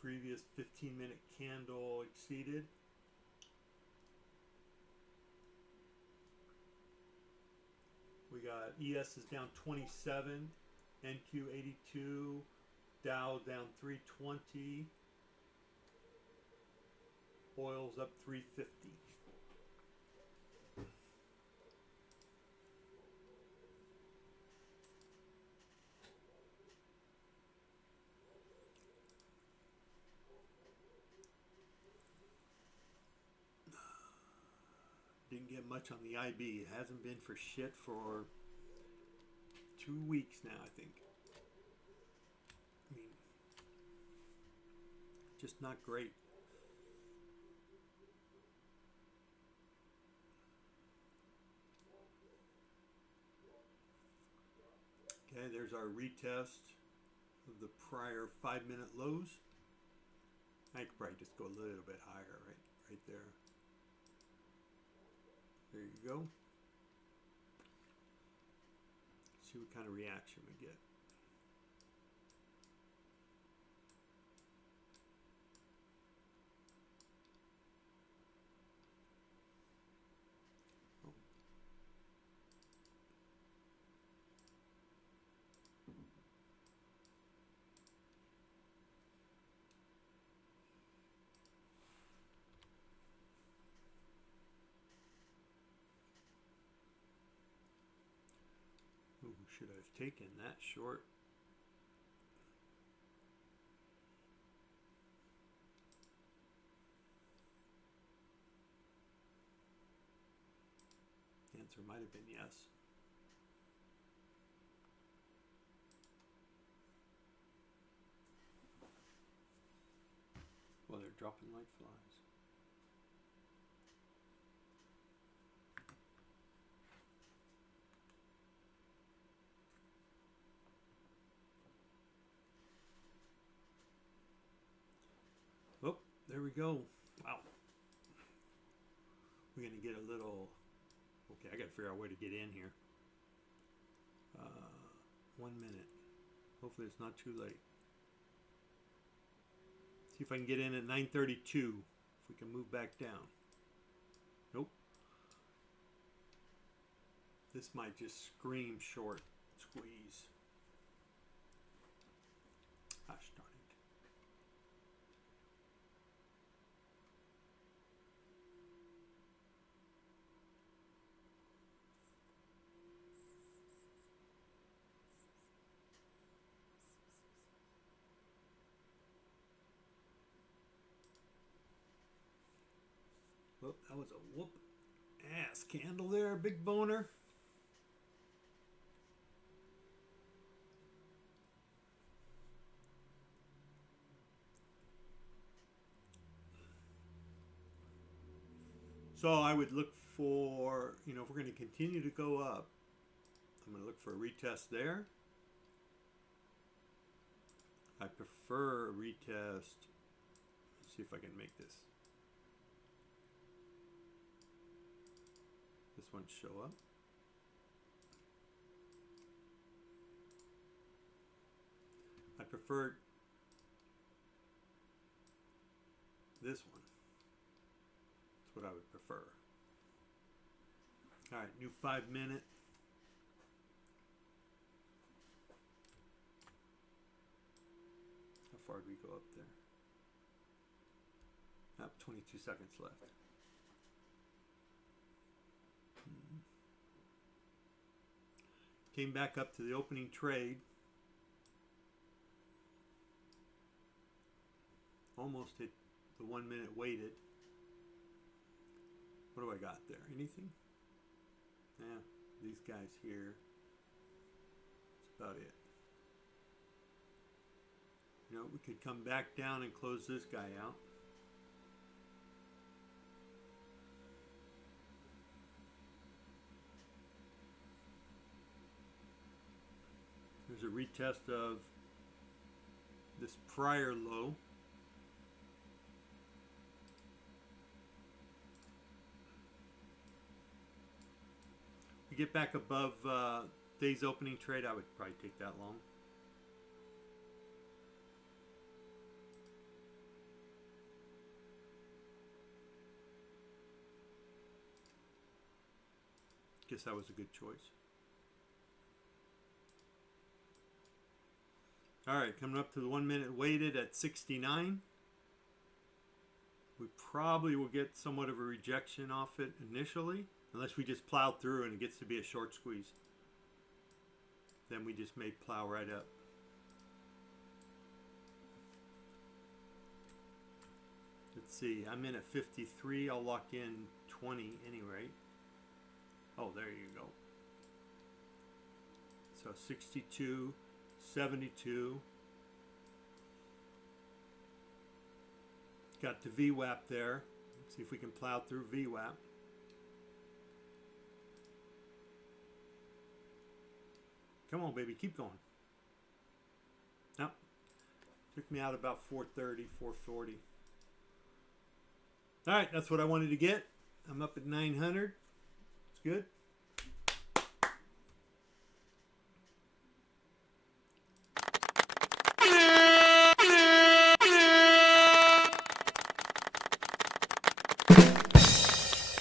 Previous 15-minute candle exceeded. We got ES is down 27, NQ 82, Dow down 320, oil's up 350. Didn't get much on the IB. It hasn't been for shit for 2 weeks now, I think. I mean, just not great. Okay, there's our retest of the prior 5-minute lows. I could probably just go a little bit higher, right there. There you go. See what kind of reaction we get. Ooh, should I have taken that short? The answer might have been yes. Well, they're dropping like flies. Oh, there we go. Wow. We're going to get a little... Okay, I got to figure out where to get in here. 1 minute. Hopefully it's not too late. See if I can get in at 9:32. If we can move back down. Nope. This might just scream short squeeze. Gosh darn it. Whoop, that was a whoop ass candle there, big boner. So I would look for, if we're going to continue to go up, I'm going to look for a retest there. I prefer a retest. Let's see if I can make this one show up. I prefer this one. That's what I would prefer. All right, new 5 minute. How far did we go up there? Up 22 seconds left. Came back up to the opening trade. Almost hit the 1 minute weighted. What do I got there? Anything? Yeah, these guys here. That's about it. We could come back down and close this guy out. There's a retest of this prior low. To get back above day's opening trade, I would probably take that long. Guess that was a good choice. All right, coming up to the 1 minute weighted at 69. We probably will get somewhat of a rejection off it initially, unless we just plow through and it gets to be a short squeeze. Then we just may plow right up. Let's see, I'm in at 53. I'll lock in 20 anyway. Oh, there you go. So 62. 72. Got the VWAP there. Let's see if we can plow through VWAP. Come on, baby, keep going. Nope. Took me out about 430, 440. All right, that's what I wanted to get. I'm up at 900. It's good.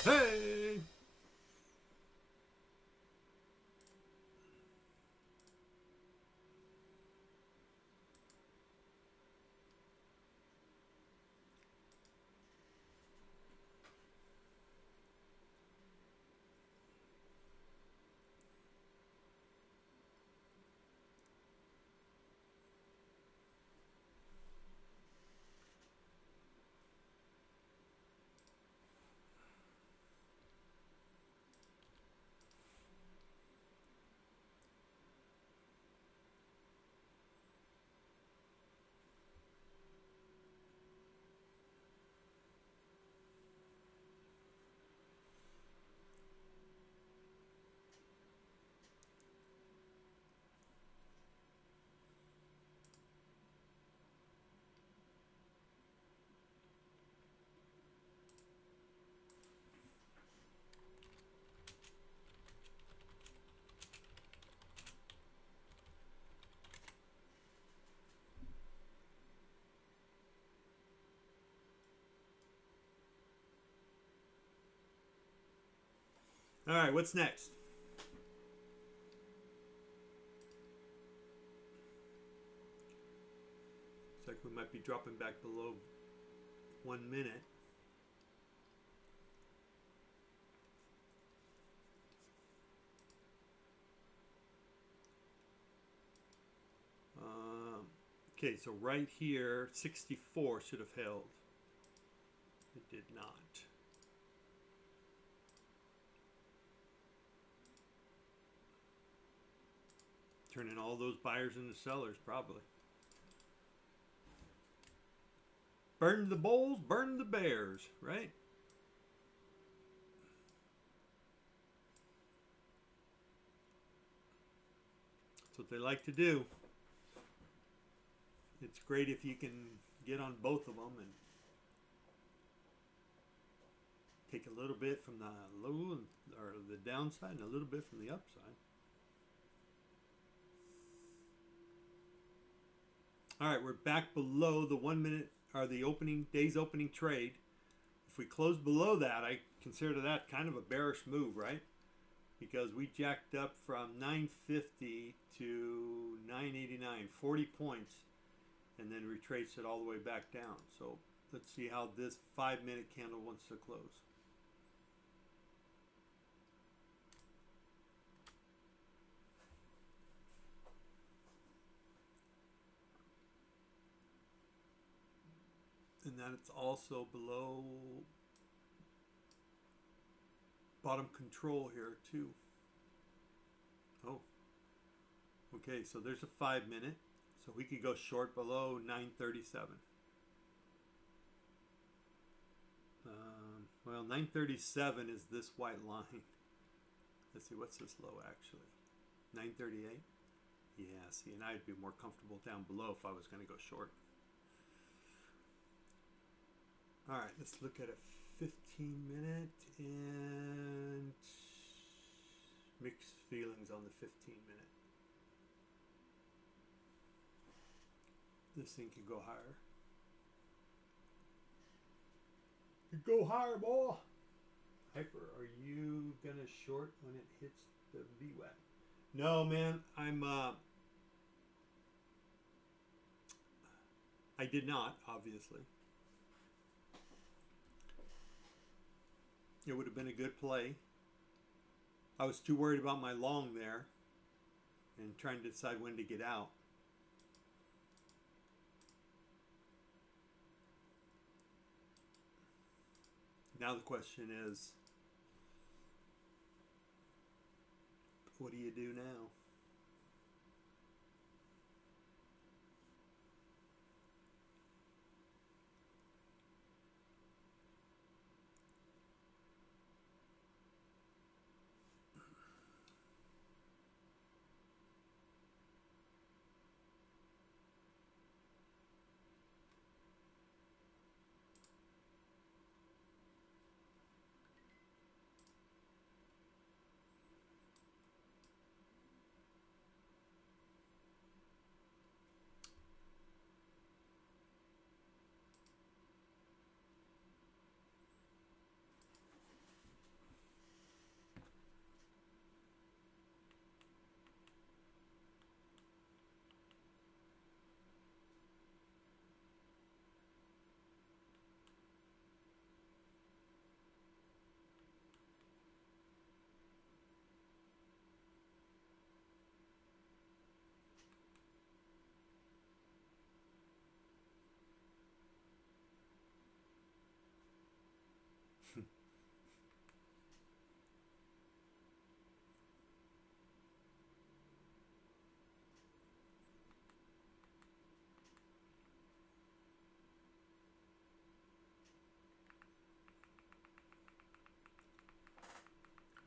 Hey! All right, what's next? Looks like we might be dropping back below 1 minute. Okay, so right here, 64 should have held. It did not. Turning all those buyers into sellers, probably. Burn the bulls, burn the bears, right? That's what they like to do. It's great if you can get on both of them and take a little bit from the low or the downside and a little bit from the upside. All right, we're back below the 1 minute or the day's opening trade. If we close below that, I consider that kind of a bearish move, right? Because we jacked up from 950 to 989, 40 points, and then retraced it all the way back down. So let's see how this 5 minute candle wants to close. And then it's also below bottom control here too. Oh, okay, so there's a 5 minute. So we could go short below 937. Well, 937 is this white line. Let's see, what's this low actually? 938? Yeah, see, and I'd be more comfortable down below if I was going to go short. All right, let's look at a 15 minute and mixed feelings on the 15 minute. This thing could go higher. Could go higher, boy. Hyper, are you gonna short when it hits the VWAP? No, man. I did not, obviously. It would have been a good play. I was too worried about my long there and trying to decide when to get out. Now the question is, what do you do now?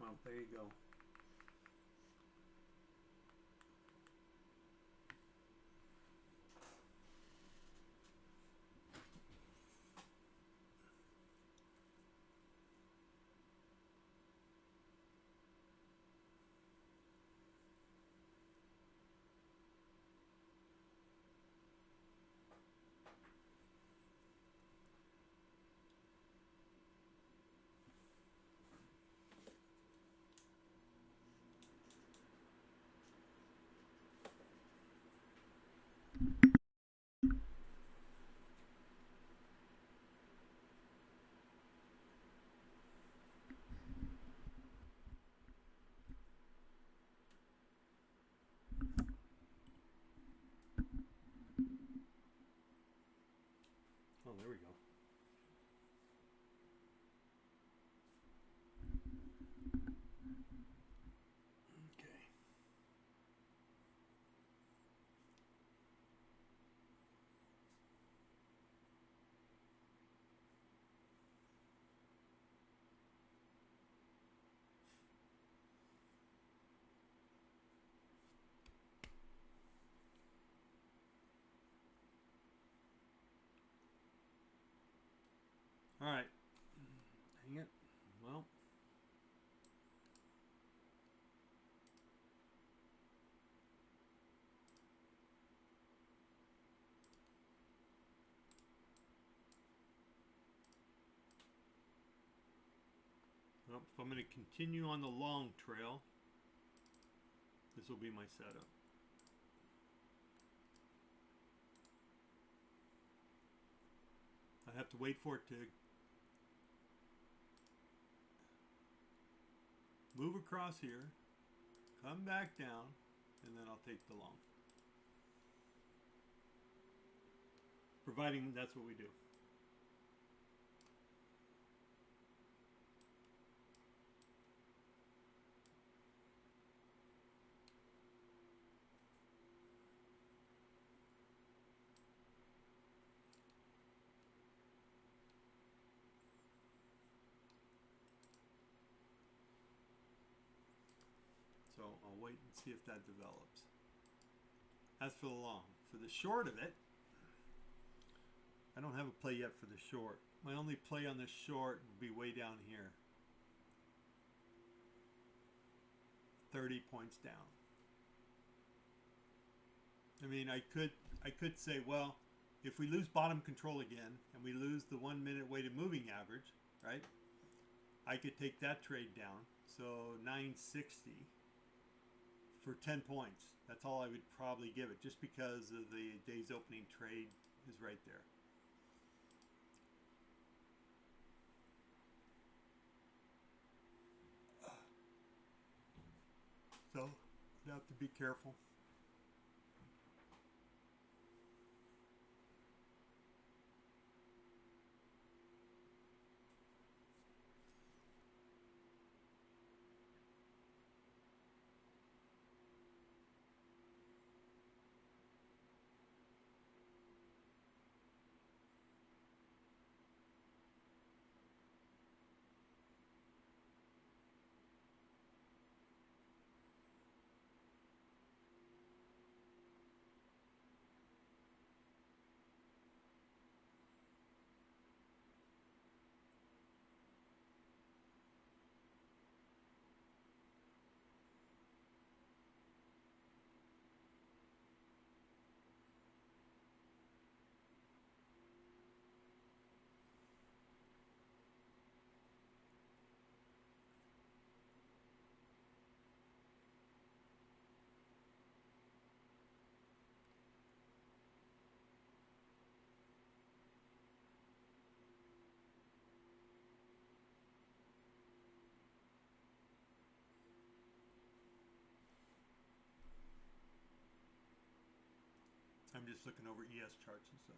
Well, there you go. All right. Hang it. Well. Well, if I'm going to continue on the long trail, this will be my setup. I have to wait for it to move across here, come back down, and then I'll take the long. Providing that's what we do. So I'll wait and see if that develops. As for the long, for the short of it, I don't have a play yet for the short. My only play on the short would be way down here. 30 points down. I mean, I could say, well, if we lose bottom control again and we lose the 1 minute weighted moving average, right? I could take that trade down. So 960 for 10 points. That's all I would probably give it, just because of the day's opening trade is right there. So you have to be careful. I'm just looking over ES charts and stuff.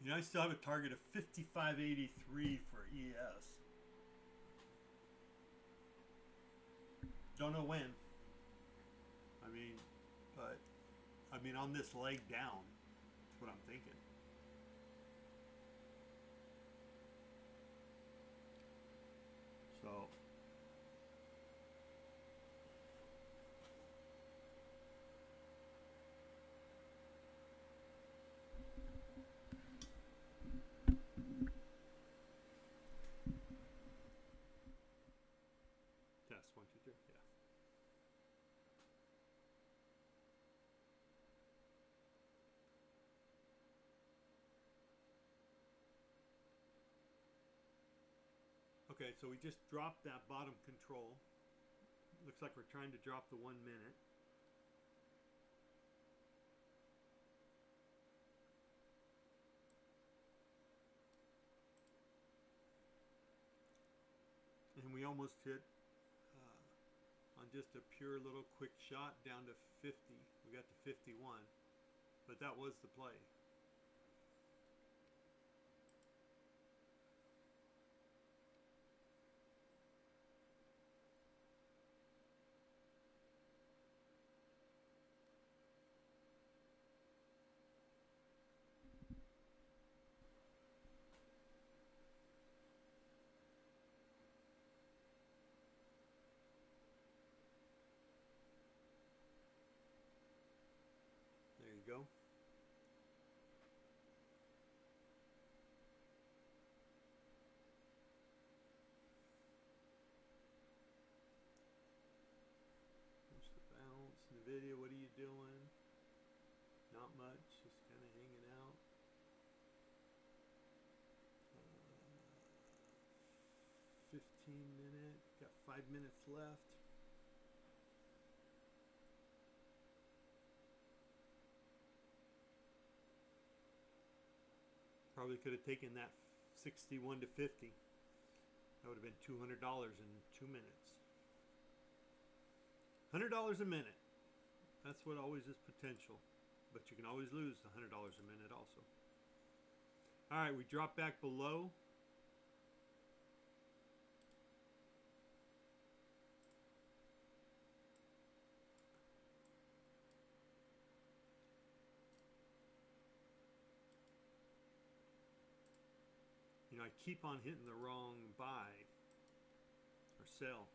You know, I still have a target of 55.83 for ES. Don't know when. I mean, on this leg down, that's what I'm thinking. So test 1, 2, 3, yeah. Okay, so we just dropped that bottom control. Looks like we're trying to drop the 1 minute. And we almost hit on just a pure little quick shot down to 50. We got to 51, but that was the play. you go. There's the bounce. NVIDIA, what are you doing? Not much, just kind of hanging out. 15-minute, got 5 minutes left. Probably could have taken that 61 to 50. That would have been $200 in 2 minutes. $100 a minute. That's what always is potential. But you can always lose the $100 a minute also. Alright, we drop back below. You know, I keep on hitting the wrong buy or sell.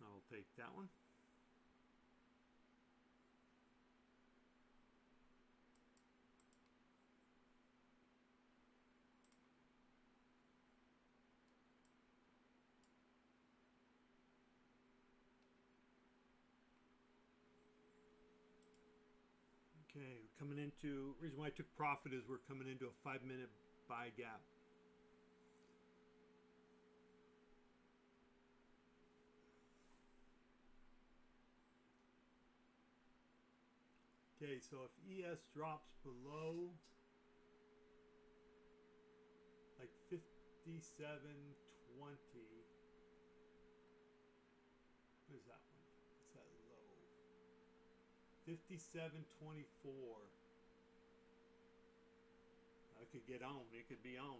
I'll take that one. Okay, coming into, reason why I took profit is we're coming into a 5-minute buy gap. Okay, so if ES drops below like 57.20, what is that one? What's that low? 57.24. I could get on. It could be on.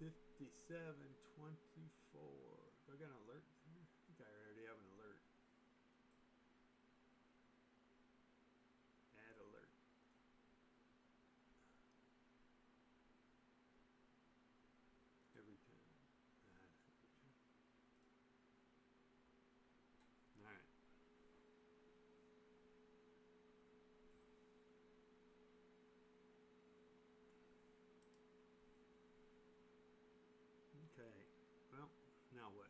$57.24. Do I got an alert there? I think I already have an alert. Add alert. Every time. Alright. Okay. Well, now what?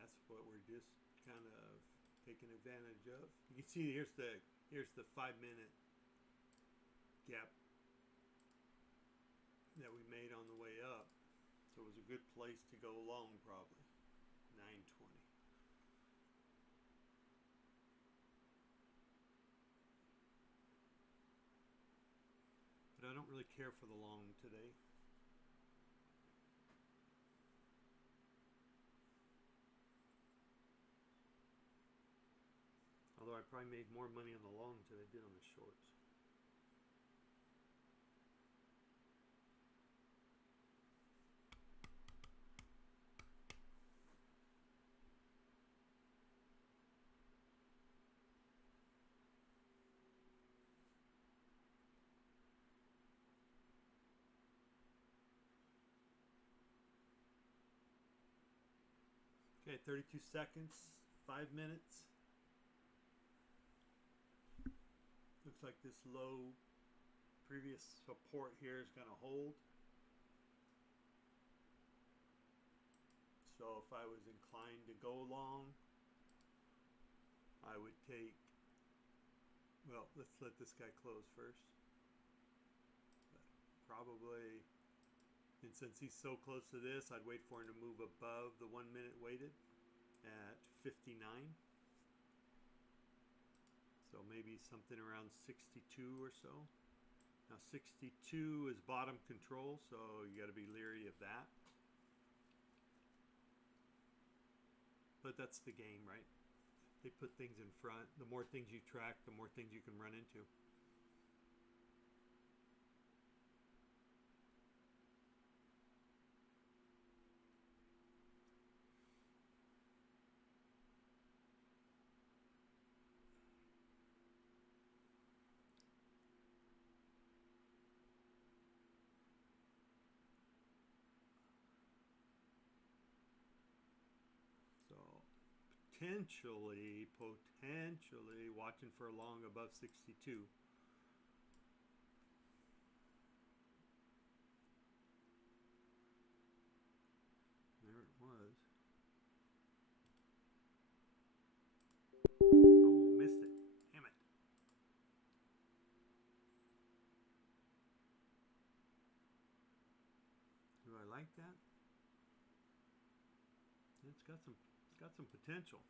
That's what we're just kind of taking advantage of. You can see here's the 5-minute gap that we made on the way up. So it was a good place to go long, probably. 920. But I don't really care for the long today. Although I probably made more money on the longs than I did on the shorts. Okay, 32 seconds, 5 minutes. Looks like this low previous support here is going to hold. So if I was inclined to go long, I would take, well, let's let this guy close first. But probably, and since he's so close to this, I'd wait for him to move above the 1 minute weighted at 59. So maybe something around 62 or so. Now 62 is bottom control, so you got to be leery of that. But that's the game, right? They put things in front. The more things you track, the more things you can run into. So potentially watching for a long above 62. There it was. Oh, missed it. Damn it. Do I like that? It's got some potential.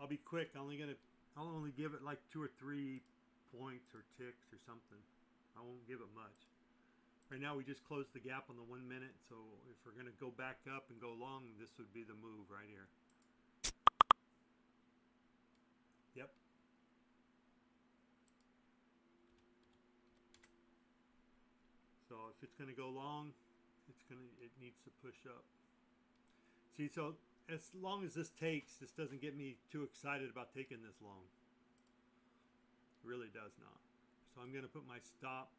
I'll be quick. I'll only give it like 2 or 3 points or ticks or something. I won't give it much. Right now we just closed the gap on the 1 minute, so if we're going to go back up and go long, this would be the move right here. Yep. So if it's going to go long, it needs to push up. See, so as long as this takes, this doesn't get me too excited about taking this long. It really does not. So I'm going to put my stop.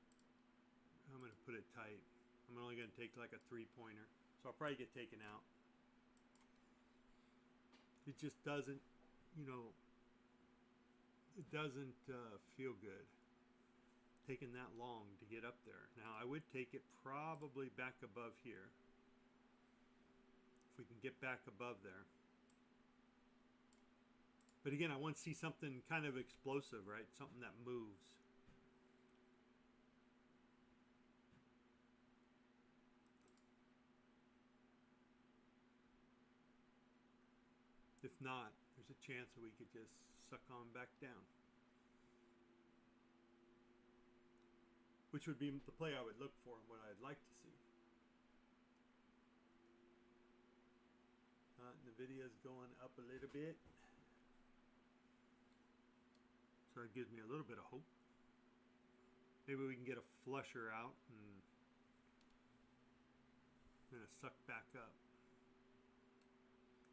I'm going to put it tight. I'm only going to take like a 3-pointer. So I'll probably get taken out. It just doesn't, you know, it doesn't feel good taking that long to get up there. Now I would take it probably back above here. If we can get back above there. But again, I want to see something kind of explosive, right? Something that moves. If not, there's a chance that we could just suck on back down. Which would be the play I would look for and what I'd like to see. Nvidia's going up a little bit. So that gives me a little bit of hope. Maybe we can get a flusher out and then a suck back up.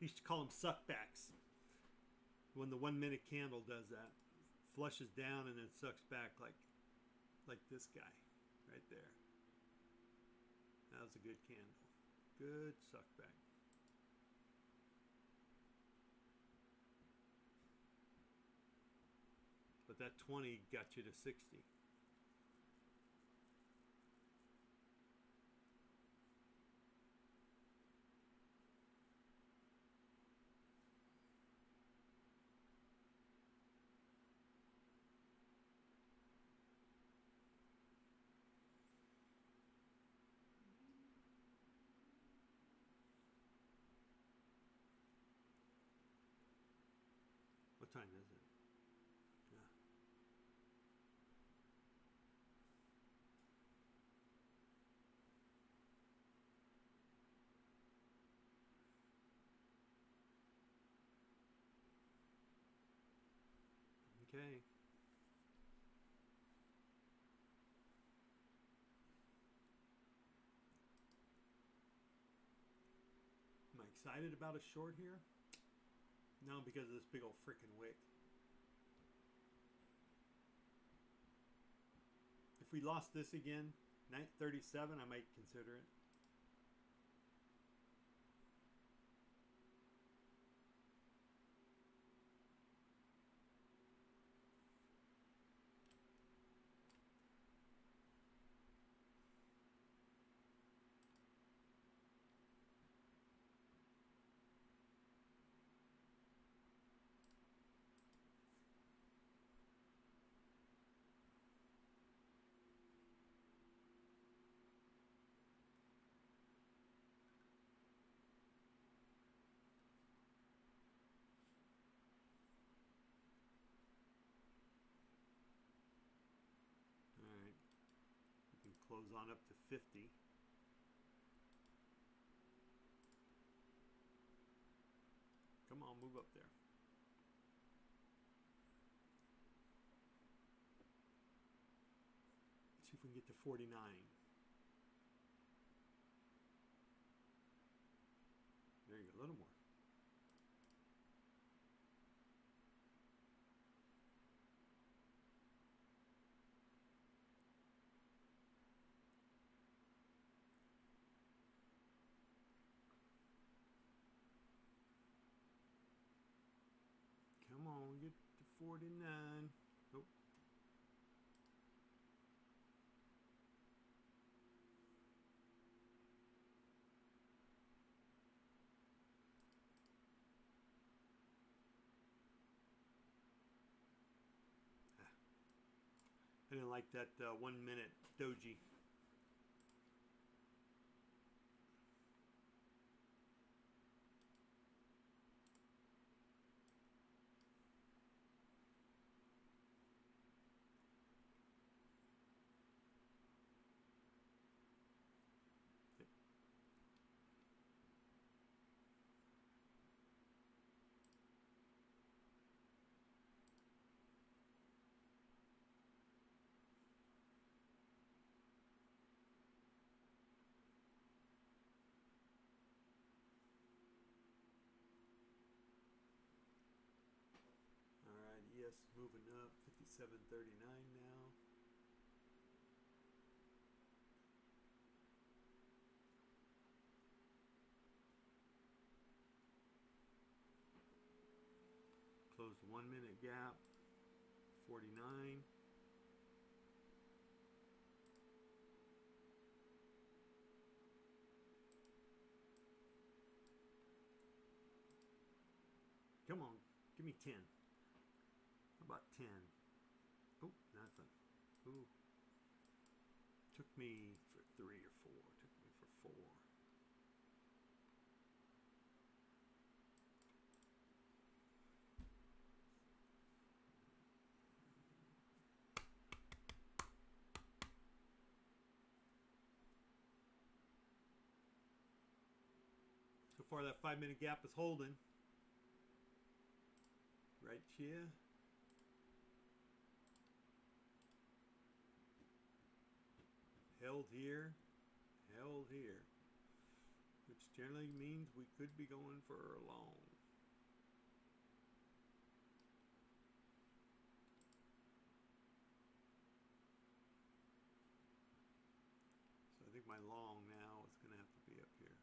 Used to call them suckbacks. When the 1 minute candle does that, flushes down and then sucks back like this guy right there. That was a good candle. Good suck back. But that 20 got you to 60. What time is it? Yeah. Okay. Am I excited about a short here? No, because of this big old freaking wick. If we lost this again, 37, I might consider it. Close on up to 50. Come on, move up there. Let's see if we can get to 49. There you go, a little more. Come on, get to 49. Nope. I didn't like that 1 minute doji. Yes, moving up, 57.39 now. Close the 1 minute gap, 49. Come on, give me 10. How about 10? Oh, nothing. Ooh. Took me for 3 or 4. Took me for 4. So far that 5 minute gap is holding. Right here. Held here, held here, which generally means we could be going for a long. So I think my long now is going to have to be up here.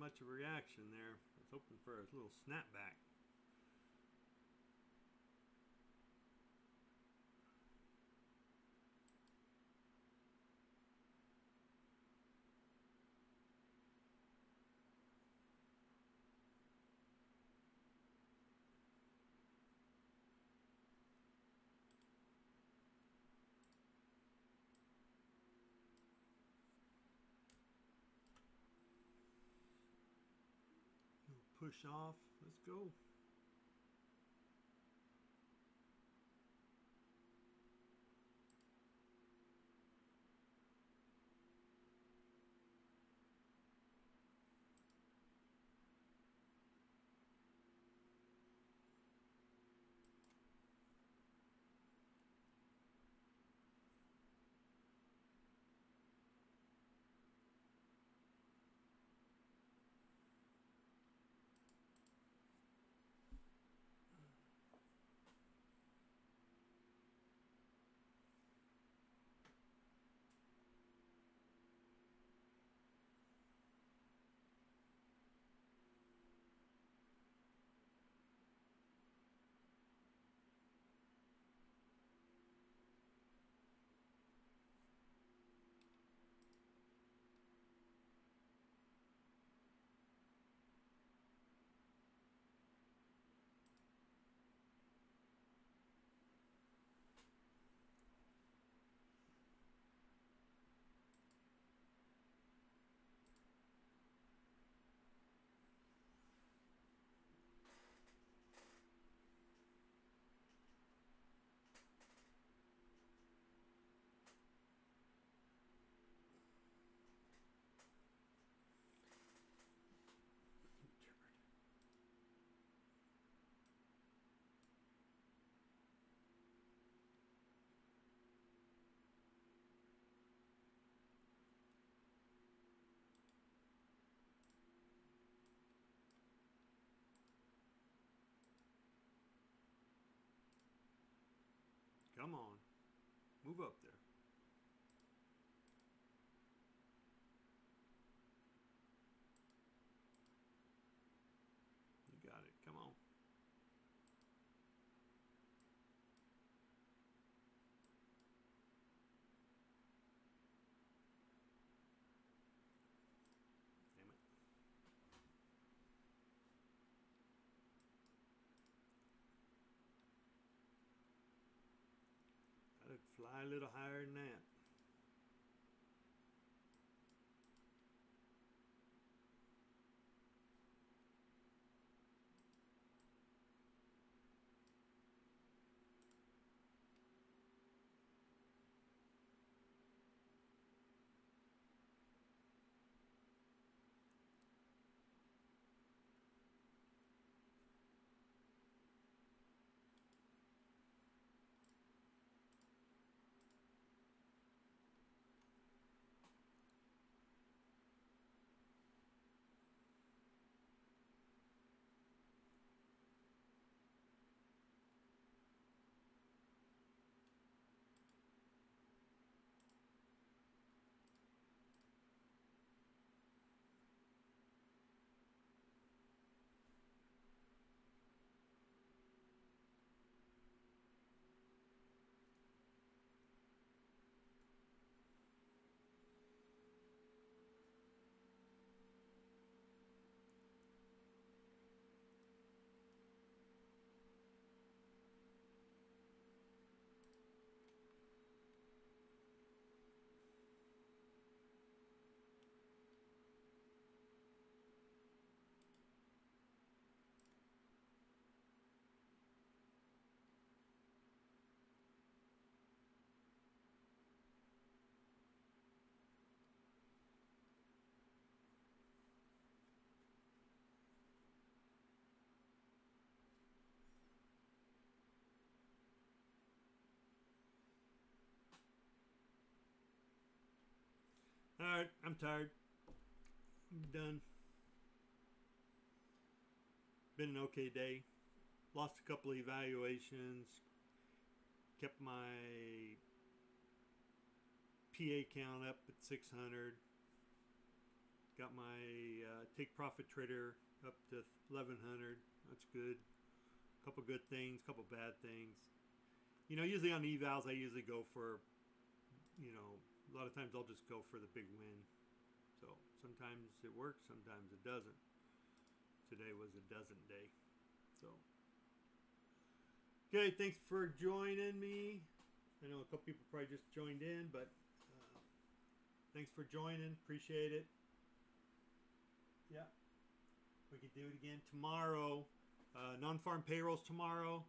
much of a reaction there. I was hoping for a little snapback. Push off. Let's go. Come on. Move up there. You got it. Come on. Damn it. Gotta fly a little higher than that. Alright, I'm tired. I'm done. Been an okay day. Lost a couple of evaluations. Kept my PA count up at 600. Got my take profit trader up to 1100. That's good. A couple good things, couple bad things. You know, usually on evals I usually go for, you know, a lot of times I'll just go for the big win. So sometimes it works, sometimes it doesn't. Today was a doesn't day. So okay, thanks for joining me. I know a couple people probably just joined in, but thanks for joining. Appreciate it. Yeah, we could do it again tomorrow. Non-farm payrolls tomorrow.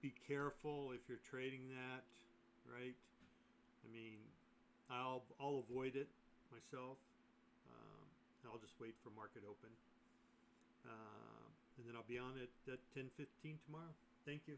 Be careful if you're trading that, right? I mean, I'll avoid it myself. I'll just wait for market open, and then I'll be on it at 10:15 tomorrow. Thank you.